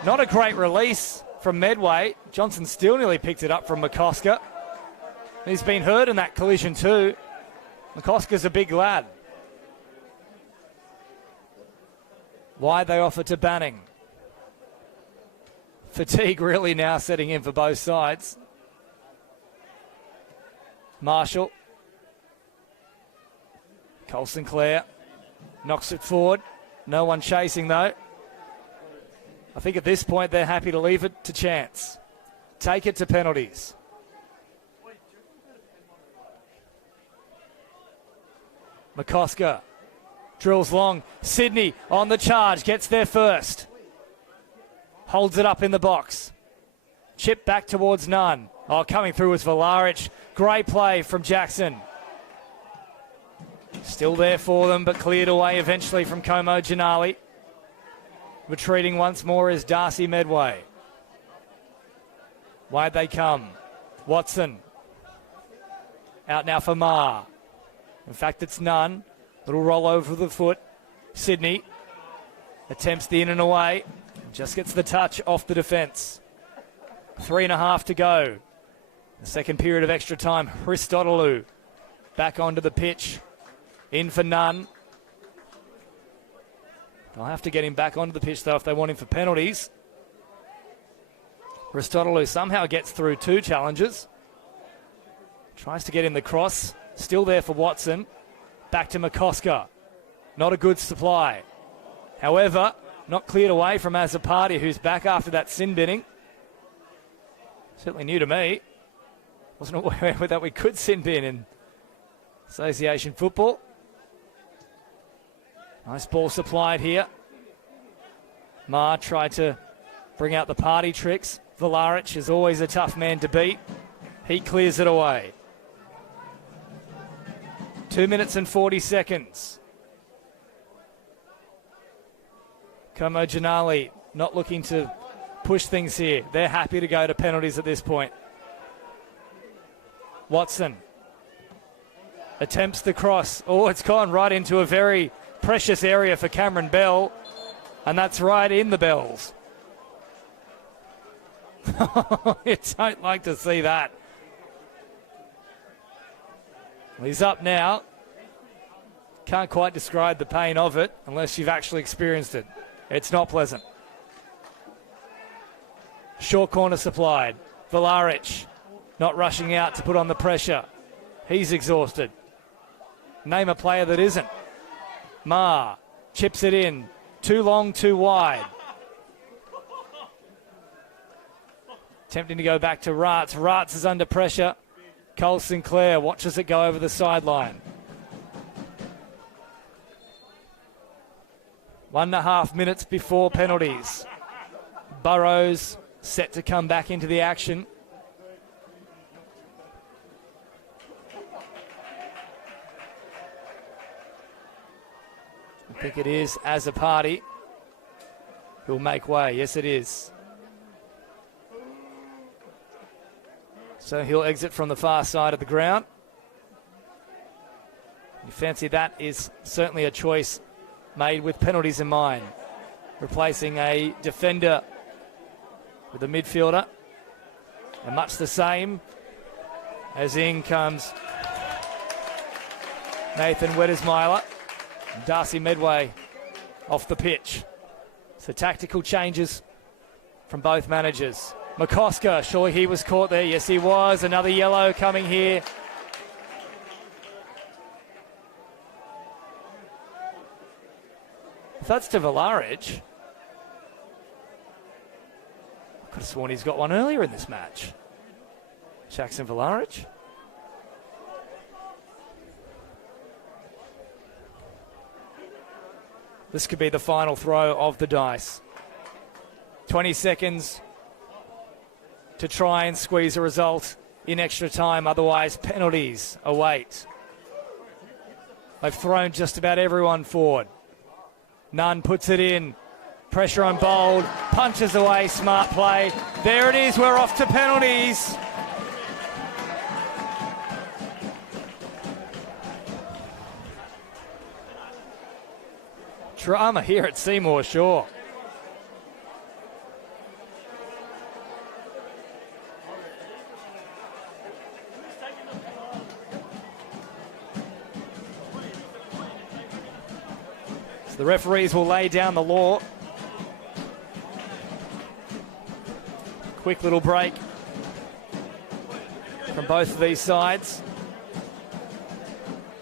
Not a great release from Medway. Johnson still nearly picked it up from McCosker. He's been hurt in that collision too. McCosker's a big lad. Wide they offer to Banning. Fatigue really now setting in for both sides. Marshall. Cole Sinclair knocks it forward. No one chasing, though. I think at this point they're happy to leave it to chance. Take it to penalties. McCosker drills long. Sydney on the charge. Gets there first. Holds it up in the box. Chip back towards Nunn. Oh, coming through was Valaric. Great play from Jackson. Still there for them, but cleared away eventually from Como Ginali. Retreating once more is Darcy Medway. Wide they come. Watson. Out now for Marr. In fact, it's Nunn. Little roll over the foot. Sydney attempts the in and away. Just gets the touch off the defence. 3.5 to go. The second period of extra time. Christodoulou back onto the pitch. In for Nunn. They'll have to get him back onto the pitch, though, if they want him for penalties. Christodoulou somehow gets through two challenges. Tries to get in the cross. Still there for Watson. Back to McCosker. Not a good supply. However, not cleared away from Azzopardi, who's back after that sin binning. Certainly new to me. Wasn't aware that we could sin bin in association football. Nice ball supplied here. Ma tried to bring out the party tricks. Vlaric is always a tough man to beat. He clears it away. 2 minutes and 40 seconds. Como Ginali not looking to push things here. They're happy to go to penalties at this point. Watson attempts the cross. Oh, it's gone right into a very precious area for Cameron Bell, and that's right in the bells. You don't like to see that. Well, he's up now. Can't quite describe the pain of it unless you've actually experienced it. It's not pleasant. Short corner supplied. Vlaric not rushing out to put on the pressure. He's exhausted. Name a player that isn't. Ma chips it in. Too long, too wide. Attempting to go back to Ratz. Ratz is under pressure. Cole Sinclair watches it go over the sideline. 1.5 minutes before penalties. Burrows set to come back into the action. I think it is Azzopardi who'll make way. Yes, it is. So he'll exit from the far side of the ground. You fancy that is certainly a choice made with penalties in mind. Replacing a defender with a midfielder. And much the same as in comes Nathan Wettersmeiler and Darcy Medway off the pitch. So tactical changes from both managers. McCosker, surely he was caught there. Yes, he was. Another yellow coming here. If that's to Vlaric, I could have sworn he's got one earlier in this match. Jackson Vlaric. This could be the final throw of the dice. 20 seconds to try and squeeze a result in extra time. Otherwise, penalties await. They've thrown just about everyone forward. Nunn puts it in. Pressure on Bold. Punches away. Smart play. There it is. We're off to penalties. Drama here at Seymour Shore. So the referees will lay down the law. Quick little break from both of these sides.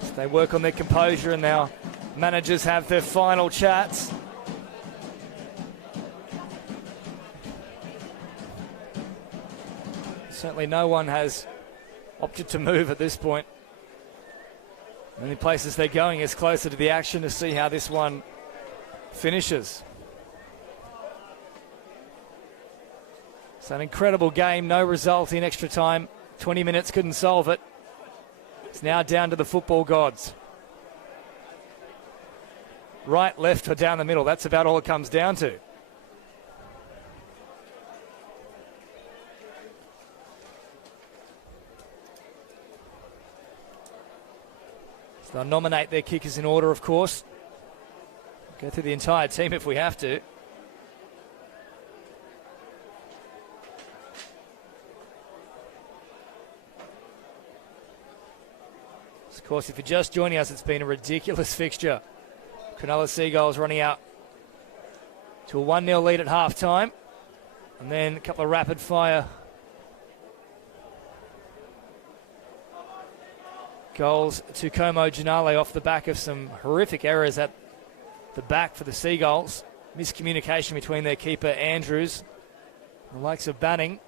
So they work on their composure and now managers have their final chats. Certainly no one has opted to move at this point. The only places they're going is closer to the action to see how this one finishes. It's an incredible game, no result in extra time. 20 minutes couldn't solve it. It's now down to the football gods. Right, left, or down the middle. That's about all it comes down to. So they'll nominate their kickers in order, of course. Go through the entire team if we have to. Of course, if you're just joining us, it's been a ridiculous fixture. Cronulla Seagulls running out to a 1-0 lead at half-time. And then a couple of rapid-fire goals to Como Ginale off the back of some horrific errors at the back for the Seagulls. Miscommunication between their keeper, Andrews, and the likes of Banning.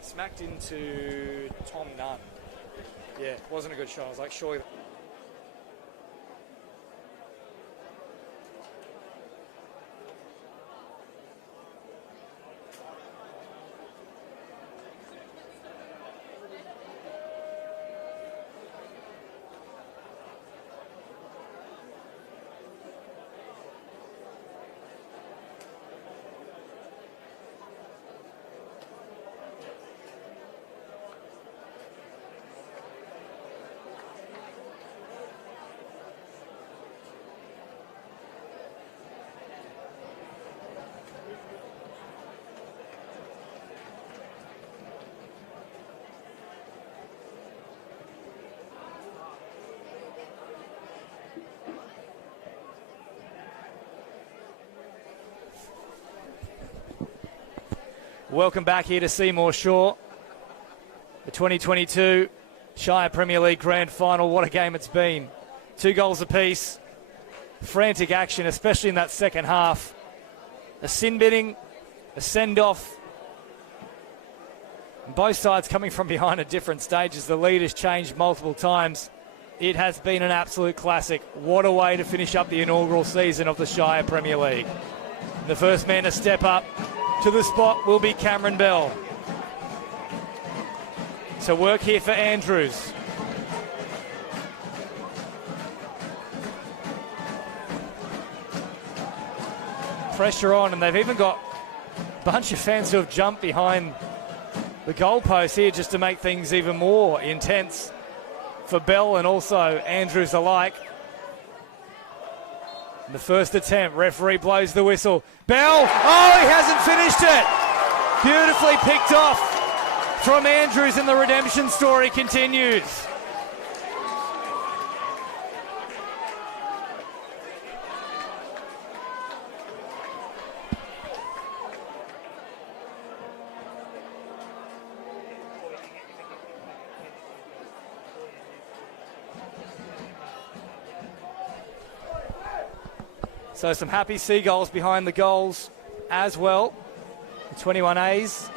Smacked into Tom Nunn. Yeah, wasn't a good shot. I was like, surely. Welcome back here to Seymour Shore. The 2022 Shire Premier League Grand Final. What a game it's been. 2 goals apiece. Frantic action, especially in that second half. A sin binning, a send-off. Both sides coming from behind at different stages. The lead has changed multiple times. It has been an absolute classic. What a way to finish up the inaugural season of the Shire Premier League. The first man to step up to the spot will be Cameron Bell. So work here for Andrews. Pressure on, and they've even got a bunch of fans who have jumped behind the goalpost here just to make things even more intense for Bell and also Andrews alike. The first attempt, referee blows the whistle. Bell, oh, he hasn't finished it. Beautifully picked off from Andrews, and the redemption story continues. So some happy Seagulls behind the goals as well. The 21As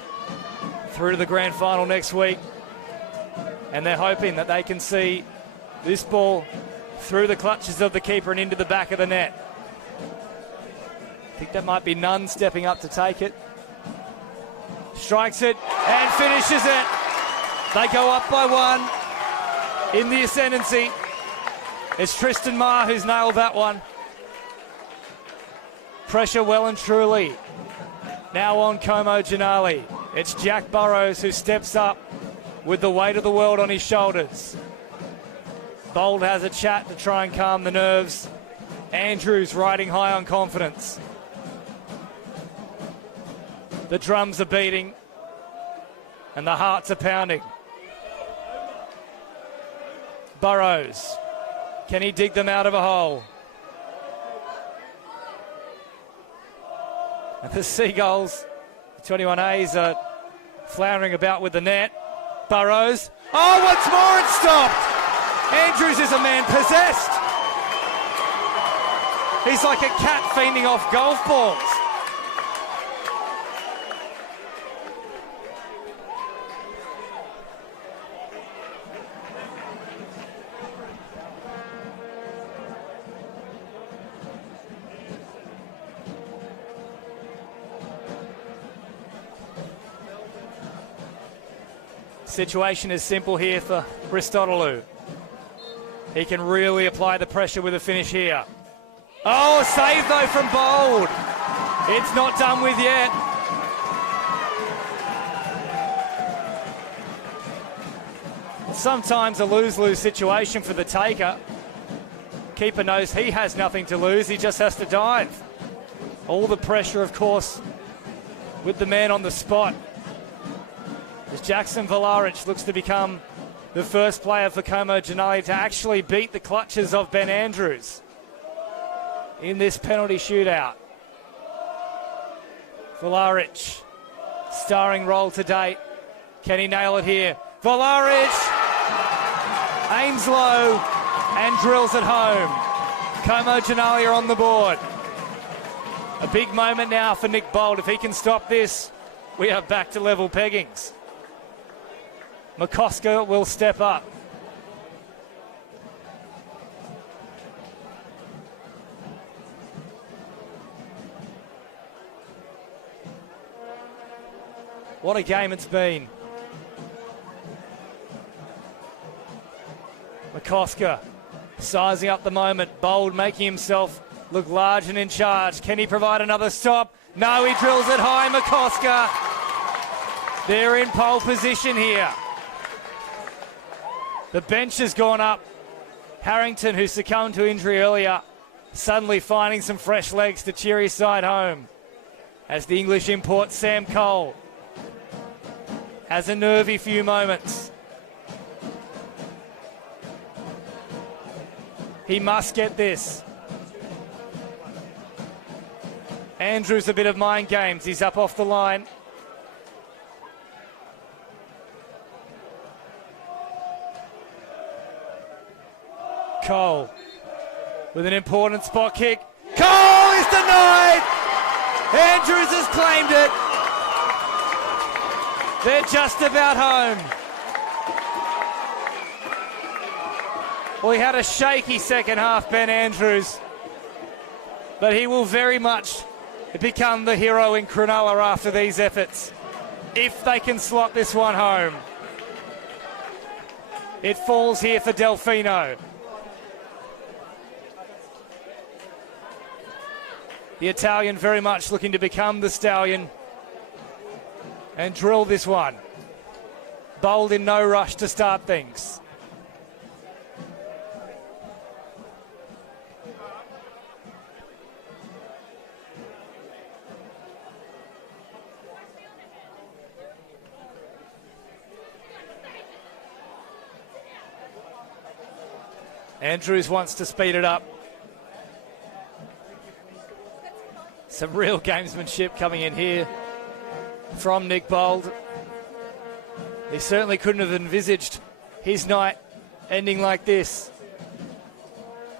through to the grand final next week. And they're hoping that they can see this ball through the clutches of the keeper and into the back of the net. I think that might be Nunn stepping up to take it. Strikes it and finishes it. They go up by 1 in the ascendancy. It's Tristan Marr who's nailed that one. Pressure well and truly now on Como Ginali. It's Jack Burrows who steps up with the weight of the world on his shoulders. Bold has a chat to try and calm the nerves. Andrews riding high on confidence. The drums are beating and the hearts are pounding. Burrows, can he dig them out of a hole? And the Seagulls, the 21As, are floundering about with the net. Burrows. Oh, once more it's stopped. Andrews is a man possessed. He's like a cat feeding off golf balls. Situation is simple here for Christodoulou. He can really apply the pressure with a finish here. Oh, save though from Bold. It's not done with yet. Sometimes a lose-lose situation for the taker. Keeper knows he has nothing to lose, he just has to dive. All the pressure, of course, with the man on the spot. As Jackson Volaric looks to become the first player for Como Janali to actually beat the clutches of Ben Andrews in this penalty shootout. Volaric, starring role to date. Can he nail it here? Volaric aims low and drills it home. Como Janali are on the board. A big moment now for Nick Bold. If he can stop this, we are back to level peggings. McCosker will step up. What a game it's been. McCosker sizing up the moment. Bold making himself look large and in charge. Can he provide another stop? No, he drills it high. McCosker. They're in pole position here. The bench has gone up. Harrington, who succumbed to injury earlier, suddenly finding some fresh legs to cheer his side home. As the English import Sam Cole has a nervy few moments. He must get this. Andrews a bit of mind games. He's up off the line. Cole with an important spot kick. Cole is denied! Andrews has claimed it. They're just about home. Well, he had a shaky second half, Ben Andrews, but he will very much become the hero in Cronulla after these efforts, if they can slot this one home. It falls here for Delfino. The Italian very much looking to become the stallion and drill this one. Bold in no rush to start things. Andrews wants to speed it up. Some real gamesmanship coming in here from Nick Bold. He certainly couldn't have envisaged his night ending like this.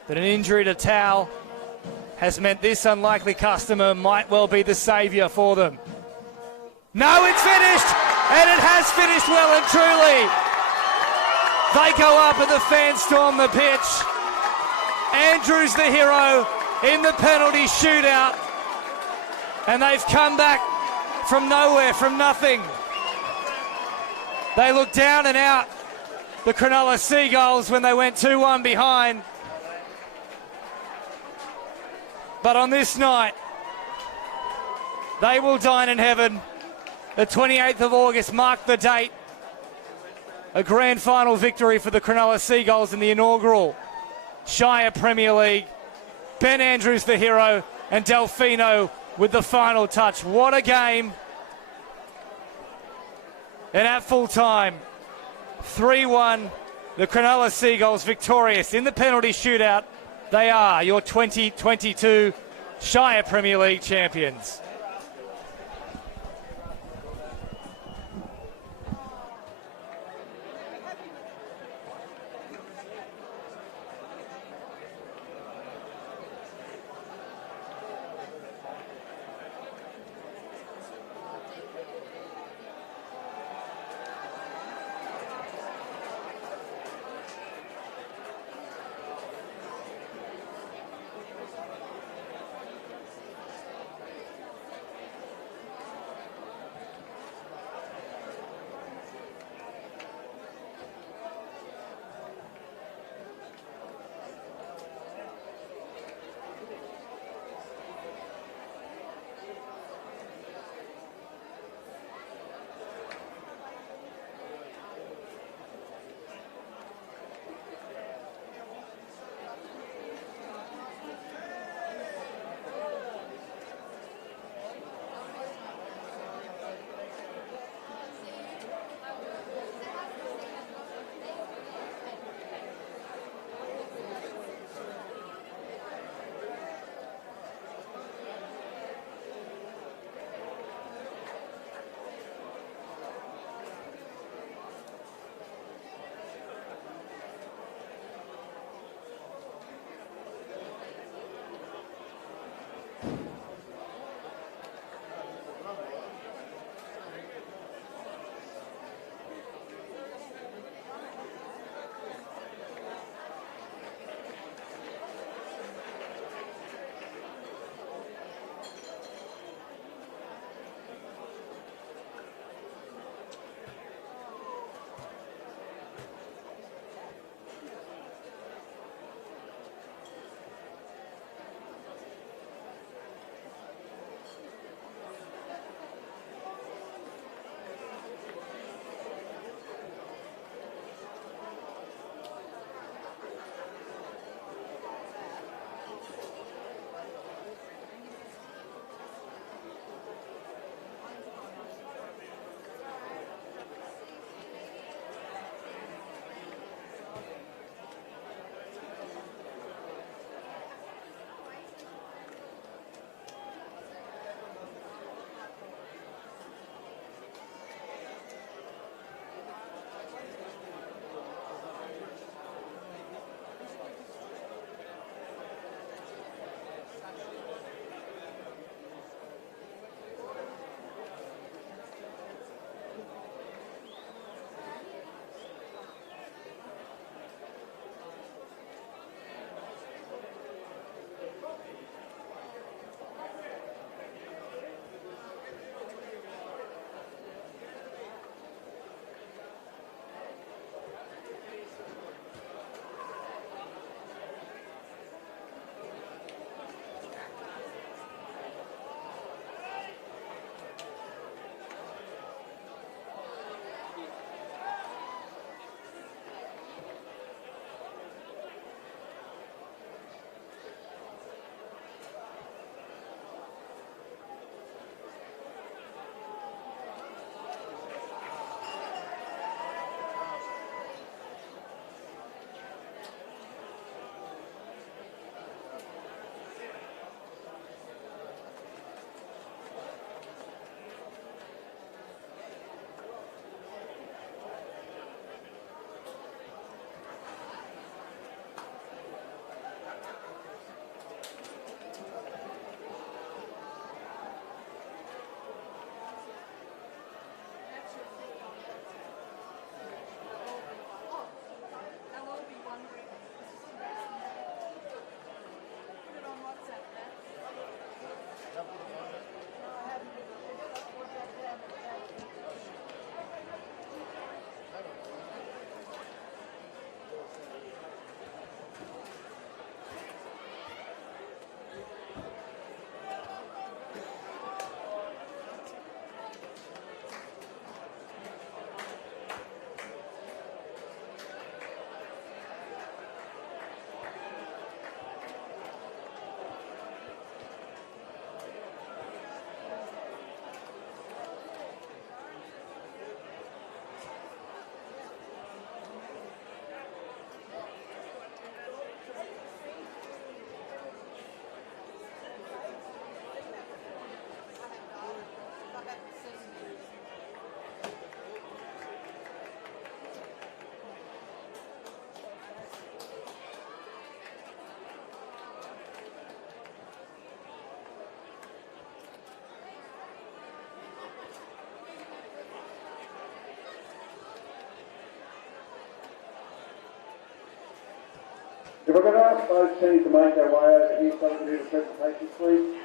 But an injury to Towel has meant this unlikely customer might well be the saviour for them. No, it's finished! And it has finished well and truly. They go up and the fans storm the pitch. Andrews the hero in the penalty shootout. And they've come back from nowhere, from nothing. They looked down and out, the Cronulla Seagulls, when they went 2-1 behind. But on this night, they will dine in heaven. The 28th of August marked the date. A grand final victory for the Cronulla Seagulls in the inaugural Shire Premier League. Ben Andrews the hero and Delfino with the final touch. What a game. And at full time, 3-1, the Cronulla Seagulls victorious in the penalty shootout. They are your 2022 Shire Premier League champions. If I could ask both teams to make their way over here so we can do the presentation, please.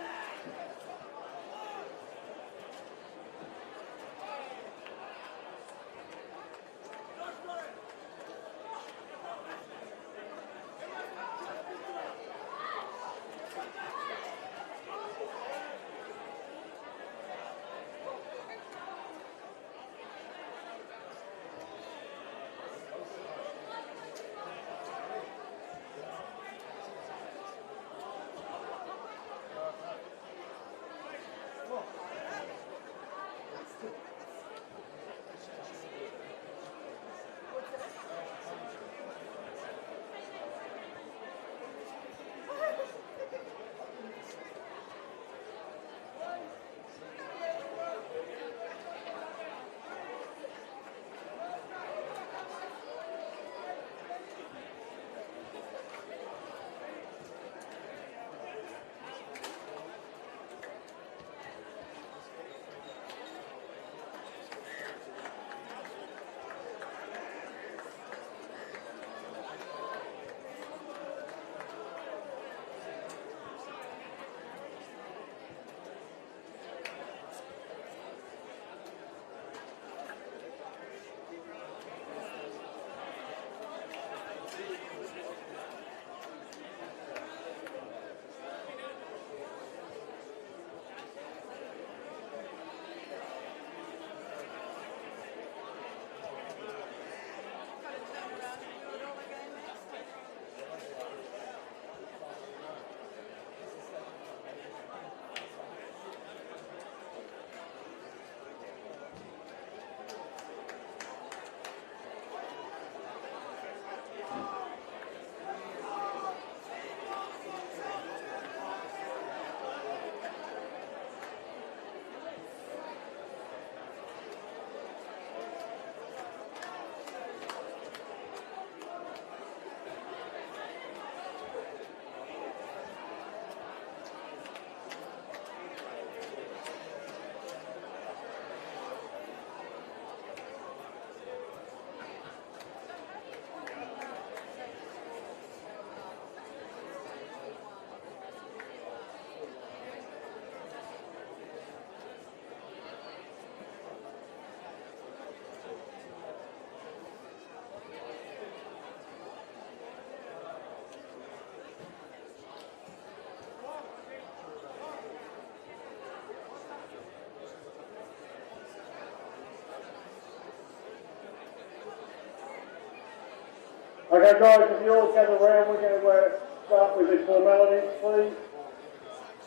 Okay guys, if you all gather around, we're going to start with the formalities, please.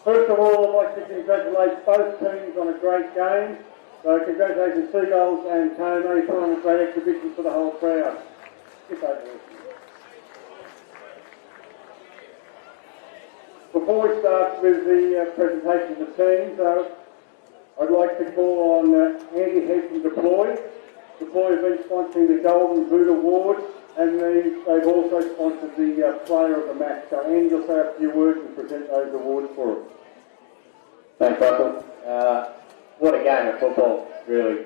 First of all, I'd like to congratulate both teams on a great game. So congratulations Seagulls and Tony for on a great exhibition for the whole crowd. Skip over this. Before we start with the presentation of the teams, I'd like to call on Andy Head from Deploy. Deploy has been sponsoring the Golden Boot Award, and they've also sponsored the player of the match. So Andy will say a few words and present those awards for us. Thanks, Russell. What a game of football, really.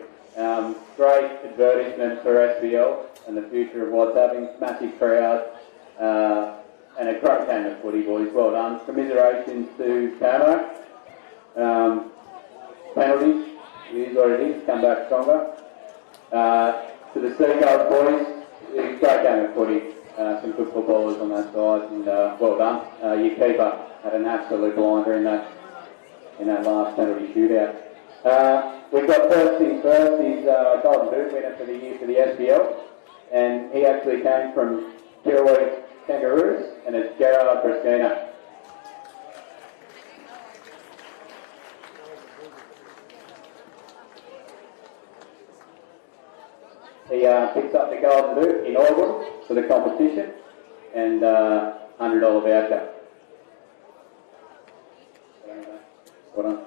Great advertisement for SBL and the future of what's happening. Massive crowd and a great game of footy, boys. Well done. Commiserations to Camo. Penalties, it is what it is. Come back stronger. To the Seagulls, boys, great game of footy. Some good footballers on that side, and well done. Your keeper had an absolute blinder in that last penalty shootout. We've got first things first. He's Golden Boot winner for the year for the SBL, and he actually came from Kirrawee Kangaroos, and it's Gerard Bristina. He picks up the Golden Boot in Auburn for the competition, and $100 voucher. Well done.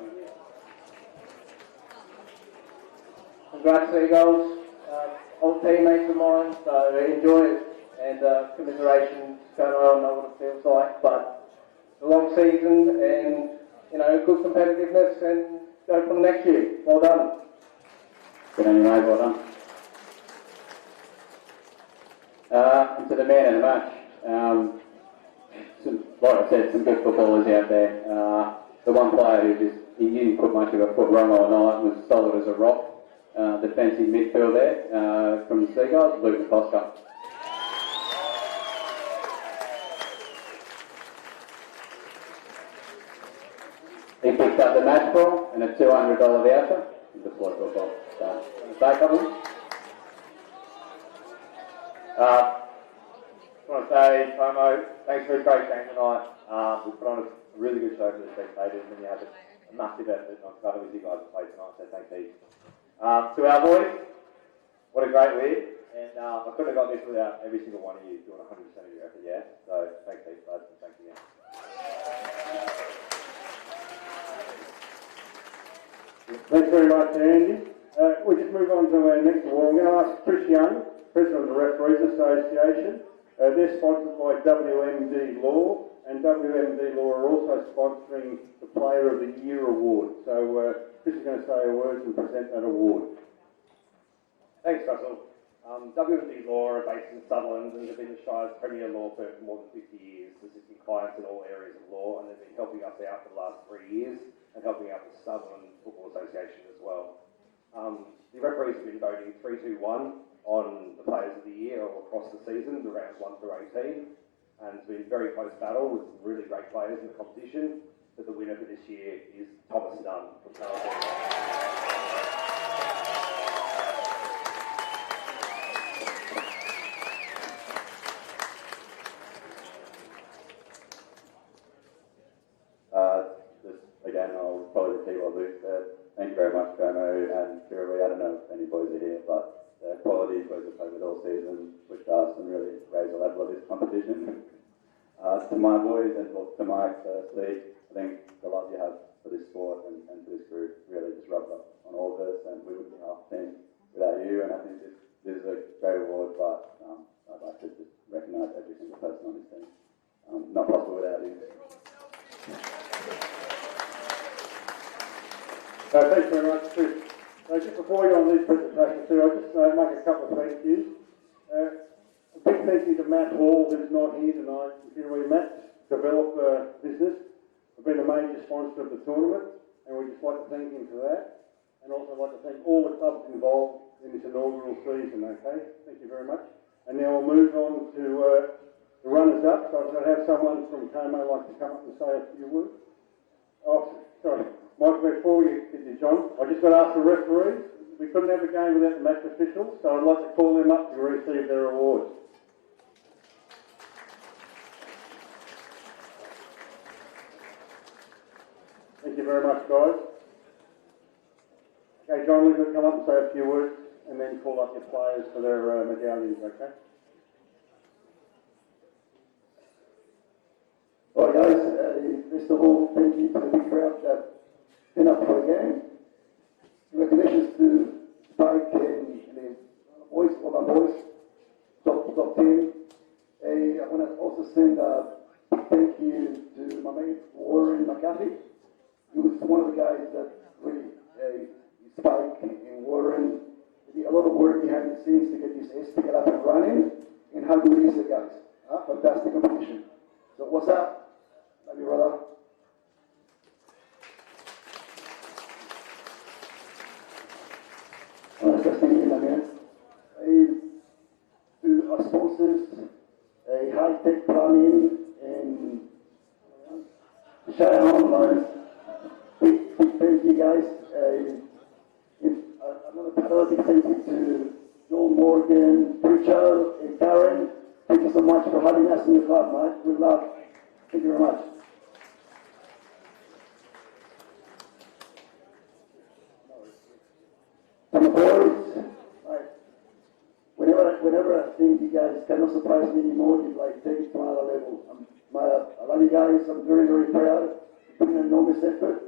Congrats Seagulls, old teammates of mine, so enjoy it, and commiserations, don't know what it feels like, but a long season and, good competitiveness, and go for the next year. Well done. Good on you, mate, well done. And to the man of the match, like I said, some good footballers out there. The one player who he didn't put much of a foot wrong all night was solid as a rock. Defensive midfield there from the Seagulls, Luke McCosker. He picked up the match ball and a $200 voucher. Deployed football. So, say something? I want to say, Tomo, thanks for a great game tonight. We put on a really good show for the spectators, and you had a massive effort on Scotland with you guys to play tonight, so thanks heaps. To our boys, what a great win, and I couldn't have got this without every single one of you doing 100% of your effort, yeah? So thanks heaps, guys, and thanks again. Thanks very much, Andy. We'll just move on to our next award. I'm going to ask Chris Young, President of the Referees Association. They're sponsored by WMD Law, and WMD Law are also sponsoring the Player of the Year Award. So Chris is going to say a word and present that award. Thanks, Russell. WMD Law are based in Sutherland and have been the Shire's premier law firm for more than 50 years, assisting clients in all areas of law, and they've been helping us out for the last 3 years and helping out the Sutherland Football Association as well. The referees have been voting 3-2-1 on the Players of the Year all across the season, the rounds 1 through 18, and it's been a very close battle with some really great players in the competition, but the winner for this year is Thomas Nunn from Cronulla. Again, I'll probably repeat what Luke said. Thank you very much, Jono and Shirley. I don't know if any boys are here, but the quality boys have played with all season, pushed us and really raised the level of this competition. To my boys and to Mike, firstly, I think the love you have for this sport and for this group really just rubs up on all of us, and we wouldn't be half the team without you. And I think this is a great award, but I'd like to just recognise every single person on this team. Not possible without you. Thanks very much, Chris. Just before you on these presentations too, I'll just make a couple of thank yous. A big thank you to Matt Hall, who's not here tonight. Matt developed a business, have been a major sponsor of the tournament, and we'd just like to thank him for that. And also like to thank all the clubs involved in this inaugural season, okay? Thank you very much. And now we'll move on to the runners-up. So I'm going to have someone from Como like to come up and say a few words. Oh, sorry. Mike, before you get to John, I just got to ask the referees. We couldn't have a game without the match officials, so I'd like to call them up to receive their awards. Thank you very much, guys. Okay, John, we're going to come up and say a few words and then call up your players for their medallions, okay? All right, guys, first of all, thank you to the big crowd that been up for the game. Congratulations to Spike and the boys, well done boys, top team. I want to also send a big thank you to my mate Warren McCarthy. He was one of the guys that really, Spike and Warren did a lot of work behind the scenes to get this SPL up and running. And how good is it, guys? Fantastic competition. So what's up? Love you, brother. To our sponsors, high-tech plumbing and Shire Home Loans. Big thank you, guys. Another big thank you to Joel Morgan, Richard, and Karen. Thank you so much for having us in the club, mate. Good luck. Thank you very much. And the boys, whenever I think you guys cannot surprise me anymore, you like take it to another level. I love you guys. I'm very, very proud. Putting an enormous effort.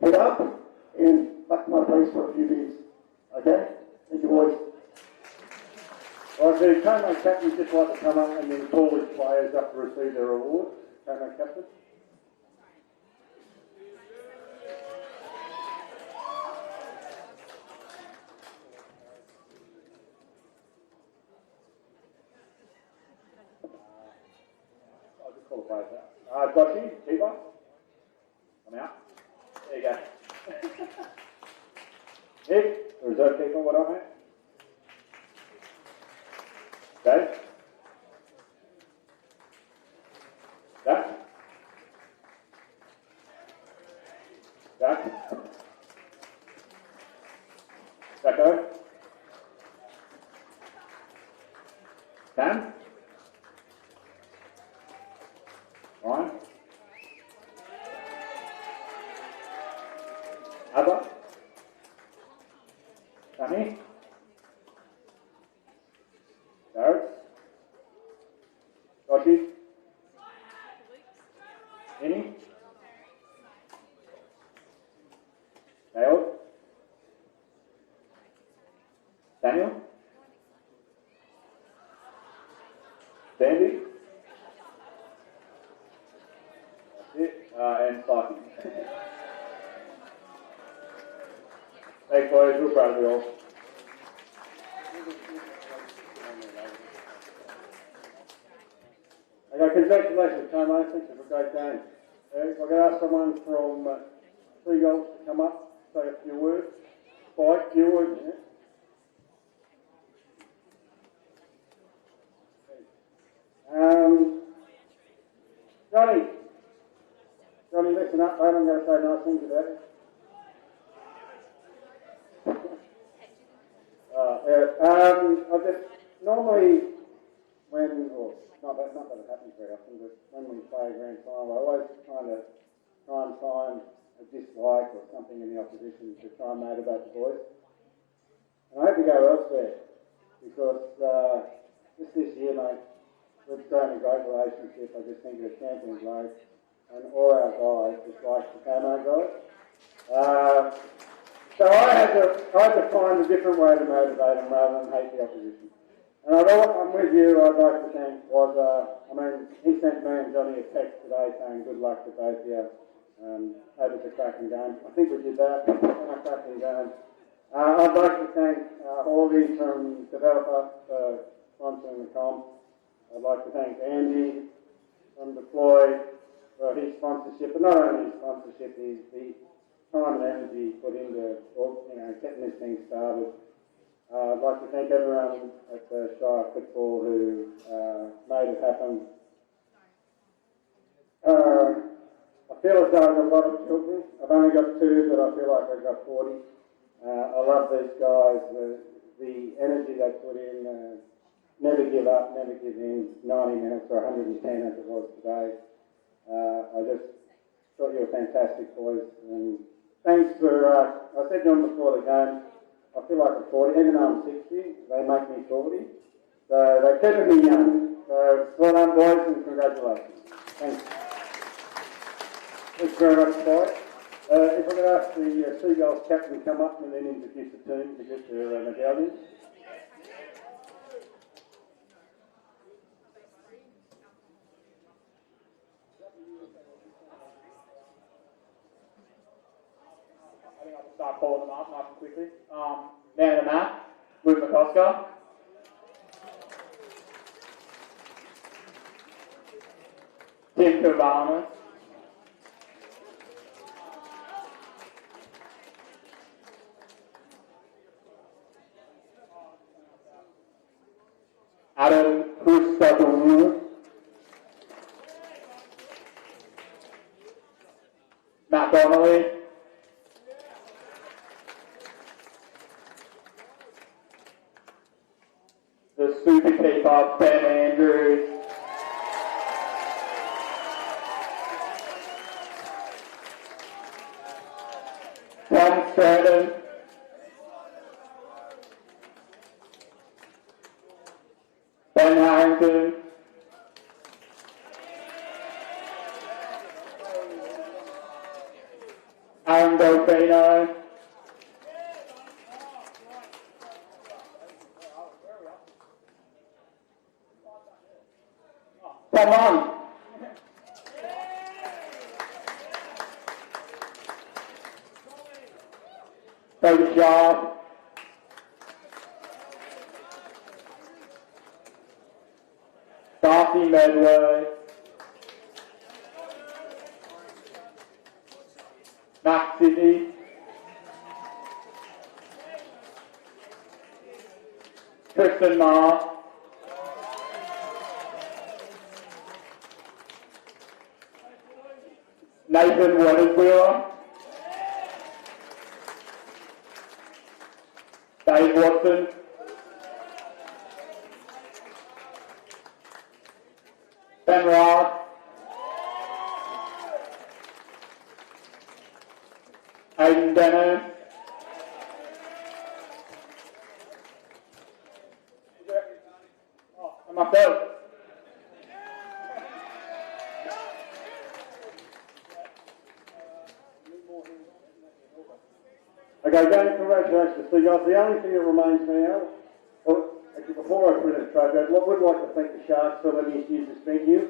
Head up and back to my place for a few beers. Okay? Thank you, boys. All right, so Como captain just like to come up and then call his players up to receive their awards. Como captain. Got you, keeper. Come out. There you go. Nick, the reserve keeper, what on, mate? Dave? Jack? Jack? Jacko? Cam? Ryan? Abba? Sammy? Garrett? Joshi? Any? Dale? Daniel? Sandy? That's it. And Saki. Thanks, boys. We're proud of you all. Okay, congratulations, Tomo. Thanks for a great game. If I could ask someone from Seagulls to come up, say a few words. Spike, few words, yeah? Johnny, listen up, mate. I'm going to say nice things about you. I just normally not that it happens very often, but when we play a grand final, I always try and find a dislike or something in the opposition to try and motivate the boys. And I hope you go elsewhere because just this year, mate, we've grown a great relationship. I just think of the Champions League and all our guys, just like the Camo guys. So I had to find a different way to motivate them rather than hate the opposition. And I'm with you. I'd like to thank he sent me and Johnny a text today saying good luck to both of you. Hope it's a cracking game. I think we did that. A cracking game. I'd like to thank Orly from Developer for sponsoring the comp. I'd like to thank Andy from Deploy for his sponsorship, but not only his sponsorship, the time and energy put into getting this thing started. I'd like to thank everyone at the Shire Football who made it happen. I feel as though I've got a lot of children. I've only got 2, but I feel like I've got 40. I love these guys, the energy they put in, never give up, never give in, 90 minutes or 110 as it was today. I just thought you were fantastic boys. And thanks for, I said to them before the game, I feel like I'm 40, even though I'm 60, they make me 40. So they're keeping me young. So well done boys and congratulations. Thanks. Thanks very much, Spike. If I could ask the Seagulls captain to come up and then introduce the team to get their medallions. I think I'll start calling them up nice and quickly. Man of the match, Luke McCosker. Tim Kavanis. Adam Christodoulou. Matt Donnelly. The super keeper, Ben Andrews. Tom Stratton. Ben Harrington. Aaron Delfino. Come on. Toby Shaw. Darcy Medway. Sydney. Tristan Ma. Nathan Wetherspoon. Dave Watson. Ben Ross. Hayden Dennis. And myself. Okay, again, congratulations to Seagulls. The only thing that remains now, well, actually before I put in a trophy, I would like to thank the Sharks for letting us use this venue.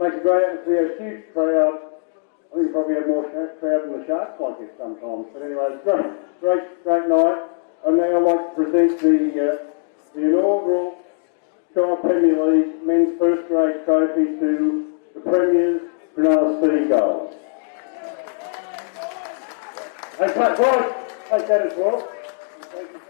Makes a great atmosphere, a huge crowd. I think you probably have more crowd than the Sharks like this sometimes. But anyway, it's great night. And now I'd like to present the inaugural Shire Premier League men's first grade trophy to the Premiers, Cronulla Seagulls. And Pat Price, take that as well. Thank you,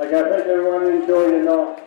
okay, I think everyone enjoy your night.